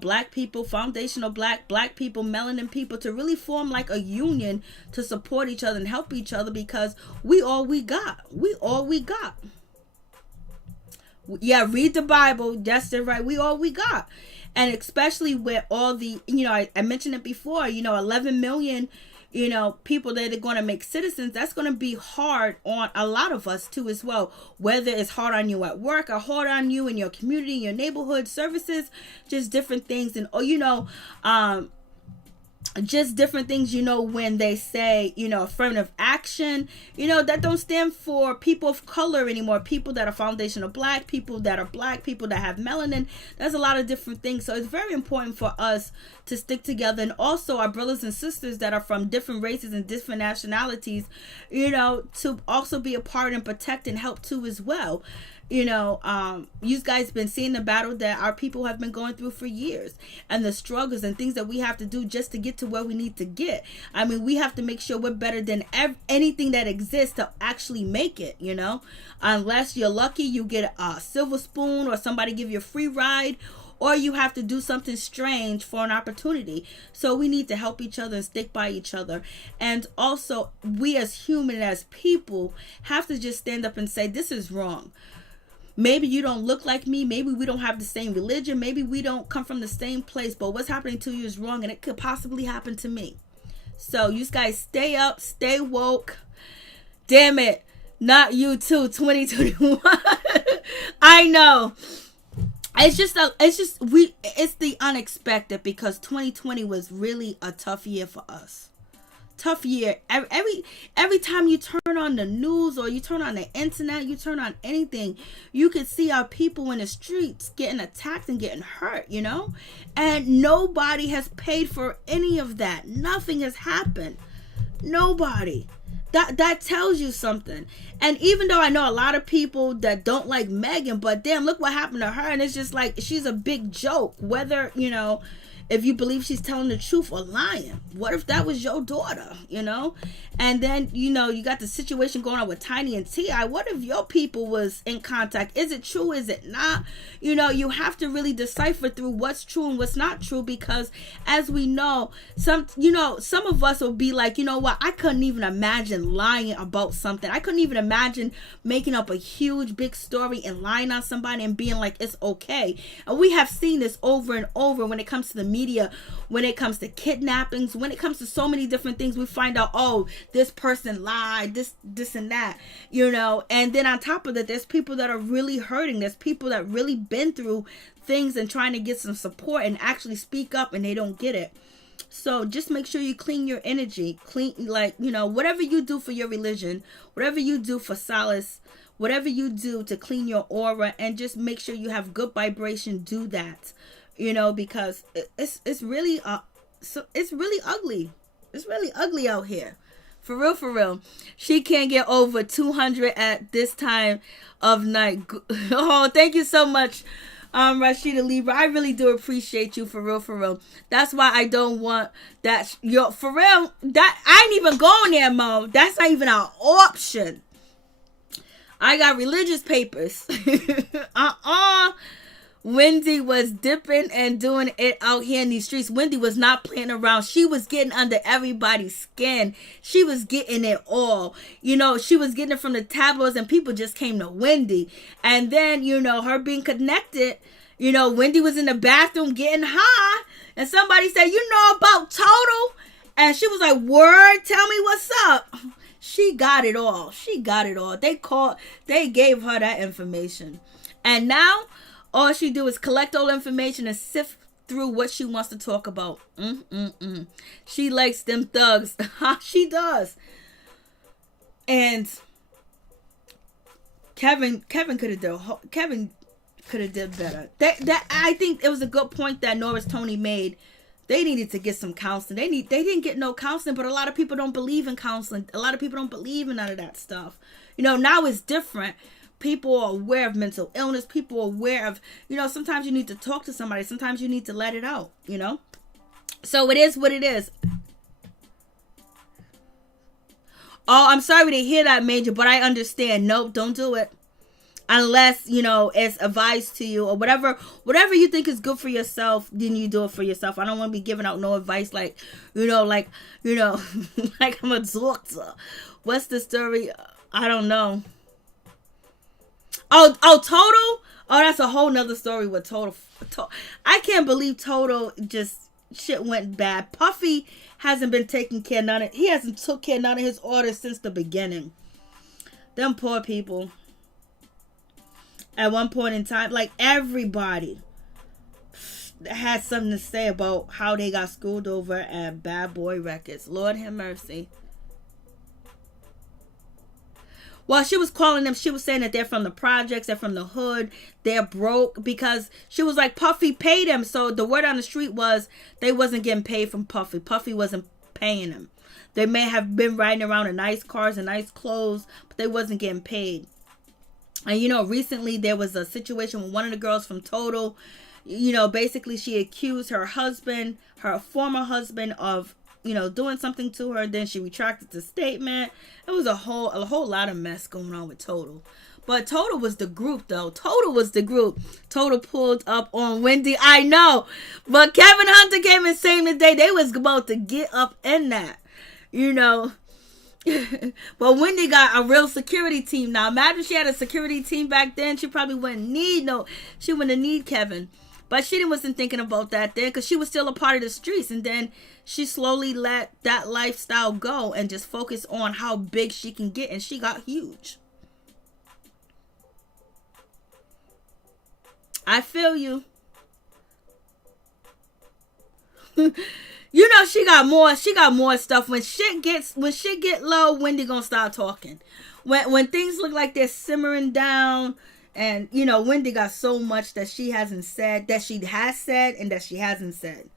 black people, foundational black people, melanin people, to really form like a union to support each other and help each other, because we all we got. Yeah, read the Bible. That's it, right. We all we got. And especially with all the, I mentioned it before, 11 million, people that are going to make citizens. That's going to be hard on a lot of us too as well. Whether it's hard on you at work or hard on you in your community, your neighborhood, services, just different things. And, just different things, when they say, affirmative action, that don't stand for people of color anymore, people that are foundational black, people that have melanin. There's a lot of different things. So it's very important for us to stick together, and also our brothers and sisters that are from different races and different nationalities, to also be a part and protect and help too as well. You guys been seeing the battle that our people have been going through for years, and the struggles and things that we have to do just to get to where we need to get. I mean, we have to make sure we're better than anything that exists to actually make it, unless you're lucky, you get a silver spoon, or somebody give you a free ride, or you have to do something strange for an opportunity. So we need to help each other and stick by each other. And also, we as human, as people, have to just stand up and say, this is wrong. Maybe you don't look like me. Maybe we don't have the same religion. Maybe we don't come from the same place. But what's happening to you is wrong, and it could possibly happen to me. So you guys stay up, stay woke. Damn it. Not you too, 2021. I know. It's the unexpected, because 2020 was really a tough year for us. Tough year. Every time you turn on the news, or you turn on the internet, you turn on anything, you could see our people in the streets getting attacked and getting hurt, and nobody has paid for any of that. Nothing has happened. Nobody. That tells you something. And even though I know a lot of people that don't like Megan, but damn, look what happened to her. And it's just like, she's a big joke. Whether, if you believe she's telling the truth or lying. What if that was your daughter, And then, you got the situation going on with Tiny and T.I. What if your people was in contact? Is it true? Is it not? You have to really decipher through what's true and what's not true, because as we know, some of us will be like, what? I couldn't even imagine lying about something. I couldn't even imagine making up a huge, big story and lying on somebody and being like, it's okay. And we have seen this over and over when it comes to the media, when it comes to kidnappings, when it comes to so many different things. We find out, oh, this person lied, this and that, and then on top of that, there's people that are really hurting. There's people that really been through things and trying to get some support and actually speak up, and they don't get it. So just make sure you clean your energy, whatever you do for your religion, whatever you do for solace, whatever you do to clean your aura, and just make sure you have good vibration. Do that, because it's really ugly. It's really ugly out here. For real. She can't get over 200 at this time of night. Oh, thank you so much, Rashida Libra. I really do appreciate you, for real. That's why I don't want that. For real, that I ain't even going there, Mo. That's not even an option. I got religious papers. Wendy was dipping and doing it out here in these streets. Wendy was not playing around. She was getting under everybody's skin. She was getting it all. You know, she was getting it from the tabloids, and people just came to Wendy. And then, you know, her being connected, you know, Wendy was in the bathroom getting high, and somebody said, you know about Total? And she was like, word, tell me what's up. She got it all. She got it all. They gave her that information. And now, all she do is collect all information and sift through what she wants to talk about. She likes them thugs. She does. And Kevin could have did better. That I think it was a good point that Norris Tony made. They needed to get some counseling. They didn't get no counseling, but a lot of people don't believe in counseling. A lot of people don't believe in none of that stuff. You know, now it's different. People are aware of mental illness. People are aware of, you know, sometimes you need to talk to somebody. Sometimes you need to let it out, you know. So it is what it is. Oh, I'm sorry to hear that, Major, but I understand. Nope, don't do it. Unless, you know, it's advised to you or whatever you think is good for yourself, then you do it for yourself. I don't want to be giving out no advice like like I'm a doctor. What's the story? I don't know. Oh, Total? Oh, that's a whole nother story with Total. I can't believe Total just shit went bad. Puffy hasn't been taking care of none of, he hasn't took care of none of his orders since the beginning. Them poor people. At one point in time, like everybody had something to say about how they got screwed over at Bad Boy Records. Lord have mercy. Well, she was calling them, she was saying that they're from the projects, they're from the hood, they're broke, because she was like, Puffy paid them. So the word on the street was they wasn't getting paid from Puffy. Puffy wasn't paying them. They may have been riding around in nice cars and nice clothes, but they wasn't getting paid. And, you know, recently there was a situation with one of the girls from Total. You know, basically she accused her husband, her former husband, of, you know, doing something to her. Then she retracted the statement. It was a whole lot of mess going on with Total. But Total was the group, though. Total was the group. Total pulled up on Wendy. I know. But Kevin Hunter came and saved the day. They was about to get up in that. You know. But Wendy got a real security team now. Imagine she had a security team back then. She probably wouldn't need Kevin. But she wasn't thinking about that then, because she was still a part of the streets. And then she slowly let that lifestyle go and just focus on how big she can get. And she got huge. I feel you. You know, she got more stuff. When shit get low, Wendy gonna start talking. When things look like they're simmering down, and you know, Wendy got so much that she hasn't said, that she has said, and that she hasn't said.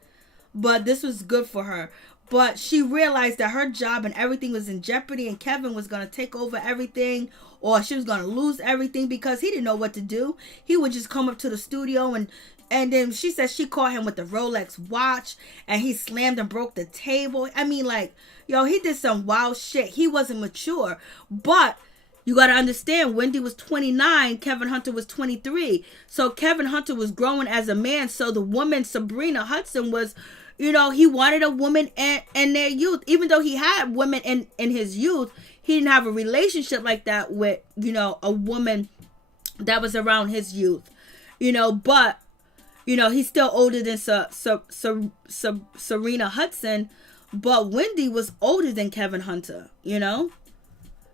But this was good for her. But she realized that her job and everything was in jeopardy, and Kevin was gonna take over everything, or she was gonna lose everything, because he didn't know what to do. He would just come up to the studio and then she said she caught him with the Rolex watch, and he slammed and broke the table. I mean, like, yo, he did some wild shit. He wasn't mature. But you got to understand, Wendy was 29, Kevin Hunter was 23. So Kevin Hunter was growing as a man. So the woman, Sabrina Hudson, was, you know, he wanted a woman in their youth. Even though he had women in his youth, he didn't have a relationship like that with, you know, a woman that was around his youth. You know, but you know, he's still older than Serena Hudson, but Wendy was older than Kevin Hunter, you know?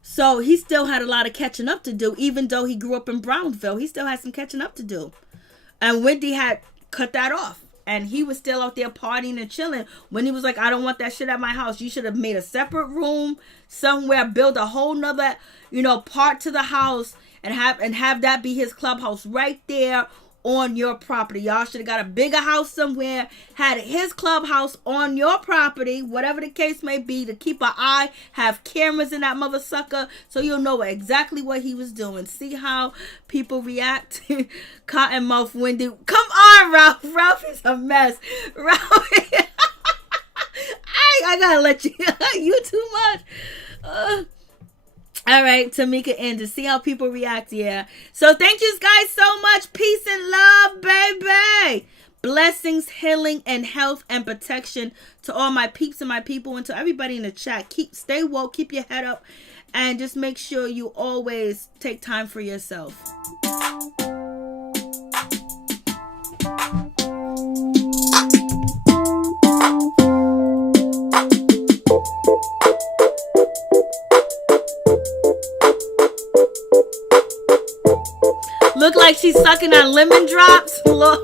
So he still had a lot of catching up to do, even though he grew up in Brownsville. He still had some catching up to do. And Wendy had cut that off. And he was still out there partying and chilling. Wendy was like, I don't want that shit at my house. You should have made a separate room somewhere, build a whole nother, you know, part to the house, and have that be his clubhouse right there on your property. Y'all should have got a bigger house somewhere, had his clubhouse on your property, whatever the case may be, to keep an eye, have cameras in that mother sucker, so you'll know exactly what he was doing. See how people react? Cottonmouth Wendy. Come on, Ralph. Ralph is a mess. Ralph. I gotta let you. You too much. All right, Tamika, and to see how people react. Yeah. So thank you guys so much. Peace and love, baby. Blessings, healing, and health and protection to all my peeps and my people, and to everybody in the chat. Stay woke, keep your head up, and just make sure you always take time for yourself. Look like she's sucking on lemon drops. Lord.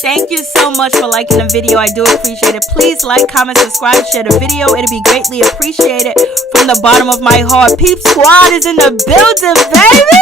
Thank you so much for liking the video. I do appreciate it. Please like, comment, subscribe, share the video. It'll be greatly appreciated from the bottom of my heart. Peep Squad is in the building, baby.